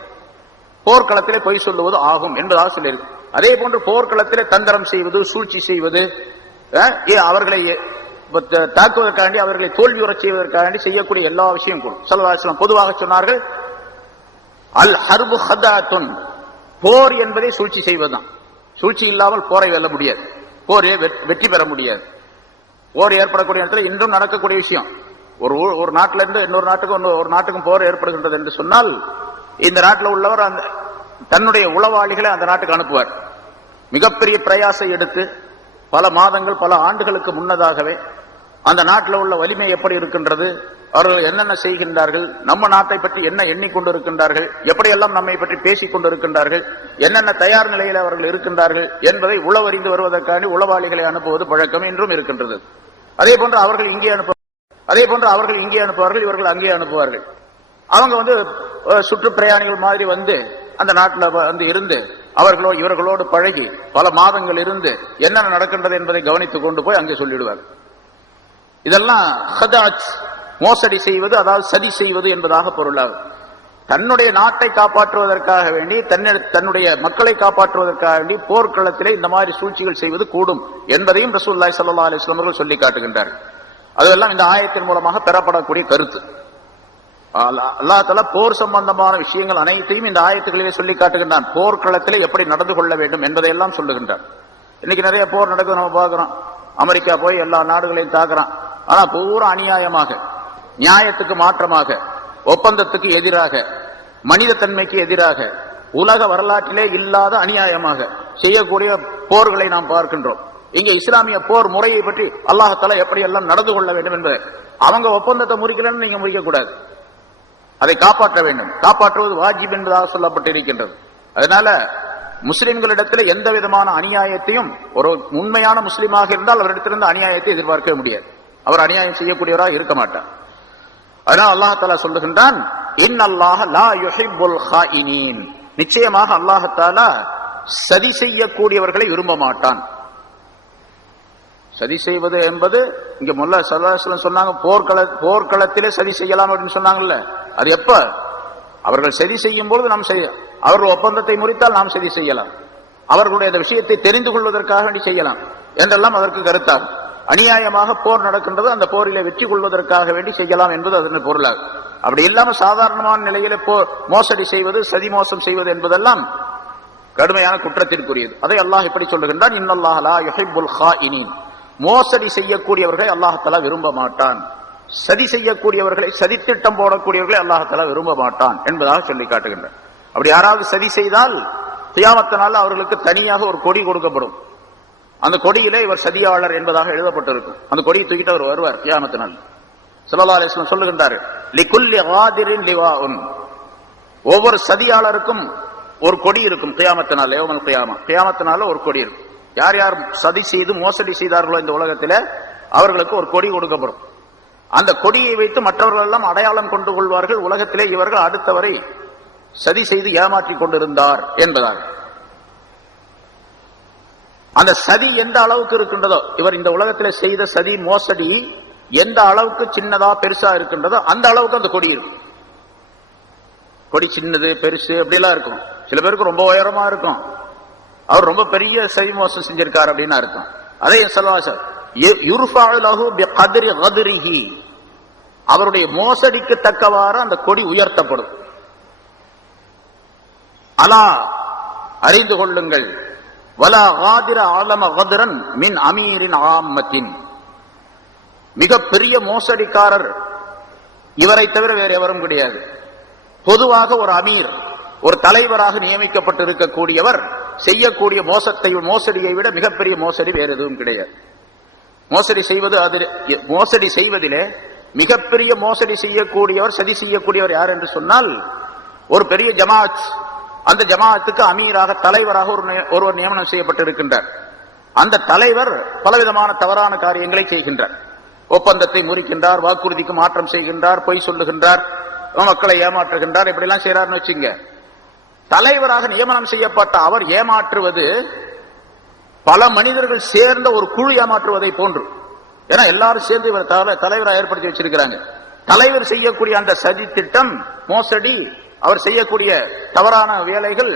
போர்க்களத்திலே பொய் சொல்லுவது ஆகும் என்பதாக சொல்லியிருக்கு. அதே போன்று போர்க்களத்திலே தந்திரம் செய்வது, சூழ்ச்சி செய்வது, அவர்களை தாக்குவதற்காக வேண்டி, அவர்களை தோல்வியுறச் செய்வதற்காக வேண்டி செய்யக்கூடிய எல்லா விஷயம் கூட ஸல்லல்லாஹு அலைஹி வஸல்லம் பொதுவாக சொன்னார்கள், அல் ஹர்பு ஹதாத்துன், போர் என்பதை சூழ்ச்சி செய்வதுதான். சூழ்ச்சி இல்லாமல் போரை வெல்ல முடியாது, போரை வெற்றி பெற முடியாது. போர் ஏற்படக்கூடிய இடத்துல இன்றும் நடக்கக்கூடிய விஷயம். ஒரு நாட்டில இருந்து இன்னொரு நாட்டுக்கும் போர் ஏற்படுகின்றது என்று சொன்னால், இந்த நாட்டில் உள்ளவர் அந்த தன்னுடைய உளவாளிகளை அந்த நாட்டுக்கு அனுப்புவார். மிகப்பெரிய பிரயாசை எடுத்து பல மாதங்கள் பல ஆண்டுகளுக்கு முன்னதாகவே அந்த நாட்டில் உள்ள வலிமை எப்படி இருக்கின்றது, அவர்கள் என்னென்ன செய்கின்றார்கள், நம்ம நாட்டை பற்றி என்ன எண்ணிக்கொண்டிருக்கின்றார்கள், எப்படியெல்லாம் நம்மை பற்றி பேசிக் கொண்டிருக்கின்றார்கள், என்னென்ன தயார் நிலையில் அவர்கள் இருக்கின்றார்கள் என்பதை உளவறிந்து வருவதற்கான உளவாளிகளை அனுப்புவது பழக்கம் இன்றும் இருக்கின்றது. அதே போன்று அவர்கள் இங்கே அனுப்புவார்கள், இவர்கள் அங்கே அனுப்புவார்கள். அவங்க சுற்று பிரயாணிகள் மாதிரி அந்த நாட்டில் இருந்து இவர்களோடு பழகி பல மாதங்கள் இருந்து என்னென்ன நடக்கின்றது என்பதை கவனித்துக் கொண்டு போய் அங்கே சொல்லிடுவார். இதெல்லாம் ஹதாஜ், மோசடி செய்வது, அதாவது சதி செய்வது என்பதாக பொருளாகும். தன்னுடைய நாட்டை காப்பாற்றுவதற்காக வேண்டி, தன்னுடைய மக்களை காப்பாற்றுவதற்காக வேண்டி போர்க்களத்திலே இந்த மாதிரி சூழ்ச்சிகள் செய்வது கூடும் என்பதையும் ரசூலுல்லாஹி ஸல்லல்லாஹு அலைஹி வஸல்லம் அவர்கள் சொல்லி காட்டுகின்றார். அதெல்லாம் இந்த ஆயத்தின் மூலமாக பெறப்படக்கூடிய கருத்து. அல்லாஹ் தஆலா போர் சம்பந்தமான விஷயங்கள் அனைத்தையும் இந்த ஆயத்துகளிலே சொல்லி காட்டுகின்றான். போர்க்களத்திலே எப்படி நடந்து கொள்ள வேண்டும் என்பதையெல்லாம் சொல்லுகின்றான். இன்னைக்கு நிறைய போர் நடக்குது, நம்ம பார்க்கிறோம். அமெரிக்கா போய் எல்லா நாடுகளையும் தாக்குறான். ஆனா பூரா அநியாயமாக, நியாயத்துக்கு மாற்றமாக, ஒப்பந்தத்துக்கு எதிராக, மனித தன்மைக்கு எதிராக, உலக வரலாற்றிலே இல்லாத அநியாயமாக செய்யக்கூடிய போர்களை நாம் பார்க்கின்றோம். இங்க இஸ்லாமிய போர் முறையை பற்றி அல்லாஹ் தஆலா எப்படி எல்லாம் நடந்து கொள்ள வேண்டும் என்பதை, அவங்க ஒப்பந்தத்தை முறிக்கலன்னு நீங்க முறிக்க கூடாது, அதை காப்பாற்ற வேண்டும். காப்பாற்றுவது வாஜிப் என்பதாக சொல்லப்பட்டிருக்கின்றது. அதனால முஸ்லிம்களிடத்தில் எந்த விதமான அநியாயத்தையும், ஒரு உண்மையான முஸ்லிமாக இருந்தால் அவரிடத்திலிருந்து அநியாயத்தை எதிர்பார்க்க முடியாது. அவர் அநியாயம் செய்யக்கூடியவராக இருக்க மாட்டார். அதனால் அல்லாஹ் தஆலா சொல்லுகின்றான், இன்னல்லாஹ லா யுஹிப்புல் ஹாயினீன், நிச்சயமாக அல்லாஹ் தஆலா சதி செய்யக்கூடியவர்களை விரும்ப மாட்டான். சதி செய்வது என்பது இங்க முல்லா ஸல்லல்லாஹு அலைஹி வஸல்லம் சொன்னாங்க, போர்க்களத்திலே சதி செய்யலாம் அப்படின்னு சொன்னாங்கல்ல. அது எப்ப? அவர்கள் சதி செய்யும் பொழுது நாம் அவர்கள் ஒப்பந்தத்தை முறித்தால் நாம் சதி செய்யலாம், அவர்களுடைய அந்த விஷயத்தை தெரிந்து கொள்வதற்காக வேண்டி செய்யலாம் என்றெல்லாம் அதற்கு கருத்தாகும். அநியாயமாக போர் நடக்கின்றது, அந்த போரிலே வெற்றி கொள்வதற்காக வேண்டி செய்யலாம் என்பது அதன் பொருளாகும். அப்படி இல்லாம சாதாரணமான நிலையிலே மோசடி செய்வது, சதி மோசம் செய்வது என்பதெல்லாம் கடுமையான குற்றத்திற்குரியது. அதை அல்லாஹ் இப்படி சொல்லுகின்றான், இன்னல்லாஹ லா யுஹிப்புல் ஹாயினீன், மோசடி செய்யக்கூடியவர்களை அல்லாஹ் தஆலா விரும்ப மாட்டான். சதி செய்யக்கூடியவர்களை, சதித்திட்டம் போடக்கூடியவர்களை அல்லாஹ் தஆலா விரும்ப மாட்டான் என்பதாக சொல்லி காட்டுகின்றார். அப்படி யாராவது சதி செய்தால் கியாமத்தினால அவர்களுக்கு தனியாக ஒரு கொடி கொடுக்கப்படும். அந்த கொடியிலே இவர் சதியாளர் என்பதாக எழுதப்பட்டிருக்கும். அந்த கொடியை தூக்கிட்டு அவர் வருவார் கியாமத்தினால். ஸல்லல்லாஹு அலைஹி வஸல்லம் சொல்லுகின்றார், லிகுல்லி காதிரின் லிவாஉன், ஒவ்வொரு சதியாளருக்கும் ஒரு கொடி இருக்கும் கியாமத்தினால். யௌமல் கியாமா, கியாமத்தினால ஒரு கொடி இருக்கும். யார் யார் சதி செய்து மோசடி செய்தார்களோ இந்த உலகத்தில் அவர்களுக்கு ஒரு கொடி கொடுக்கப்படும். அந்த கொடியை வைத்து மற்றவர்கள் எல்லாம் அடையாளம் கொண்டு கொள்வார்கள், உலகத்திலே இவர்கள் அடுத்தவரை சதி செய்து ஏமாற்றிக் கொண்டிருந்தார் என்பதாக. அந்த சதி எந்த அளவுக்கு இருக்கின்றதோ, இவர் இந்த உலகத்திலே செய்த சதி மோசடி எந்த அளவுக்கு சின்னதா பெருசா இருக்கின்றதோ அந்த அளவுக்கு அந்த கொடி இருக்கும். கொடி சின்னது பெருசு அப்படிலாம் இருக்கும். சில பேருக்கு ரொம்ப உயரமா இருக்கும், அவர் ரொம்ப பெரிய சதி மோசம் செஞ்சிருக்கார் அப்படின்னு அர்த்தம். அதே ஸல்லல்லாஹு யுர்ஃபஅு லஹு பிகத்ரி கத்ரிஹி, அவருடைய மோசடிக்கு தக்கவாறு அந்த கொடி உயர்த்தப்படும். அலா, அறிந்து கொள்ளுங்கள், வலா காதிர ஆலம கத்ரன் மின் அமீரின் ஆம்மத்தின், மிக பெரிய மோசடிக்காரர் இவரை தவிர வேறு எவரும் கிடையாது. பொதுவாக ஒரு அமீர், ஒரு தலைவராக நியமிக்கப்பட்டிருக்கக்கூடியவர் செய்யக்கூடிய மோசடியை விட மிகப்பெரிய மோசடி வேறு எதுவும் கிடையாது. மோசடி செய்வதிலே மிகப்பெரிய மோசடி செய்யக்கூடியவர், சதி செய்யக்கூடியவர் யார் என்று சொன்னால், ஒரு பெரிய ஜமாத், அந்த ஜமாத்துக்கு அமீராக, தலைவராக ஒருவர் நியமனம் செய்யப்பட்டிருக்கின்றார். அந்த தலைவர் பலவிதமான தவறான காரியங்களை செய்கின்றார். ஒப்பந்தத்தை முறிக்கின்றார், வாக்குறுதிக்கு மாற்றம் செய்கின்றார், பொய் சொல்லுகின்றார், மக்களை ஏமாற்றுகின்றார், இப்படிலாம் செய்யறாருன்னு வச்சுங்க. தலைவராக நியமனம் செய்யப்பட்ட அவர் ஏமாற்றுவது பல மனிதர்கள் சேர்ந்த ஒரு குழு ஏமாற்றுவதை போன்று. ஏன்னா எல்லாரும் சேர்ந்து இவர் தலைவராக ஏற்படுத்தி வச்சிருக்கிறாங்க. தலைவர் செய்யக்கூடிய அந்த சதி திட்டம், மோசடி, அவர் செய்யக்கூடிய தவறான வேலைகள்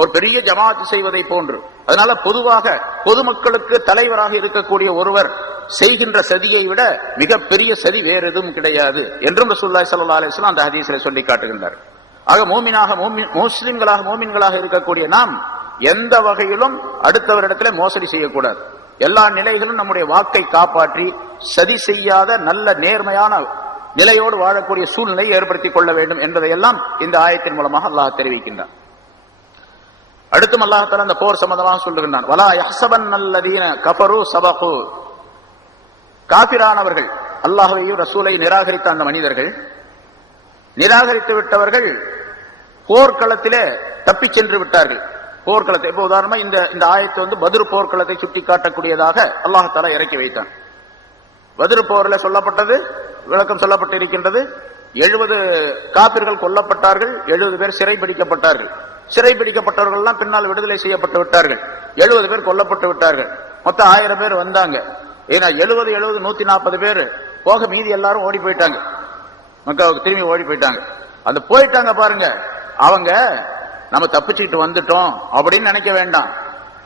ஒரு பெரிய ஜமாத் செய்வதை போன்று. அதனால பொதுவாக பொதுமக்களுக்கு தலைவராக இருக்கக்கூடிய ஒருவர் செய்கின்ற சதியை விட மிகப்பெரிய சதி வேறு எதுவும் கிடையாது என்றும் ரசூலுல்லாஹி ஸல்லல்லாஹு அலைஹி வஸல்லம் அந்த ஹதீஸிலே சொல்லி காட்டுகின்றார். ஆக மூமின்களாக இருக்கக்கூடிய நாம் எந்த வகையிலும் அடுத்தவரிடத்துல மோசடி செய்யக்கூடாது. எல்லா நிலைகளும் நம்முடைய வாக்கை காப்பாற்றி சதி செய்யாத நல்ல நேர்மையான நிலையோடு வாழக்கூடிய சூழ்நிலை ஏற்படுத்திக் கொள்ள வேண்டும் என்பதையெல்லாம் இந்த ஆயத்தின் மூலமாக அல்லாஹ் தெரிவிக்கின்றான். அடுத்தும் அல்லாஹ் தஆலா அந்த போர் சம்பந்தமாக சொல்லுகின்றான். வலா யஹ்ஸபன்னல்லதீன கஃபரு சபகு. காபிரானவர்கள், அல்லாஹ்வையும் ரசூலையும் நிராகரித்த அந்த மனிதர்கள், நிராகரித்து விட்டவர்கள் போர்க்களத்திலே தப்பி சென்று விட்டார்கள். போர்க்களத்தை இப்ப உதாரணமா இந்த ஆயத்து பத்ர் போர்க்களத்தை சுட்டி காட்டக்கூடியதாக அல்லாஹ் தஆலா இறக்கி வைத்தான். பத்ர் போர்ல சொல்லப்பட்டது, விளக்கம் சொல்லப்பட்டிருக்கின்றது. 70 காபிர்கள் கொல்லப்பட்டார்கள், 70 பேர் சிறை பிடிக்கப்பட்டார்கள். சிறை பிடிக்கப்பட்டவர்கள் எல்லாம் பின்னால் விடுதலை செய்யப்பட்டு விட்டார்கள். 70 பேர் கொல்லப்பட்டு விட்டார்கள். மொத்தம் 1000 பேர் வந்தாங்க. ஏன்னா 70 140 பேர் போக மீதி எல்லாரும் ஓடி போயிட்டாங்க, மக்காவுக்கு திரும்பி ஓடி போயிட்டாங்க. அந்த போயிட்டாங்க பாருங்க, அவங்க நம்ம தப்பிச்சுக்கிட்டு வந்துட்டோம் அப்படின்னு நினைக்க வேண்டாம்.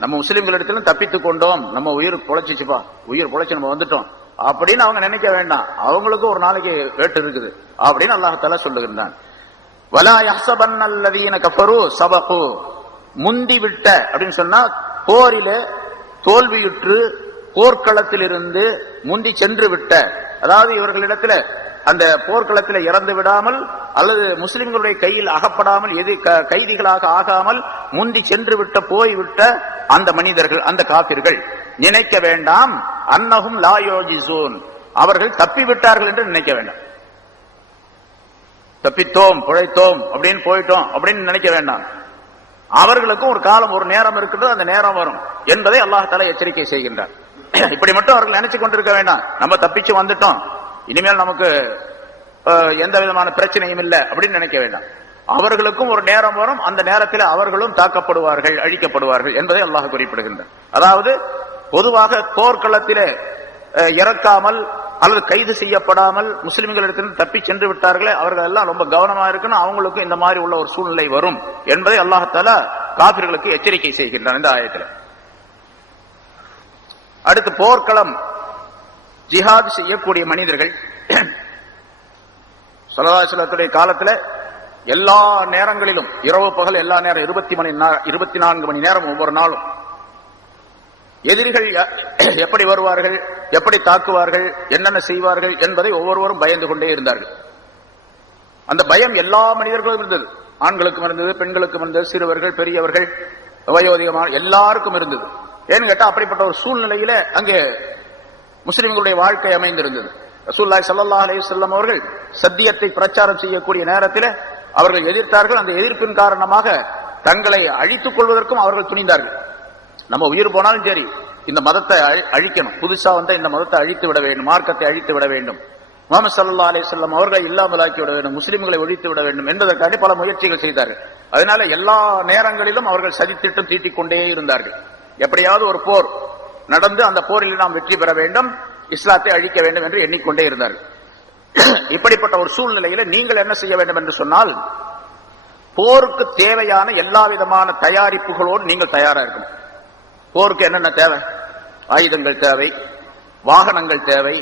நம்ம முஸ்லிம்களிடத்துல தப்பித்து கொண்டோம், நம்ம உயிர் பொழைச்சிச்சுப்பா, உயிர் பொழைச்சு நம்ம வந்துட்டோம் அப்படின்னு அவங்க நினைக்க வேண்டாம். அவங்களுக்கும் ஒரு நாளைக்கு வேட்டு இருக்குது அப்படின்னு அல்லாஹ் தஆலா சொல்லுகின்றான். வலா யஹ்ஸபன்னல்லதீன கஃபரு சபகு. முந்தி விட்ட அப்படின்னு சொன்னா போரிலே தோல்வியுற்று போர்க்களத்தில் இருந்து முந்தி சென்று விட்ட, அதாவது இவர்களிடத்துல அந்த போர்க்களத்தில் இறந்து விடாமல் அல்லது முஸ்லிம்களுடைய கையில் அகப்படாமல் கைதிகளாக ஆகாமல் முந்தி சென்று விட்ட போய்விட்ட அந்த மனிதர்கள், அந்த காபிர்கள் நினைக்க வேண்டாம் அன்னஹும் லா யோஜிசூன், அவர்கள் தப்பிவிட்டார்கள் என்று நினைக்க வேண்டாம். தப்பித்தோம் பிழைத்தோம் அப்படின்னு போயிட்டோம் அப்படின்னு நினைக்க வேண்டாம். அவர்களுக்கும் ஒரு காலம், ஒரு நேரம் இருக்கிறது, அந்த நேரம் வரும் என்பதை அல்லாஹ் தஆலா எச்சரிக்கை செய்கின்றார். இப்படி மட்டும் அவர்கள் நினைச்சு கொண்டிருக்க வேண்டாம், நம்ம தப்பிச்சு வந்துட்டோம், இனிமேல் நமக்கு எந்த விதமான பிரச்சனையும் இல்லை அப்படின்னு நினைக்க வேண்டாம். அவர்களுக்கும் ஒரு நேரம் வரும், அந்த நேரத்தில் அவர்களும் தாக்கப்படுவார்கள், அழிக்கப்படுவார்கள் என்பதை அல்லாஹ் குறிப்பிடுகின்றார். அதாவது பொதுவாக போர்க்களத்திலே இறக்காமல் அல்லது கைது செய்யப்படாமல் முஸ்லிம்களிடத்தில் தப்பி சென்று விட்டார்களே, அவர்கள் எல்லாம் ரொம்ப கவனமா இருக்கணும், அவங்களுக்கும் இந்த மாதிரி உள்ள ஒரு சூழ்நிலை வரும் என்பதை அல்லாஹ் தஆலா காபிர்களுக்கு எச்சரிக்கை செய்கின்றான் இந்த ஆயத்தில். அடுத்து போர்க்களம் ஜிஹாத் செய்யக்கூடிய மனிதர்கள் ஸல்லல்லாஹு அலைஹி வஸல்லத்துடைய காலத்துல எல்லா நேரங்களிலும், இரவு பகல் எல்லா நேரம் 24 மணி நேரம் ஒவ்வொரு நாளும் எதிரிகள் எப்படி வருவார்கள், எப்படி தாக்குவார்கள், என்னென்ன செய்வார்கள் என்பதை ஒவ்வொருவரும் பயந்து கொண்டே இருந்தார்கள். அந்த பயம் எல்லா மனிதர்களும் இருந்தது, ஆண்களுக்கும் இருந்தது, பெண்களுக்கும் இருந்தது, சிறுவர்கள் பெரியவர்கள் வயோதிகமான எல்லாருக்கும் இருந்தது. ஏன்னு கேட்டா அப்படிப்பட்ட ஒரு சூழ்நிலையில அங்கே முஸ்லிம்களுடைய வாழ்க்கை அமைந்திருந்தது. ரசூலுல்லாஹி ஸல்லல்லாஹு அலைஹி வஸல்லம் அவர்கள் சத்தியத்தை பிரச்சாரம் செய்யக்கூடிய நேரத்தில் அவர்கள் எதிர்த்தார்கள். அந்த எதிர்ப்பின் காரணமாக தங்களை அழித்துக் கொள்வதற்கும் அவர்கள் துணிந்தார்கள். நம்ம உயிர் போனாலும் சரி, இந்த மதத்தை அழிக்கணும், புதுசா வந்த இந்த மதத்தை அழித்து விட வேண்டும், மார்க்கத்தை அழித்து விட வேண்டும், முஹம்மது ஸல்லல்லாஹு அலைஹி வஸல்லம் அவர்களை இல்லாமலாக்கி விட வேண்டும், முஸ்லிம்களை ஒழித்து விட வேண்டும் என்பதற்காக பல முயற்சிகள் செய்தார்கள். அதனால எல்லா நேரங்களிலும் அவர்கள் சதித்திட்டம் தீட்டிக் கொண்டே இருந்தார்கள். எப்படியாவது ஒரு போர் நடந்து அந்த போரில் நாம் வெற்றி பெற வேண்டும், இஸ்லாத்தை அழிக்க வேண்டும் என்று எண்ணிக்கொண்டே இருந்தார்கள். இப்படிப்பட்ட ஒரு சூழ்நிலையில நீங்கள் என்ன செய்ய வேண்டும் என்று சொன்னால், போருக்கு தேவையான எல்லா விதமான தயாரிப்புகளோடு நீங்கள் தயாரா இருக்கணும். போருக்கு என்னென்ன தேவை? ஆயுதங்கள் தேவை, வாகனங்கள் தேவை,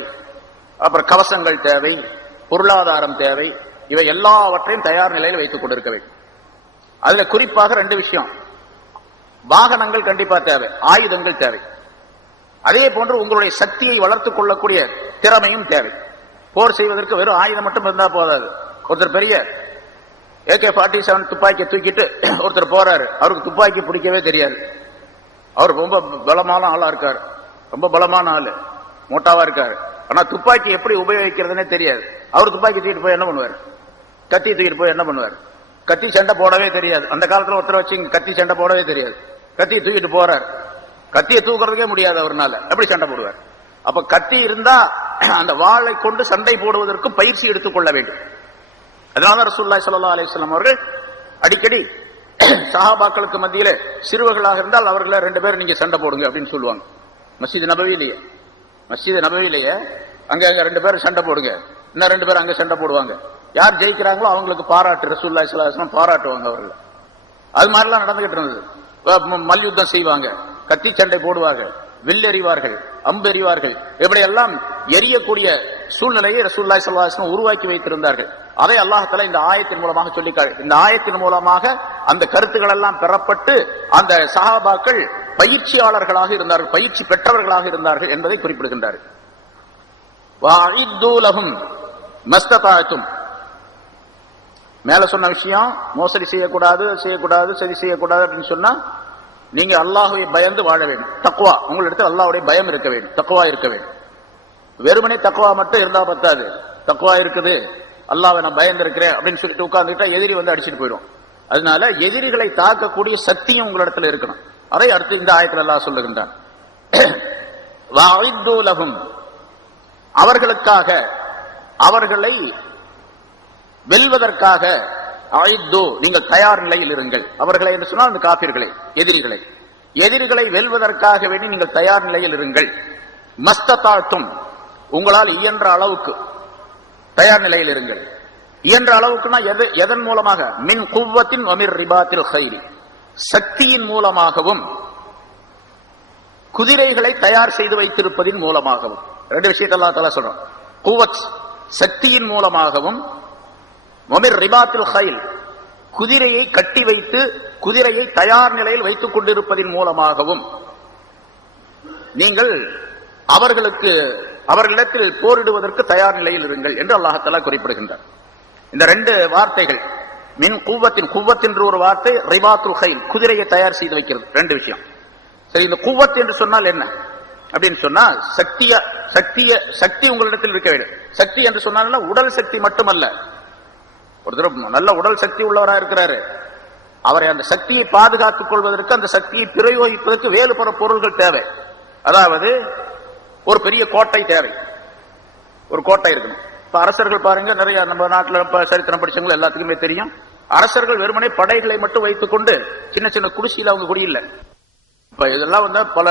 அப்புறம் கவசங்கள் தேவை, பொருளாதாரம் தேவை. இவை எல்லாவற்றையும் தயார் நிலையில் வைத்துக் கொண்டிருக்க வேண்டும். அதுல குறிப்பாக 2 விஷயம், வாகனங்கள் கண்டிப்பா தேவை, ஆயுதங்கள் தேவை. அதே போன்று உங்களுடைய சக்தியை வளர்த்துக் கொள்ளக்கூடிய திறமையும் தேவை. போர் செய்வதற்கு வெறும் ஆயுதம் மட்டும் இருந்தா போதாது. ஒருத்தர் பெரிய AK-47 துப்பாக்கியை தூக்கிட்டு ஒருத்தர் போறாரு, அவருக்கு துப்பாக்கி பிடிக்கவே தெரியாது, அவர் ரொம்ப பலமான ஆளா இருக்காரு, ரொம்ப பலமான ஆளு, மோட்டாவா இருக்காரு, ஆனா துப்பாக்கி எப்படி உபயோகிக்கிறதுனே தெரியாது. அவர் துப்பாக்கி தூக்கிட்டு போய் என்ன பண்ணுவார்? கத்தி தூக்கிட்டு போய் என்ன பண்ணுவார்? கத்தி சண்டை போடவே தெரியாது. அந்த காலத்துல ஒருத்தர் வச்சு கத்தி சண்டை போடவே தெரியாது, கத்தியை தூக்கிட்டு போறார், கத்தியை தூக்குறதுக்கே முடியாது அவர்னால, எப்படி சண்டை போடுவார்? அப்ப கத்தி இருந்தா அந்த வாளை கொண்டு சண்டை போடுவதற்கு பயிற்சி எடுத்துக் கொள்ள வேண்டும். அதனால ரசூலுல்லாஹி ஸல்லல்லாஹு அலைஹி வஸல்லம் அவர்கள் அடிக்கடி சஹாபாக்களுக்கு மத்தியிலே சிறுவர்களாக இருந்தால் அவர்களை 2 பேர் நீங்க சண்டை போடுங்க அப்படின்னு சொல்லுவாங்க. மஸ்ஜித் நபவியிலேயே அங்க 2 பேர் சண்டை போடுங்க, இன்னும் 2 பேர் அங்க சண்டை போடுவாங்க. யார் ஜெயிக்கிறாங்களோ அவங்களுக்கு பாராட்டு, ரசூலுல்லாஹி ஸல்லல்லாஹு அலைஹி வஸல்லம் பாராட்டுவாங்க அவர்கள். அது மாதிரிலாம் நடந்துகிட்டு இருந்தது. மல்யுத்தம் செய்வாங்க, கத்தி சண்டை போடுவாங்க, வில்லெறிவார்கள், அம்பெறிவார்கள், இப்படியெல்லாம் எரியக்கூடிய சூழ்நிலையை ரசூலுல்லாஹி ஸல்லல்லாஹு அலைஹி வஸல்லம் உருவாக்கி வைத்திருந்தார்கள். அதை அல்லாஹ் தஆலா இந்த ஆயத்தின் மூலமாக சொல்லிக்காரு. இந்த ஆயத்தின் மூலமாக அந்த கருத்துக்கள் எல்லாம் பெறப்பட்டு அந்த சஹாபாக்கள் பயிற்சியாளர்களாக இருந்தார்கள், பயிற்சி பெற்றவர்களாக இருந்தார்கள் என்பதை குறிப்பிடுகின்றார். வஅஇது லஹும் மஸ்ததாஅத்தும். மேல சொன்ன விஷயம் மோசடி செய்யக்கூடாது, சரி செய்யக்கூடாது அப்படின்னு சொன்னா நீங்க அல்லாஹ்வை பயந்து வாழ வேண்டும். தக்வா, உங்களிடத்தில் அல்லாஹ்வுடைய பயம் இருக்க வேண்டும், தக்வா இருக்க வேண்டும். வெறுமனே தக்வா மட்டும் இருந்தா பத்தாது. தக்வா இருக்குது, அல்லாஹ்வை நான் பயந்து இருக்கிறேன் அப்படின்னு சொல்லிட்டு உட்கார்ந்துட்டா எதிரி வந்து அடிச்சுட்டு போயிடும். அதனால எதிரிகளை தாக்கக்கூடிய சக்தியும் உங்களிடத்தில் இருக்கணும். அதை அடுத்து இந்த ஆயத்தில் அல்லாஹ் சொல்லுகின்றான். வஅஇது லஹும், அவர்களுக்காக, அவர்களை வெல்வதற்காக அஇது, நீங்கள் தயார் நிலையில் இருங்கள். அவர்களை என்று சொன்னால் அந்த காபிர்களை, எதிரிகளை வெல்வதற்காக வேண்டி நீங்கள் தயார் நிலையில் இருங்கள். மஸ்ததாத்தும், உங்களால் இயன்ற அளவுக்கு தயார் நிலையில் இருங்கள். இயன்ற அளவுக்குன்னா எதன் மூலமாக? மின் குவ்வத்தின் வமிர் ரிபாத்தில் கைரி, சக்தியின் மூலமாகவும் குதிரைகளை தயார் செய்து வைத்திருப்பதின் மூலமாகவும். 2 விஷயத்தை அல்லாஹ் தஆலா சொல்றான். குவத் சக்தியின் மூலமாகவும், வமிர் ரிபாத்தில் கைல் குதிரையை கட்டி வைத்து குதிரையை தயார் நிலையில் வைத்துக் கொண்டிருப்பதின் மூலமாகவும் நீங்கள் அவர்களிடத்தில் போரிடுவதற்கு தயார் நிலையில் இருங்கள் என்று அல்லாஹ் தஆலா குறிப்பிடுகின்றார். இந்த 2 வார்த்தைகள், மின் குவ்வத்தின், குவ்வத் என்ற ஒரு வார்த்தை, ரிபாத்துல் கைல் குதிரையை தயார் செய்து வைக்கிறது, 2 விஷயம். சரி, இந்த குவ்வத் என்று சொன்னால் என்ன அப்படின்னு சொன்னா சக்தி உங்களிடத்தில் இருக்க வேண்டும். சக்தி என்று சொன்னால் உடல் சக்தி மட்டுமல்ல. ஒருத்தர் நல்ல உடல் சக்தி உள்ளவராக இருக்கிறாரு, அவரை அந்த சக்தியை பாதுகாத்துக் கொள்வதற்கு, அந்த சக்தியை பிரயோகிப்பதற்கு வேறு பல பொருள்கள் தேவை. அதாவது ஒரு பெரிய கோட்டை தேவை, ஒரு கோட்டை இருக்கணும். இப்ப அரசர்கள் பாருங்க, நிறைய நம்ம நாட்டில் சரித்திரம் படிச்சவங்க எல்லாத்துக்குமே தெரியும். அரசர்கள் வெறுமனே படைகளை மட்டும் வைத்துக் கொண்டு சின்ன சின்ன குடிசையில் அவங்க குடியில்லை. இப்ப இதெல்லாம் வந்து பல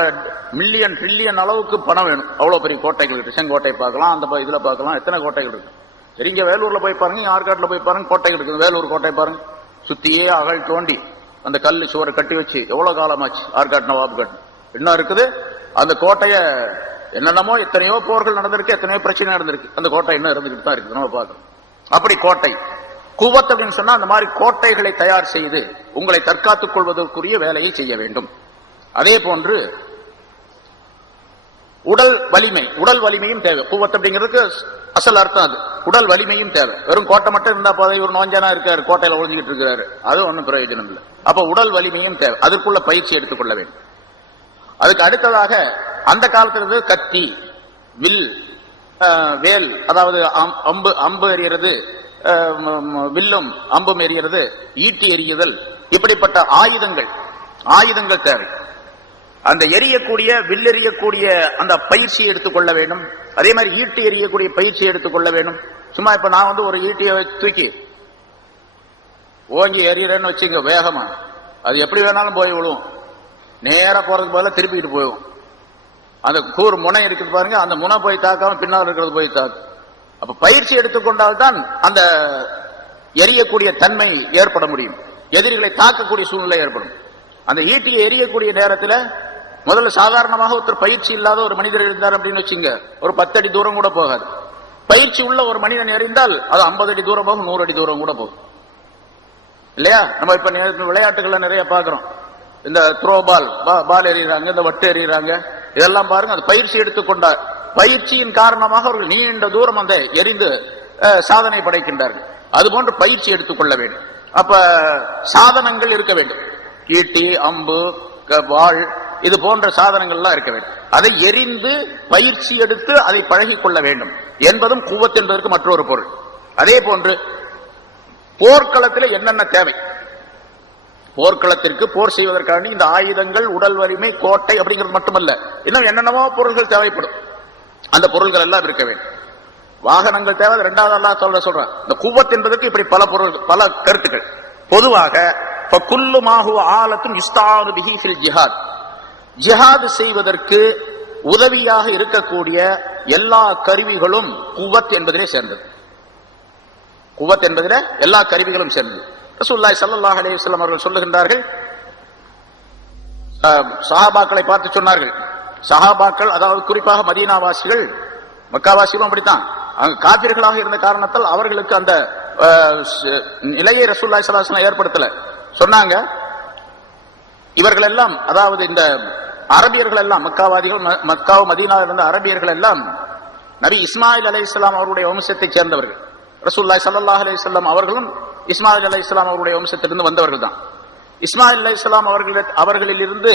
மில்லியன் ட்ரில்லியன் அளவுக்கு பணம் வேணும். அவ்வளவு பெரிய கோட்டைகள் இருக்கு. செங்கோட்டை பார்க்கலாம், அந்த இதுல பார்க்கலாம், எத்தனை கோட்டைகள் இருக்கு. சரி, இங்க வேலூர்ல போய் பாருங்க, ஆற்காட்டுல போய் பாருங்க, கோட்டைகள் இருக்குது. வேலூர் கோட்டை பாருங்க, சுத்தியே அகழ் தோண்டி அந்த கல்லு சுவரை கட்டி வச்சு எவ்வளவு காலமாச்சு. ஆற்காட்டு நவாபு கட்டு இன்னும் இருக்குது. அந்த கோட்டைய என்னென்னமோ எத்தனையோ போர்கள் நடந்திருக்கு, எத்தனையோ பிரச்சனை நடந்திருக்கு. அந்த கோட்டை இன்னும் இருந்துகிட்டு தான் இருக்குது, நம்ம பார்க்கணும். அப்படி கோட்டை குவத் அப்படின்னு சொன்னா அந்த மாதிரி கோட்டைகளை தயார் செய்து உங்களை தற்காத்துக் கொள்வதற்குரிய வேலையை செய்ய வேண்டும். அதே போன்று உடல் வலிமையும் தேவை. குவத் அப்படிங்கிறதுக்கு அசல் அர்த்தம் அது, உடல் வலிமையும் தேவை. வெறும் கோட்டை மட்டும் இருந்தா போதை, ஒரு நோஞ்சானா இருக்காரு, கோட்டையில ஒழிஞ்சுக்கிட்டு இருக்கிறாரு, அது ஒன்றும் பிரயோஜனம் இல்லை. அப்ப உடல் வலிமையும் தேவை, அதற்குள்ள பயிற்சி எடுத்துக்கொள்ள வேண்டும். அதுக்கு அடுத்ததாக அந்த காலத்துல கத்தி, வில், வேல், அதாவது அம்பு எறிகிறது, வில்லும் அம்பும் எறிகிறது, ஈட்டி எறியுதல், இப்படிப்பட்ட ஆயுதங்கள் தேவை. அந்த எரியக்கூடிய வில் எறியக்கூடிய அந்த பயிற்சியை எடுத்துக்கொள்ள வேண்டும். அதே மாதிரி ஈட்டி எறியக்கூடிய பயிற்சியை எடுத்துக்கொள்ள வேண்டும். சும்மா இப்ப நான் வந்து ஒரு ஈட்டியை தூக்கி ஓங்கி எறிகிறேன்னு வச்சுங்க, வேகமா அது எப்படி வேணாலும் போய் விழுவும். நேரா போறதுக்கு பதிலாக திருப்பிட்டு போயிடும். அந்த கூர் முனை இருக்குது பாருங்க, அந்த முனை போய் தாக்காம பின்னால் இருக்கிறது போய் தாக்கும். அப்ப பயிற்சி எடுத்துக்கொண்டால்தான் அந்த எரியக்கூடிய தன்மை ஏற்பட முடியும், எதிரிகளை தாக்கக்கூடிய சூழ்நிலை ஏற்படும். அந்த ஈட்டியை எரியக்கூடிய நேரத்தில் முதல்ல சாதாரணமாக ஒருத்தர் பயிற்சி இல்லாத ஒரு மனிதர் இருந்தார் அப்படின்னு வச்சுங்க, ஒரு 10 அடி தூரம் கூட போகாது. பயிற்சி உள்ள ஒரு மனிதன் எறிந்தால் அது 50 அடி தூரம் போகும், 100 அடி தூரம் கூட போகும், இல்லையா? நம்ம இப்ப விளையாட்டுகள்ல நிறைய பாக்குறோம். இந்த த்ரோ பால் எறிகிறாங்க, இந்த வட்டு எறிகிறாங்க, இதெல்லாம் பாருங்க. அது பயிற்சி எடுத்துக்கொண்டார், பயிற்சியின் காரணமாக அவர்கள் நீண்ட தூரம் அந்த எறிந்து சாதனை படைக்கின்றார்கள். அதுபோன்று பயிற்சி எடுத்துக்கொள்ள வேண்டும். அப்ப சாதனங்கள் இருக்க வேண்டும், ஈட்டி, அம்பு, வாள், இது போன்ற சாதனங்கள்லாம் இருக்க வேண்டும். அதை எரிந்து பயிற்சி எடுத்து அதை பழகிக் கொள்ள வேண்டும் என்பதும் குவத் என்பதற்கு மற்றொரு பொருள். அதே போன்று போர்க்களத்தில் என்னென்ன தேவை, போர்க்களத்திற்கு போர் செய்வதற்காக இந்த ஆயுதங்கள், உடல் வலிமை, கோட்டை அப்படிங்கிறது மட்டுமல்ல, இன்னும் என்னென்னமோ பொருள்கள் தேவைப்படும். அந்த பொருள்கள் எல்லாம் இருக்க வேண்டும். வாகனங்கள் தேவை, 2வது அல்லாஹ் சொல்றான். இந்த குவத் என்பதற்கு இப்படி பல பொருள், பல கருத்துக்கள். பொதுவாக ஃபகுல்லு மா ஹுவ ஆலத்துன் யுஸ்தானு பிஹி ஃபில் ஜிஹாத், ஜிஹாத் செய்வதற்கு உதவியாக இருக்கக்கூடிய எல்லா கருவிகளும் குவத் என்பதிலே சேர்ந்தது. குவத் என்பதிலே எல்லா கருவிகளும் சேர்ந்தது. ரசூலுல்லாஹி ஸல்லல்லாஹு அலைஹி வஸல்லம் அவர்கள் சொல்லுகின்றார்கள், சஹாபாக்களை பார்த்து சொன்னார்கள். சஹாபாக்கள், அதாவது குறிப்பாக மதீனாவாசிகள், மக்காவாசிகளும் அப்படித்தான், அங்கு காபிர்களாக இருந்த காரணத்தால் அவர்களுக்கு அந்த நிலையை ரசூலுல்லாஹி ஸல்லல்லாஹு அலைஹி வஸல்லம் ஏற்படுத்தல. சொன்னாங்க, இவர்கள் எல்லாம், அதாவது இந்த அரபியர்கள் எல்லாம், மக்காவாதிகள், மக்கா மதீனா இருந்த அரபியர்கள் எல்லாம் நபி இஸ்மாயில் அலைஹிஸ்ஸலாம் அவருடைய வம்சத்தைச் சேர்ந்தவர்கள். ரசூலுல்லாஹி ஸல்லல்லாஹு அலைஹி வஸல்லம் அவர்களும் இஸ்மாயில் அலைஹிஸ்ஸலாம் அவருடைய வம்சத்திலிருந்து வந்தவர்கள் தான். இஸ்மாயில் அலைஹிஸ்ஸலாம் அவர்களில் இருந்து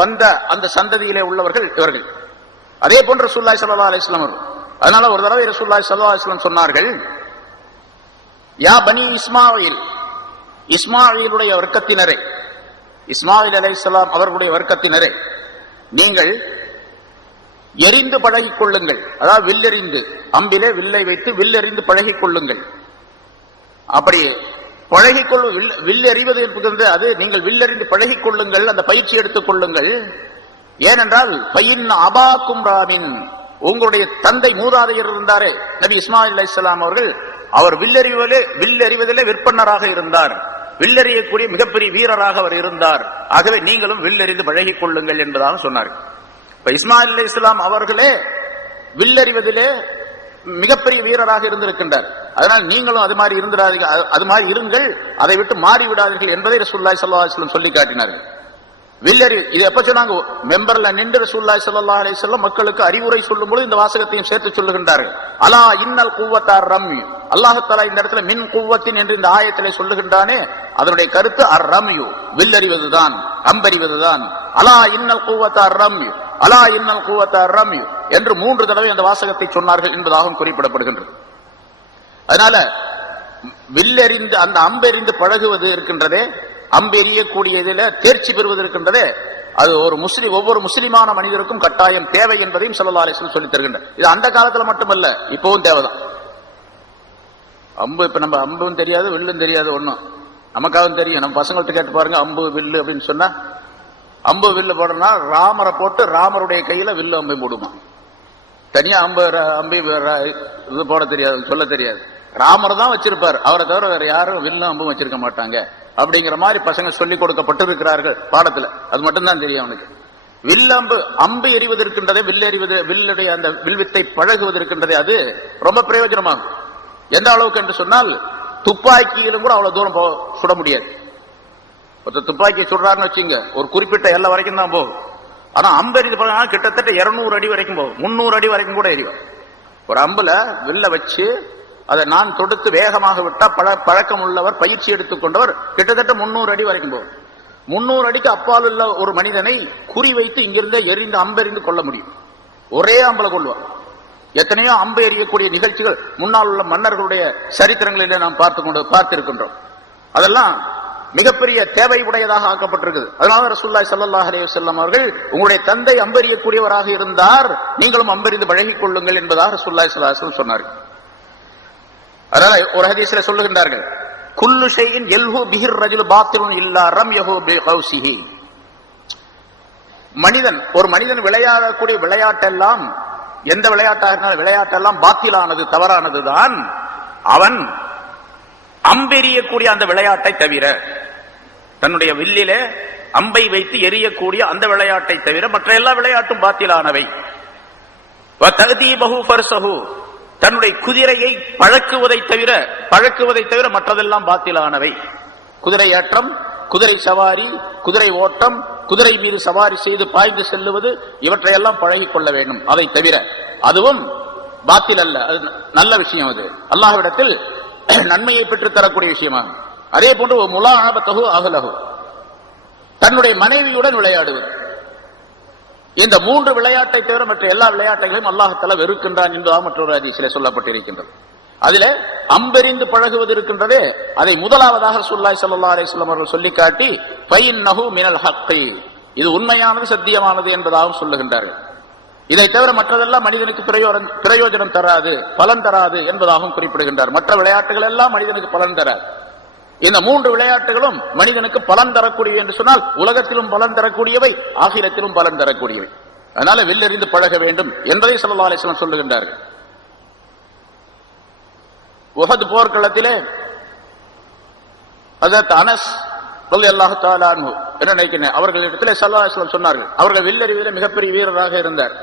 வந்த அந்த சந்ததியிலே உள்ளவர்கள் இவர்கள். அதே போன்று ரசூலுல்லாஹி ஸல்லல்லாஹு அலைஹி வஸல்லம் அவர்கள். அதனால ஒரு தடவை ரசூலுல்லாஹி ஸல்லல்லாஹு அலைஹி வஸல்லம் சொன்னார்கள், யா பனி இஸ்மாயில், இஸ்மாயிலுடைய வர்க்கத்தினரே, இஸ்மாயில் அலைஹிஸ்ஸலாம் அவர்களுடைய வர்க்கத்தினரே, நீங்கள் எரிந்து பழகிக் கொள்ளுங்கள். அதாவது வில்லெறிந்து, அம்பிலே வில்லை வைத்து வில்லெறிந்து பழகிக் கொள்ளுங்கள். அப்படி பழகிக்கொள்ள, வில் எறிவது என்பது அது நீங்கள் வில்லறிந்து பழகிக் கொள்ளுங்கள், அந்த பயிற்சி எடுத்துக் கொள்ளுங்கள். ஏனென்றால் பையின் அபாக்கும் ராமின், உங்களுடைய தந்தை மூதாதையர் இருந்தாரே நபி இஸ்மாயில் அலைஹிஸ்ஸலாம் அவர்கள், அவர் வில்லெறிவதிலே விற்பன்னராக இருந்தார், வில்லெறியக்கூடிய மிகப்பெரிய வீரராக அவர் இருந்தார். ஆகவே நீங்களும் வில்லெறிந்து பழகிக் கொள்ளுங்கள் என்பதாக சொன்னார்கள். இப்ப இஸ்மாயில் அலைஹிஸ்ஸலாம் அவர்களே வில்லெறிவதிலே மிகப்பெரிய வீரராக இருந்திருக்கின்றார். அதனால் நீங்களும் அது மாதிரி இருந்திராதீங்க, அது மாதிரி இருங்கள், அதை விட்டு மாறி விடாதீர்கள் என்பதை ரசூலுல்லாஹி ஸல்லல்லாஹு அலைஹி வஸல்லம் சொல்லி காட்டினார்கள். வில்லறி இது எப்ப சொன்னாங்க? மெம்பர்ல நின்று ரசூலுல்லாஹி ஸல்லல்லாஹு அலைஹி வஸல்லம் மக்களுக்கு அறிவுரை சொல்லும் பொழுது இந்த வாசகத்தையும் சேர்த்து சொல்லுகின்றார்கள். அலா இன்னல் குவத்தார் ரம்யு, அல்லாஹ் தஆலா இந்த இடத்துல மின் குவத்தின் என்று இந்த ஆயத்திலே சொல்லுகின்றானே, அதனுடைய கருத்து அர் ரம்யு, வில்லறிவதுதான், அம்பறிவதுதான். அலா இன்னல் குவத்தார் ரம்யு, அலா இன்னல் குவத்தார் ரம்யு என்று 3 தடவை அந்த வாசகத்தை சொன்னார்கள் என்பதாகவும் குறிப்பிடப்படுகின்றது. அதனால வில்லெறிந்து, அந்த அம்பெறிந்து பழகுவது இருக்கின்றதே, அம்பெறியக்கூடியதில தேர்ச்சி பெறுவது இருக்கின்றதே, அது ஒரு ஒவ்வொரு முஸ்லிமான மனிதருக்கும் கட்டாயம் தேவை என்பதையும் ஸல்லல்லாஹு அலைஹி வஸல்லம் சொல்லித் தருகின்றார். இது அந்த காலத்துல மட்டுமல்ல, இப்பவும் தேவைதான். அம்பு, இப்ப நம்ம அம்பும் தெரியாது வில்லும் தெரியாது, ஒன்னும் நமக்காகவும் தெரியும். நம்ம பசங்கள்ட்ட கேட்டு பாருங்க, அம்பு வில்லு அப்படின்னு சொன்னா, அம்பு வில்லு போடனா ராமரை போட்டு ராமருடைய கையில வில்லு அம்பை போடுமா, தனியா அம்பி இது போட தெரியாது, சொல்ல தெரியாது. ராமர் தான் வச்சிருப்பார், அவரை தவிர வேற யாரும் வில்லும் அம்பும் வச்சிருக்க மாட்டாங்க அப்படிங்கிற மாதிரி பசங்க சொல்லிக் கொடுக்கப்பட்டிருக்கிறார்கள் பாடத்துல. அது மட்டும்தான் தெரியும் அவனுக்கு. வில்லம்பு, அம்பு எறிவது இருக்கின்றதே, வில்லெறிவது, வில்லுடைய அந்த வில்வித்தை பழகுவது இருக்கின்றதே, அது ரொம்ப பிரயோஜனமாகும். எந்த அளவுக்கு என்று சொன்னால், துப்பாக்கியிலும் கூட அவ்வளவு தூரம் சுட முடியாது. ஒருத்தர் துப்பாக்கி சுடுறாருன்னு வச்சுங்க, ஒரு குறிப்பிட்ட எல்லை வரைக்கும் தான் போகும். ஆனா அம்பெறிது பார்த்தா கிட்டத்தட்ட 200 அடி வரைக்கும் போகும், 300 அடி வரைக்கும் கூட எரியும். ஒரு அம்புல வில்ல வச்சு அதை நான் தொடுத்து வேகமாக விட்டா பழக்கம் உள்ளவர், பயிற்சி எடுத்துக்கொண்டவர், கிட்டத்தட்ட 300 அடி வரைக்கும் போகும். 300 அடிக்கு அப்பால் உள்ள ஒரு மனிதனை குறி வைத்து இங்கிருந்தே எறிந்து அம்பெறிந்து கொள்ள முடியும். ஒரே அம்பல கொள்வார். எத்தனையோ அம்பு எறியக்கூடிய நிகழ்ச்சிகள் முன்னால் உள்ள மன்னர்களுடைய சரித்திரங்களிலே நாம் பார்த்திருக்கின்றோம். அதெல்லாம் மிகப்பெரிய தேவை உடையதாக ஆக்கப்பட்டிருக்குது. அதனால ரசூலுல்லாஹி ஸல்லல்லாஹு அலைஹி வஸல்லம் அவர்கள், உங்களுடைய தந்தை அம்பெறியக்கூடியவராக இருந்தார், நீங்களும் அம்பெறிந்து பழகிக் கொள்ளுங்கள் என்பதாக ரசூலுல்லாஹி ஸல்லல்லாஹு அலைஹி வஸல்லம் சொன்னார்கள். அதனால ஒரு ஹதீஸ்ல சொல்லுகின்றார்கள், குல்லு ஷைஇன் யல்ஹு பிஹிர் ரஜுல் பாத்திலுன் இல்லா ரம்யஹு பிகௌசிஹி. ஒரு மனிதன் விளையாடக்கூடிய விளையாட்டெல்லாம், எந்த விளையாட்டாக இருந்தாலும் விளையாட்டெல்லாம் பாத்திலானது, தவறானதுதான். அவன் அம்பெறியக்கூடிய அந்த விளையாட்டை தவிர, தன்னுடைய வில்லிலே அம்பை வைத்து எரியக்கூடிய அந்த விளையாட்டை தவிர மற்ற எல்லா விளையாட்டும் பாத்திலானவை. தன்னுடைய குதிரையை பழக்குவதை தவிர மற்றதெல்லாம் பாத்திலானவை. குதிரை ஏற்றம், குதிரை சவாரி, குதிரை ஓட்டம், குதிரை மீது சவாரி செய்து பாய்ந்து செல்லுவது, இவற்றையெல்லாம் பழகிக் கொள்ள வேண்டும். அதை தவிர அதுவும் பாத்தில் அல்ல, அது நல்ல விஷயம். அது அல்லாஹ்விடத்தில் நன்மையை பெற்றுத் தரக்கூடிய விஷயமாகும். அதே போன்று முலாஅபத்தஹு அஹ்லஹு, தன்னுடைய மனைவியுடன் விளையாடுவது. இந்த 3 விளையாட்டை தவிர மற்ற எல்லா விளையாட்டுகளையும் அல்லாஹ் தஆலா வெறுக்கின்றான் என்பதாக மற்றொரு ஹதீஸிலே சொல்லப்பட்டிருக்கின்றது. அதிலே அம்பெறிந்து பழகுவது இருக்கின்றதே, அதை முதலாவதாக ரசூலுல்லாஹி ஸல்லல்லாஹு அலைஹி வஸல்லம் அவர்கள் சொல்லி காட்டி, ஃபைன்னஹு மினல் ஹக்கி, இது உண்மையானது, சத்தியமானது என்பதாகவும் சொல்லுகின்றார்கள். இதை தவிர மற்றதெல்லாம் மனிதனுக்கு பிரயோஜனம் தராது, பலன் தராது என்பதாகவும் குறிப்பிடுகின்றார். மற்ற விளையாட்டுகள் எல்லாம் மனிதனுக்கு பலன் தராது. இந்த மூன்று விளையாட்டுகளும் மனிதனுக்கு பலன் தரக்கூடியவை என்று சொன்னால் உலகத்திலும் பலன் தரக்கூடியவை, ஆகிரத்திலும் பலன் தரக்கூடியவை. அதனால வில்லெறிந்து பழக வேண்டும் என்பதை ஸல்லல்லாஹு அலைஹி வஸல்லம் சொல்லுகின்றார்கள். உஹது போர்க்களத்திலே ஹஜ்ரத் அனஸ் ரலியல்லாஹு தஆலா அன்ஹு என்ன நினைக்கிறேன் அவர்களிடத்திலே ஸல்லல்லாஹு அலைஹி வஸல்லம் சொன்னார்கள், அவர்கள் வில்லெறிவதிலே மிகப்பெரிய வீரராக இருந்தார்.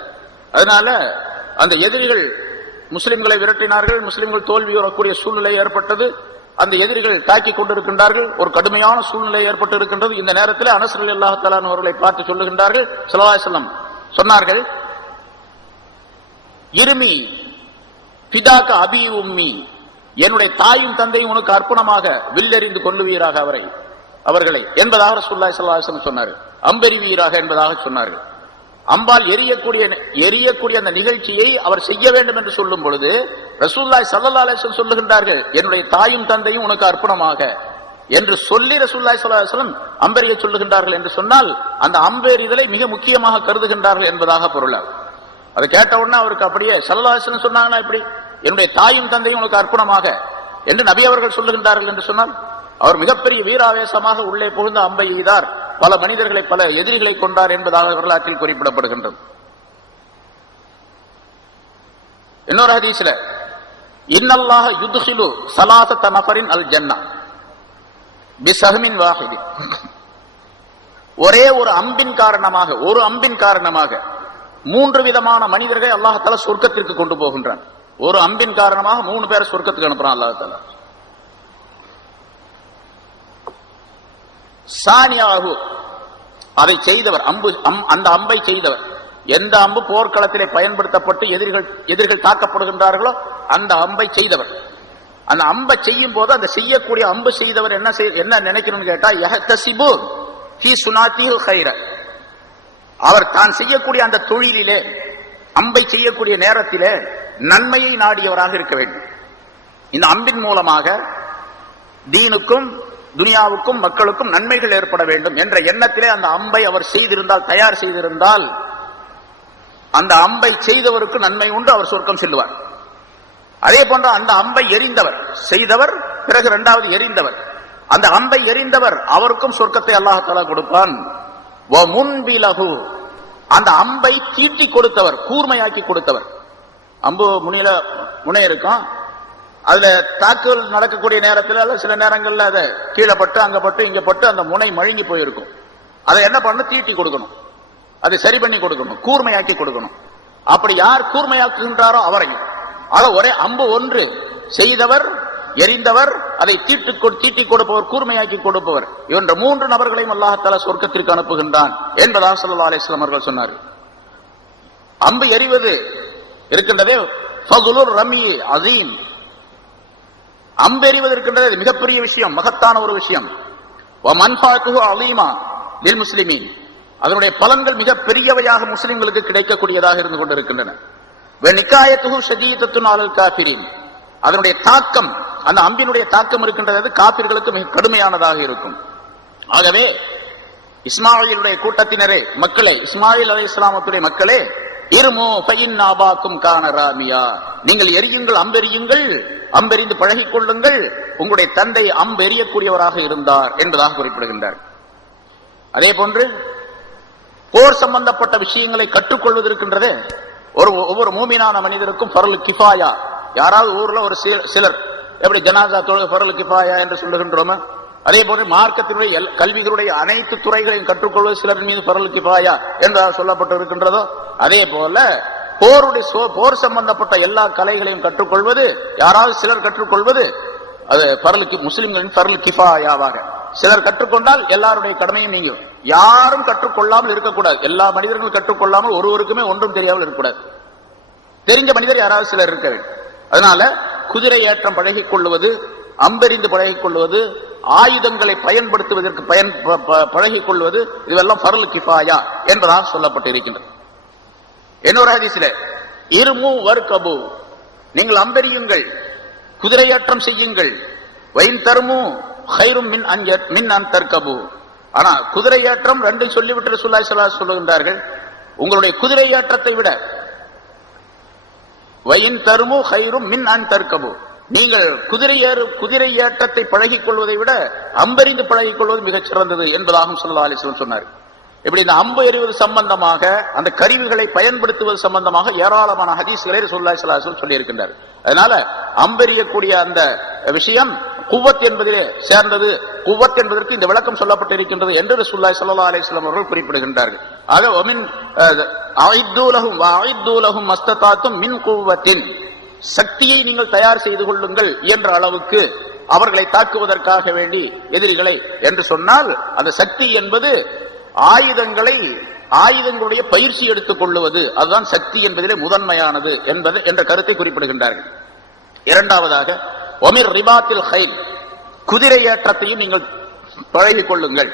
அதனால அந்த எதிரிகள் முஸ்லிம்களை விரட்டினார்கள், முஸ்லிம்கள் தோல்வி வரக்கூடிய சூழ்நிலை ஏற்பட்டது. அந்த எதிரிகள் தாக்கி கொண்டிருக்கின்றார்கள், ஒரு கடுமையான சூழ்நிலை ஏற்பட்டு இருக்கின்றது. இந்த நேரத்தில் அனஸ் ரலியல்லாஹு தஆலா அன்ஹு அவர்களை பார்த்து சொல்லுகின்றார்கள், ஸல்லல்லாஹு அலைஹி வஸல்லம் சொன்னார்கள், இருமி பிதாக்க அபி உம்மி, என்னுடைய தாயும் தந்தையும் உனக்கு அர்ப்பணமாக வில்லெறிந்து கொள்ளுவீராக அவர்களை என்பதாக ரசூலுல்லாஹி ஸல்லல்லாஹு அலைஹி வஸல்லம் சொன்னார்கள். அம்பெறிவீராக என்பதாக சொன்னார்கள். அம்பால் எரியக்கூடிய அந்த நிகழ்ச்சியை அவர் செய்ய வேண்டும் என்று சொல்லும் பொழுது ரசூலுல்லாஹி ஸல்லல்லாஹு அலைஹி வஸல்லம் சொல்லுகின்றார்கள், என்னுடைய தாயும் தந்தையும் உனக்கு அர்ப்பணமாக என்று சொல்லி ரசூலுல்லாஹி ஸல்லல்லாஹு அலைஹி வஸல்லம் அம்பெறிய சொல்லுகின்றார்கள் என்று சொன்னால் அந்த அம்பெறிதலை மிக முக்கியமாக கருதுகின்றார்கள் என்பதாக பொருள். அதை கேட்ட உடனே அவருக்கு அப்படியே ஸல்லல்லாஹு அலைஹி வஸல்லம் சொன்னாங்கன்னா இப்படி என்னுடைய தாயும் தந்தையும் உனக்கு அர்ப்பணமாக என்று நபி அவர்கள் சொல்லுகின்றார்கள் என்று சொன்னால் அவர் மிகப்பெரிய வீராவேசமாக உள்ளே புகுந்த அம்பை எய்தார், பல மனிதர்களை பல எதிரிகளை கொண்டார் என்பதாக வரலாற்றில் குறிப்பிடப்படுகின்றது. இன்னொரு ஹதீஸ்ல இன்னல்லாஹ யுத்கிலு ஸலாஸத நஃபரின் அல் ஜன்னah பிஸஹ்மின் வாஹித், ஒரே ஒரு அம்பின் காரணமாக மூன்று விதமான மனிதர்களை அல்லாஹ் தஆலா சொர்க்கத்திற்கு கொண்டு போகின்றான். ஒரு அம்பின் காரணமாக 3 பேரை சொர்க்கத்துக்கு அனுப்புறான் அல்லாஹ் தஆலா. சானியாகு, அதை செய்தவர், அந்த அம்பை செய்தவர், எந்த அம்பு போர்க்களத்திலே பயன்படுத்தப்பட்டு எதிரிகள் தாக்கப்படுகின்றார்களோ அந்த அம்பை செய்தவர், அந்த அம்பை செய்யும் போது அந்த செய்யக்கூடிய அம்பு செய்தவர் என்ன நினைக்கணும்னு கேட்டா, யஹ்தஸிபு ஃபீ சுனாத்திஹி கைர, அவர் தான் செய்யக்கூடிய அந்த தொழிலிலே அம்பை செய்யக்கூடிய நேரத்திலே நன்மையை நாடியவராக இருக்க வேண்டும். இந்த அம்பின் மூலமாக தீனுக்கும் துனியாவுக்கும் மக்களுக்கும் நன்மைகள் ஏற்பட வேண்டும் என்ற எண்ணத்திலே அந்த அம்பை அவர் செய்திருந்தால், தயார் செய்திருந்தால் அந்த அம்பை செய்தவருக்கு நன்மை உண்டு, அவர் சொர்க்கம் செல்வார். அதே போன்ற அந்த அம்பை எரிந்தவர், செய்தவர் பிறகு இரண்டாவது எரிந்தவர், அந்த அம்பை எரிந்தவர் அவருக்கும் சொர்க்கத்தை அல்லாஹ் தஆலா கொடுப்பான். வ முன்பிலஹு, அந்த அம்பை தீட்டி கொடுத்தவர், கூர்மையாக்கி கொடுத்தவர். அம்பு முனை இருக்கும், அதுல தாக்குதல் நடக்கக்கூடிய நேரத்தில் சில நேரங்கள்ல அதை கீழே பட்டு அங்க பட்டு இங்க பட்டு அந்த முனை மழுங்கி போயிருக்கும். அதை என்ன பண்ணணும், தீட்டி கொடுக்கணும், அதை சரி பண்ணி கொடுக்கணும், கூர்மையாக்கி கொடுக்கணும். அப்படி யார் கூர்மையாக்குகின்றாரோ அவரையும், ஆக ஒரே அம்பு ஒன்று, செய்தவர் எரிந்தவர், அதை தீட்டி கொடுப்பவர், கூர்மையாக்கி கொடுப்பவர், இவன்ற 3 நபர்களையும் அல்லாஹ் தஆலா சொர்க்கத்திற்கு அனுப்புகின்றான் என்பதாக ஸல்லல்லாஹு அலைஹி வஸல்லம் அவர்கள் சொன்னார். அம்பு எறிவது இருக்கின்றதே, ஃபதுலுர் ரமி அஸீம், அம்பெறிவது இருக்கின்றது மிகப்பெரிய விஷயம், மகத்தான ஒரு விஷயம். வ மன்ஃபாஅத்துஹு அலீமா லில் முஸ்லிமீன், அதனுடைய பலன்கள் மிக பெரியவையாக முஸ்லிம்களுக்கு கிடைக்கக்கூடியதாக இருந்து கொண்டிருக்கின்றன. வ நிகாயத்துஹு ஷதீதத்துன் அலல் காஃபிரின், அதனுடைய தாக்கம், அந்த அம்பினுடைய தாக்கம் இருக்கின்றது காபிர்களுக்கு மிக கடுமையானதாக இருக்கும். ஆகவே இஸ்மாயிலுடைய கூட்டத்தினரே, மக்களே, இஸ்மாயில் அலைஹிஸ்ஸலாமுடைய மக்களே, இருமு ஃபைன் ஆபாக்கும் கான ராமியா, நீங்கள் எரியுங்கள், அம்பெறியுங்கள், அம்பெறிந்து பழகிக் கொள்ளுங்கள், உங்களுடைய தந்தை அம்பெறியக்கூடியவராக இருந்தார் என்பதாக குறிப்பிடுகின்றார். அதே போன்று போர் சம்பந்தப்பட்ட விஷயங்களை கற்றுக்கொள்வது இருக்கின்றதே, ஒவ்வொரு மூமினான மனிதருக்கும் ஃபர்லு கிஃபாயா, யாராவது ஊர்ல ஒரு சிலர் எப்படி ஜனாசா தொழுகை ஃபர்லு கிஃபாயா என்று சொல்லுகின்றோமோ, அதே போன்று மார்க்கத்தினுடைய கல்விகளுடைய அனைத்து துறைகளையும் கற்றுக்கொள்வது சிலர் மீது ஃபர்லு கிஃபாயா என்று சொல்லப்பட்டு இருக்கின்றதோ, அதே போல போர் சம்பந்தப்பட்ட எல்லா கலைகளையும் கற்றுக்கொள்வது யாராவது சிலர் கற்றுக்கொள்வது அது முஸ்லிம்களின் ஃபர்லு கிஃபாயாவாக, சிலர் கற்றுக்கொண்டால் எல்லாருடைய கடமையும் நீங்கும். யாரும் கற்றுக்கொள்ளாமல் இருக்கக்கூடாது, எல்லா மனிதர்களும் கற்றுக்கொள்ளாமல் ஒருவருக்குமே ஒன்றும் தெரியாமல் இருக்கக்கூடாது. தெரிஞ்ச மனிதர் யாராவது சிலர் இருக்க வேண்டும். அதனால குதிரை ஏற்றம் பழகிக் கொள்வது, அம்பெறிந்து பழகிக் கொள்வது, ஆயுதங்களை பயன்படுத்துவதற்கு பழகிக் கொள்வது, இதுவெல்லாம் ஃபர்லு கிஃபாயா என்பதாக சொல்லப்பட்டு இருக்கின்றது. இன்னொரு ஹதீஸ்ல இருமு வர்கபு, நீங்கள் அம்பெறியுங்கள், குதிரையேற்றம் செய்யுங்கள், வைன் தர்மு கைரும் மின் அன் தர்கபு. ஆனா குதிரையேற்றம் ரெண்டு சொல்லிவிட்டு ரசூலுல்லாஹி ஸல்லல்லாஹு அலைஹி வஸல்லம் சொல்லுகின்றார்கள், உங்களுடைய குதிரையேற்றத்தை விட வைன் தர்மு கைரும் மின் அன் தர்கபு, நீங்கள் குதிரை ஏற்றத்தை பழகிக் கொள்வதை விட அம்பெறிந்து பழகிக் கொள்வது மிகச் சிறந்தது என்பதாகவும் ஸல்லல்லாஹு அலைஹி வஸல்லம் சொன்னார். இப்படி இந்த அம்பு எறிவது சம்பந்தமாக, அந்த கருவிகளை பயன்படுத்துவது சம்பந்தமாக ஏராளமான ஹதீஸ்களை ரசூலுல்லாஹி ஸல்லல்லாஹு அலைஹி வஸல்லம் சொல்லி இருக்கின்றார். அதனால அம்பெறியக்கூடிய அந்த விஷயம் குவத் என்பதிலே சேர்ந்தது. குவத் என்பதற்கு இந்த விளக்கம் சொல்லப்பட்டிருக்கின்றது என்று ரசூலுல்லாஹி ஸல்லல்லாஹு அலைஹி வஸல்லம் அவர்கள் குறிப்பிடுகின்றார்கள். அது ஒமின் அஇது லஹும் மஸ்ததாத்தும் மின் குவத்தின், சக்தியை நீங்கள் தயார் செய்து கொள்ளுங்கள் என்ற அளவுக்கு அவர்களை தாக்குவதற்காக வேண்டி எதிரிகளை என்று சொன்னால், அந்த சக்தி என்பது ஆயுதங்களுடைய பயிற்சி எடுத்துக் கொள்ளுவது, அதுதான் சக்தி என்பதிலே முதன்மையானது என்ற கருத்தை குறிப்பிடுகின்றார்கள். இரண்டாவதாக ஒமிர் ரிபாத்தில் ஹைல், குதிரை ஏற்றத்தையும் நீங்கள் பழகிக் கொள்ளுங்கள்,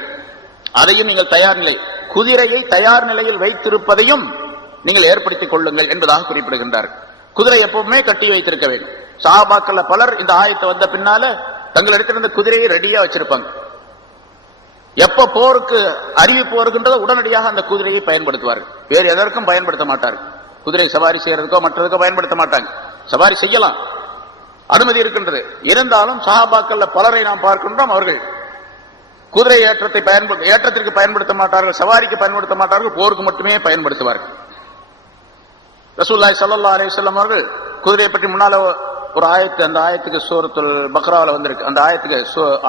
அதையும் நீங்கள் தயார் நிலை, குதிரையை தயார் நிலையில் வைத்திருப்பதையும் நீங்கள் ஏற்படுத்திக் கொள்ளுங்கள் என்பதாக குறிப்பிடுகின்றார்கள். குதிரை எப்பவுமே கட்டி வைத்திருக்க வேண்டும். சஹாபாக்கள் பலர் இந்த ஆயத்தை வந்த பின்னால தங்களிடத்தில் இருந்த குதிரையை ரெடியா வச்சிருப்பாங்க. எப்ப போருக்கு அறிவிப்பு வருகின்றதோ உடனடியாக அந்த குதிரையை பயன்படுத்துவார்கள். வேறு எதற்கும் பயன்படுத்த மாட்டார்கள். குதிரை சவாரி செய்யறதுக்கோ மற்றதுக்கோ பயன்படுத்த மாட்டாங்க. சவாரி செய்யலாம், அனுமதி இருக்கின்றது. இருந்தாலும் சஹாபாக்கள் பலரை நாம் பார்க்கின்றோம், அவர்கள் குதிரை ஏற்றத்திற்கு பயன்படுத்த மாட்டார்கள், சவாரிக்கு பயன்படுத்த மாட்டார்கள், போருக்கு மட்டுமே பயன்படுத்துவார்கள். ரசூலுல்லாஹி ஸல்லல்லாஹு அலைஹி வஸல்லம் அவர்கள் குதிரையை பற்றி முன்னால ஒரு ஆயத்து, அந்த ஆயத்துக்கு சூரத்துல் பக்ரால வந்திருக்கு, அந்த ஆயத்துக்கு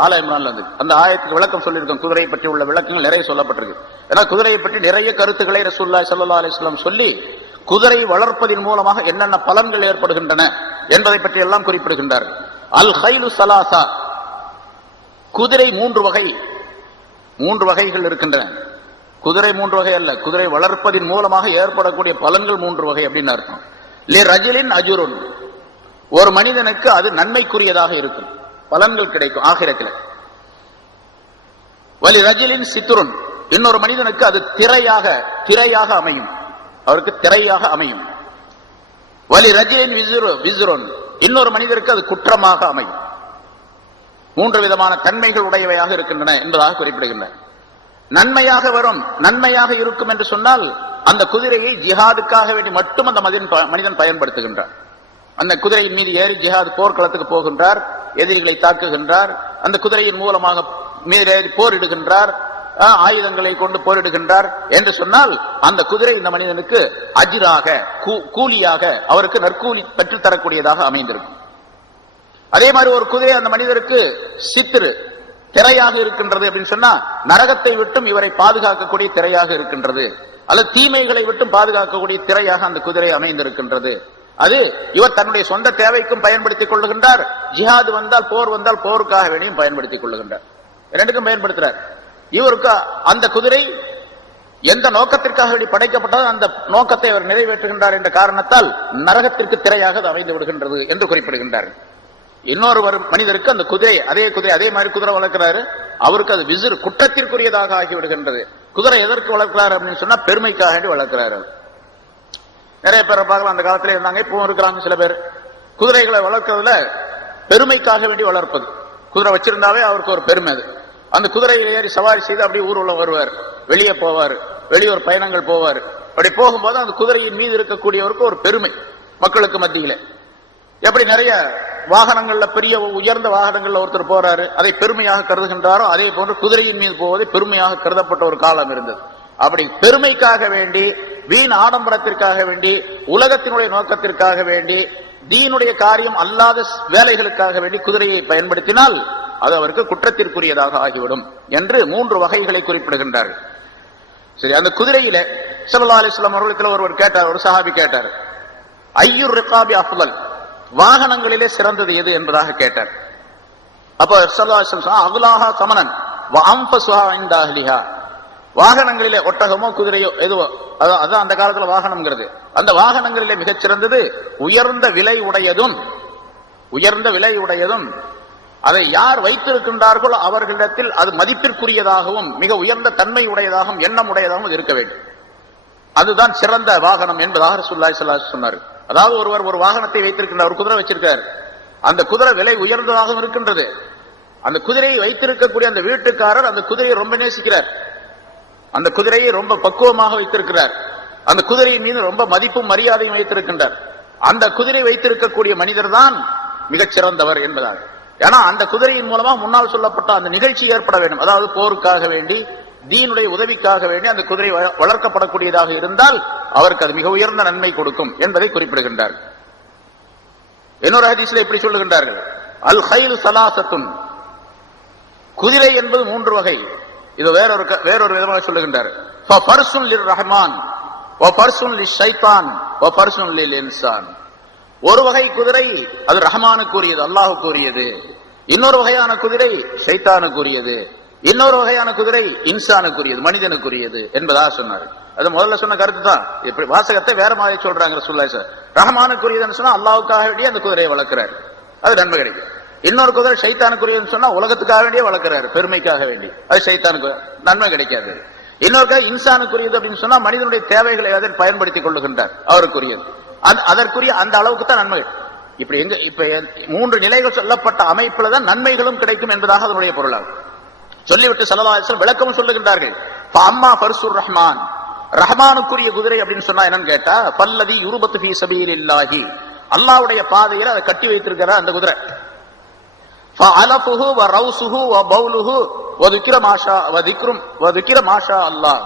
ஆல இம்ரான்ல வந்திருக்கு, அந்த ஆயத்துக்கு விளக்கம் சொல்லியிருக்கோம். குதிரையை பற்றி உள்ள விளக்கங்கள் நிறைய சொல்லப்பட்டிருக்கு. ஏன்னா குதிரையை பற்றி நிறைய கருத்துக்களை ரசூலுல்லாஹி ஸல்லல்லாஹு அலைஹி வஸல்லம் சொல்லி குதிரை வளர்ப்பதின் மூலமாக என்னென்ன பலன்கள் ஏற்படுகின்றன என்பதை பற்றி எல்லாம் குறிப்பிடுகின்றார்கள். அல் ஹைலு சலாசா, குதிரை மூன்று வகைகள் இருக்கின்றன. குதிரை மூன்று வகை அல்ல, குதிரை வளர்ப்பதின் மூலமாக ஏற்படக்கூடிய பலன்கள் மூன்று வகை அப்படின்னு அர்த்தம். லி ரஜிலின் அஜுருன், ஒரு மனிதனுக்கு அது நன்மைக்குரியதாக இருக்கும், பலன்கள் கிடைக்கும் ஆகிரத்தில். வலி ரஜிலின் சித்துருன், இன்னொரு மனிதனுக்கு அது திரையாக அமையும், அவருக்கு திரையாக அமையும். வலி ரஜிலின் விசுருன், இன்னொரு மனிதருக்கு அது குற்றமாக அமையும். மூன்று விதமான தன்மைகள் உடையவையாக இருக்கின்றன என்பதாக குறிப்பிடுகின்றன. நன்மையாக வரும், நன்மையாக இருக்கும் என்று சொன்னால் அந்த குதிரையை ஜிஹாதுக்காக வேண்டி மட்டும் அந்த மனிதன் பயன்படுத்துகின்றார். அந்த குதிரையின் மீது ஏறி ஜிஹாத் போர்க்களத்துக்கு போகின்றார், எதிரிகளை தாக்குகின்றார், அந்த குதிரையின் மூலமாக மீது ஏறி போரிடுகின்றார், ஆயுதங்களை கொண்டு போரிடுகின்றார் என்று சொன்னால் அந்த குதிரை இந்த மனிதனுக்கு அஜ்ராக, கூலியாக, அவருக்கு நற்கூலி பெற்றுத்தரக்கூடியதாக அமைந்திருக்கும். அதே மாதிரி ஒரு குதிரை அந்த மனிதருக்கு சித்திரு, திரையாக இருக்கின்றது அப்படின்னு சொன்னா நரகத்தை விட்டும் இவரை பாதுகாக்கக்கூடிய திரையாக இருக்கின்றது, அல்லது தீமைகளை விட்டும் பாதுகாக்கக்கூடிய திரையாக அந்த குதிரை அமைந்திருக்கின்றது. அது இவர் தன்னுடைய சொந்த தேவைக்கும் பயன்படுத்திக் கொள்ளுகின்றார், ஜிஹாது வந்தால், போர் வந்தால் போருக்காக வேண்டியும் பயன்படுத்திக் கொள்ளுகின்றார், இரண்டுக்கும் பயன்படுத்துறார். இவருக்கு அந்த குதிரை எந்த நோக்கத்திற்காக வேண்டி படைக்கப்பட்டதோ அந்த நோக்கத்தை அவர் நிறைவேற்றுகின்றார் என்ற காரணத்தால் நரகத்திற்கு திரையாக அது அமைந்து விடுகின்றது என்று குறிப்பிடுகின்றார். இன்னொரு மனிதருக்கு அந்த குதிரை, அதே மாதிரி குதிரை வளர்க்கிறாரு, அவருக்கு அது விசிறு, குற்றத்திற்குரியதாக ஆகிவிடுகின்றது. குதிரை எதற்கு வளர்க்கிறார் அப்படின்னு சொன்னா பெருமைக்காக வேண்டி வளர்க்கிறாரு. நிறைய பேரை பார்க்கலாம், அந்த காலத்துல இருந்தாங்க, இப்போ இருக்கிறாங்க சில பேர். குதிரைகளை வளர்க்கறதுல பெருமைக்காக வேண்டி வளர்ப்பது. குதிரை வச்சிருந்தாவே அவருக்கு ஒரு பெருமை. அது அந்த குதிரையில் ஏறி சவாரி செய்து அப்படி ஊர்வல வருவார், வெளியே போவார், வெளியூர் பயணங்கள் போவார். அப்படி போகும்போது அந்த குதிரையின் மீது இருக்கக்கூடியவருக்கு ஒரு பெருமை மக்களுக்கு மத்தியில. எப்படி நிறைய வாகனங்கள்ல, பெரிய உயர்ந்த வாகனங்கள்ல ஒருத்தர் போறாரு, அதை பெருமையாக கருதுகின்றாரோ அதே போன்று குதிரையின் மீது போவதை பெருமையாக கருதப்பட்ட ஒரு காலம் இருந்தது. அப்படி பெருமைக்காக வேண்டி, வீண் ஆடம்பரத்திற்காக வேண்டி, உலகத்தினுடைய நோக்கத்திற்காக வேண்டி, தீனுடைய காரியம் அல்லாத வேலைகளுக்காக வேண்டி குதிரையை பயன்படுத்தினால் அது அவருக்கு குற்றத்திற்குரியதாக ஆகிவிடும் என்று மூன்று வகைகளை குறிப்பிடுகின்றார்கள். சரி, அந்த குதிரையில ஸல்லல்லாஹு அலைஹி வஸல்லம் அவர்களுக்கு ஒருவர் கேட்டார், ஒரு சஹாபி கேட்டார், ஐயுர் ரிகாபி அஃதல், வாகனங்களிலே சிறந்தது எது என்பதாக கேட்டார். அப்ப ஸல்லல்லாஹு அலைஹி வஸல்லம் அக்லாஹா சமனன் வ அன்ஃபஸுஹா இன்த அஹ்லிஹா, வாகனங்களிலே ஒட்டகமோ குதிரையோ எதுவோ, அதான் அந்த காலத்துல வாகனம்ங்கிறது, அந்த வாகனங்களிலே மிகச் சிறந்தது உயர்ந்த விலை உடையதும் அதை யார் வைத்திருக்கின்றார்களோ அவர்களிடத்தில் அது மதிப்பிற்குரியதாகவும் மிக உயர்ந்த தன்மை உடையதாகவும் எண்ணம் உடையதாகவும் இருக்க வேண்டும். அதுதான் சிறந்த வாகனம் என்பதாக ரசூலுல்லாஹி ஸல்லல்லாஹு அலைஹி வஸல்லம் சொன்னார். அதாவது ஒருவர் ஒரு வாகனத்தை வைத்திருக்கின்றார், ஒரு குதிரை வச்சிருக்கார், அந்த குதிரை விலை உயர்ந்ததாகவும் இருக்கின்றது. அந்த குதிரையை வைத்திருக்கக்கூடிய அந்த வீட்டுக்காரர் அந்த குதிரையை ரொம்ப நேசிக்கிறார், அந்த குதிரையை ரொம்ப பக்குவமாக வைத்திருக்கிறார், அந்த குதிரையின் மீது ரொம்ப மதிப்பும் மரியாதையும் வைத்திருக்கின்றார். அந்த குதிரை வைத்திருக்கக்கூடிய மனிதர் தான் மிகச் சிறந்தவர் என்பதாக. ஏன்னா அந்த குதிரையின் மூலமா முன்னால் சொல்லப்பட்ட அந்த நிகழ்ச்சி ஏற்பட வேண்டும். அதாவது போருக்காக வேண்டி, தீனுடைய உதவிக்காக வேண்டி அந்த குதிரை வளர்க்கப்படக்கூடியதாக இருந்தால் அவருக்கு அது மிக உயர்ந்த நன்மை கொடுக்கும் என்பதை குறிப்பிடுகின்றார். இன்னொரு ஹதீஸ்ல இப்படி சொல்லுகின்றார்கள், அல் ஹைல் சலாசத்துன், குதிரை என்பது 3 வகை. இது வேறொரு விதமாக சொல்லுகின்றார். ஃபர்சுன் லிர்ரஹ்மான் வ ஃபர்சுன் லிஷைத்தான் வ ஃபர்சுன் லில்இன்சான். ஒரு வகை குதிரை அது ரஹ்மானுக்குரியது, அல்லாஹ்வுக்குரியது. இன்னொரு வகையான குதிரை ஷைத்தானுக்குரியது. இன்னொரு வகையான குதிரை இன்சானுக்குரியது, மனிதனுக்குரியது என்பதாக சொன்னார். அது முதல்ல சொன்ன கருத்து தான். இப்படி வாசகத்தை வேற மாதிரி சொல்றாங்க ரசூலுல்லாஹி ஸல்லல்லாஹு அலைஹி வஸல்லம். ரஹ்மானுக்குரியதுன்னு சொன்னா அல்லாஹ்வுக்காக வேண்டி அந்த குதிரையை வளர்க்கிறார், அது நன்மை கிடைக்கும். இன்னொரு குதிரை ஷைத்தானுக்குரியதுன்னு சொன்னா உலகத்துக்காக வேண்டியே வளர்க்கிறார், பெருமைக்காக வேண்டி, அது ஷைத்தானுக்கு நன்மை கிடைக்காது. இன்னொரு இன்சானுக்குரியது அப்படின்னு சொன்னா மனிதனுடைய தேவைகளை அதில் பயன்படுத்திக் கொள்ளுகின்றார், அவருக்குரியது, அதற்குரிய அந்த அளவுக்கு தான் நன்மை. இப்படி இப்ப 3 நிலைகள் சொல்லப்பட்ட அமைப்புல தான் நன்மைகளும் கிடைக்கும் என்பதாக அதனுடைய பொருளாகும். சொல்லிவிட்டு ஸல்லல்லாஹு அலைஹி வஸல்லம் விளக்கம் சொல்லுகின்றார்கள். அம்மா ஃபர்சுர் ரஹ்மான், ரஹ்மானுக்குரிய குதிரை அப்படின்னு சொன்னா என்னன்னு கேட்டா, பல்லதி யுர்பத்து ஃபீ சபீலில்லாஹி, அல்லாஹ்வுடைய பாதையில் அதை கட்டி வைத்திருக்கிற அந்த குதிரை. ஃபஅலஃபுஹு வ ரௌசுஹு வ பௌலுஹு வ திக்ர மாஷா அல்லாஹ்.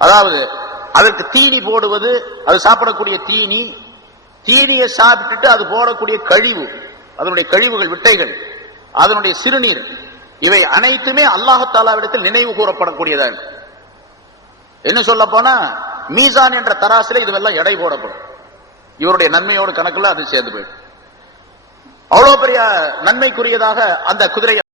அதாவது அதற்கு தீனி போடுவது, அது சாப்பிடக்கூடிய தீனியை சாப்பிட்டுட்டு அது போடக்கூடிய கழிவு, அதனுடைய கழிவுகள், விட்டைகள், அதனுடைய சிறுநீர், இவை அனைத்துமே அல்லாஹ் தஆலாவிடத்தில் நினைவு கூறப்படக்கூடியதாக. என்ன சொல்ல போனா மீசான் என்ற தராசில இதுவெல்லாம் எடை போடப்படும். இவருடைய நன்மையோடு கணக்குல அது சேர்ந்து போயிடும். அவ்வளவு பெரிய நன்மைக்குரியதாக அந்த குதிரை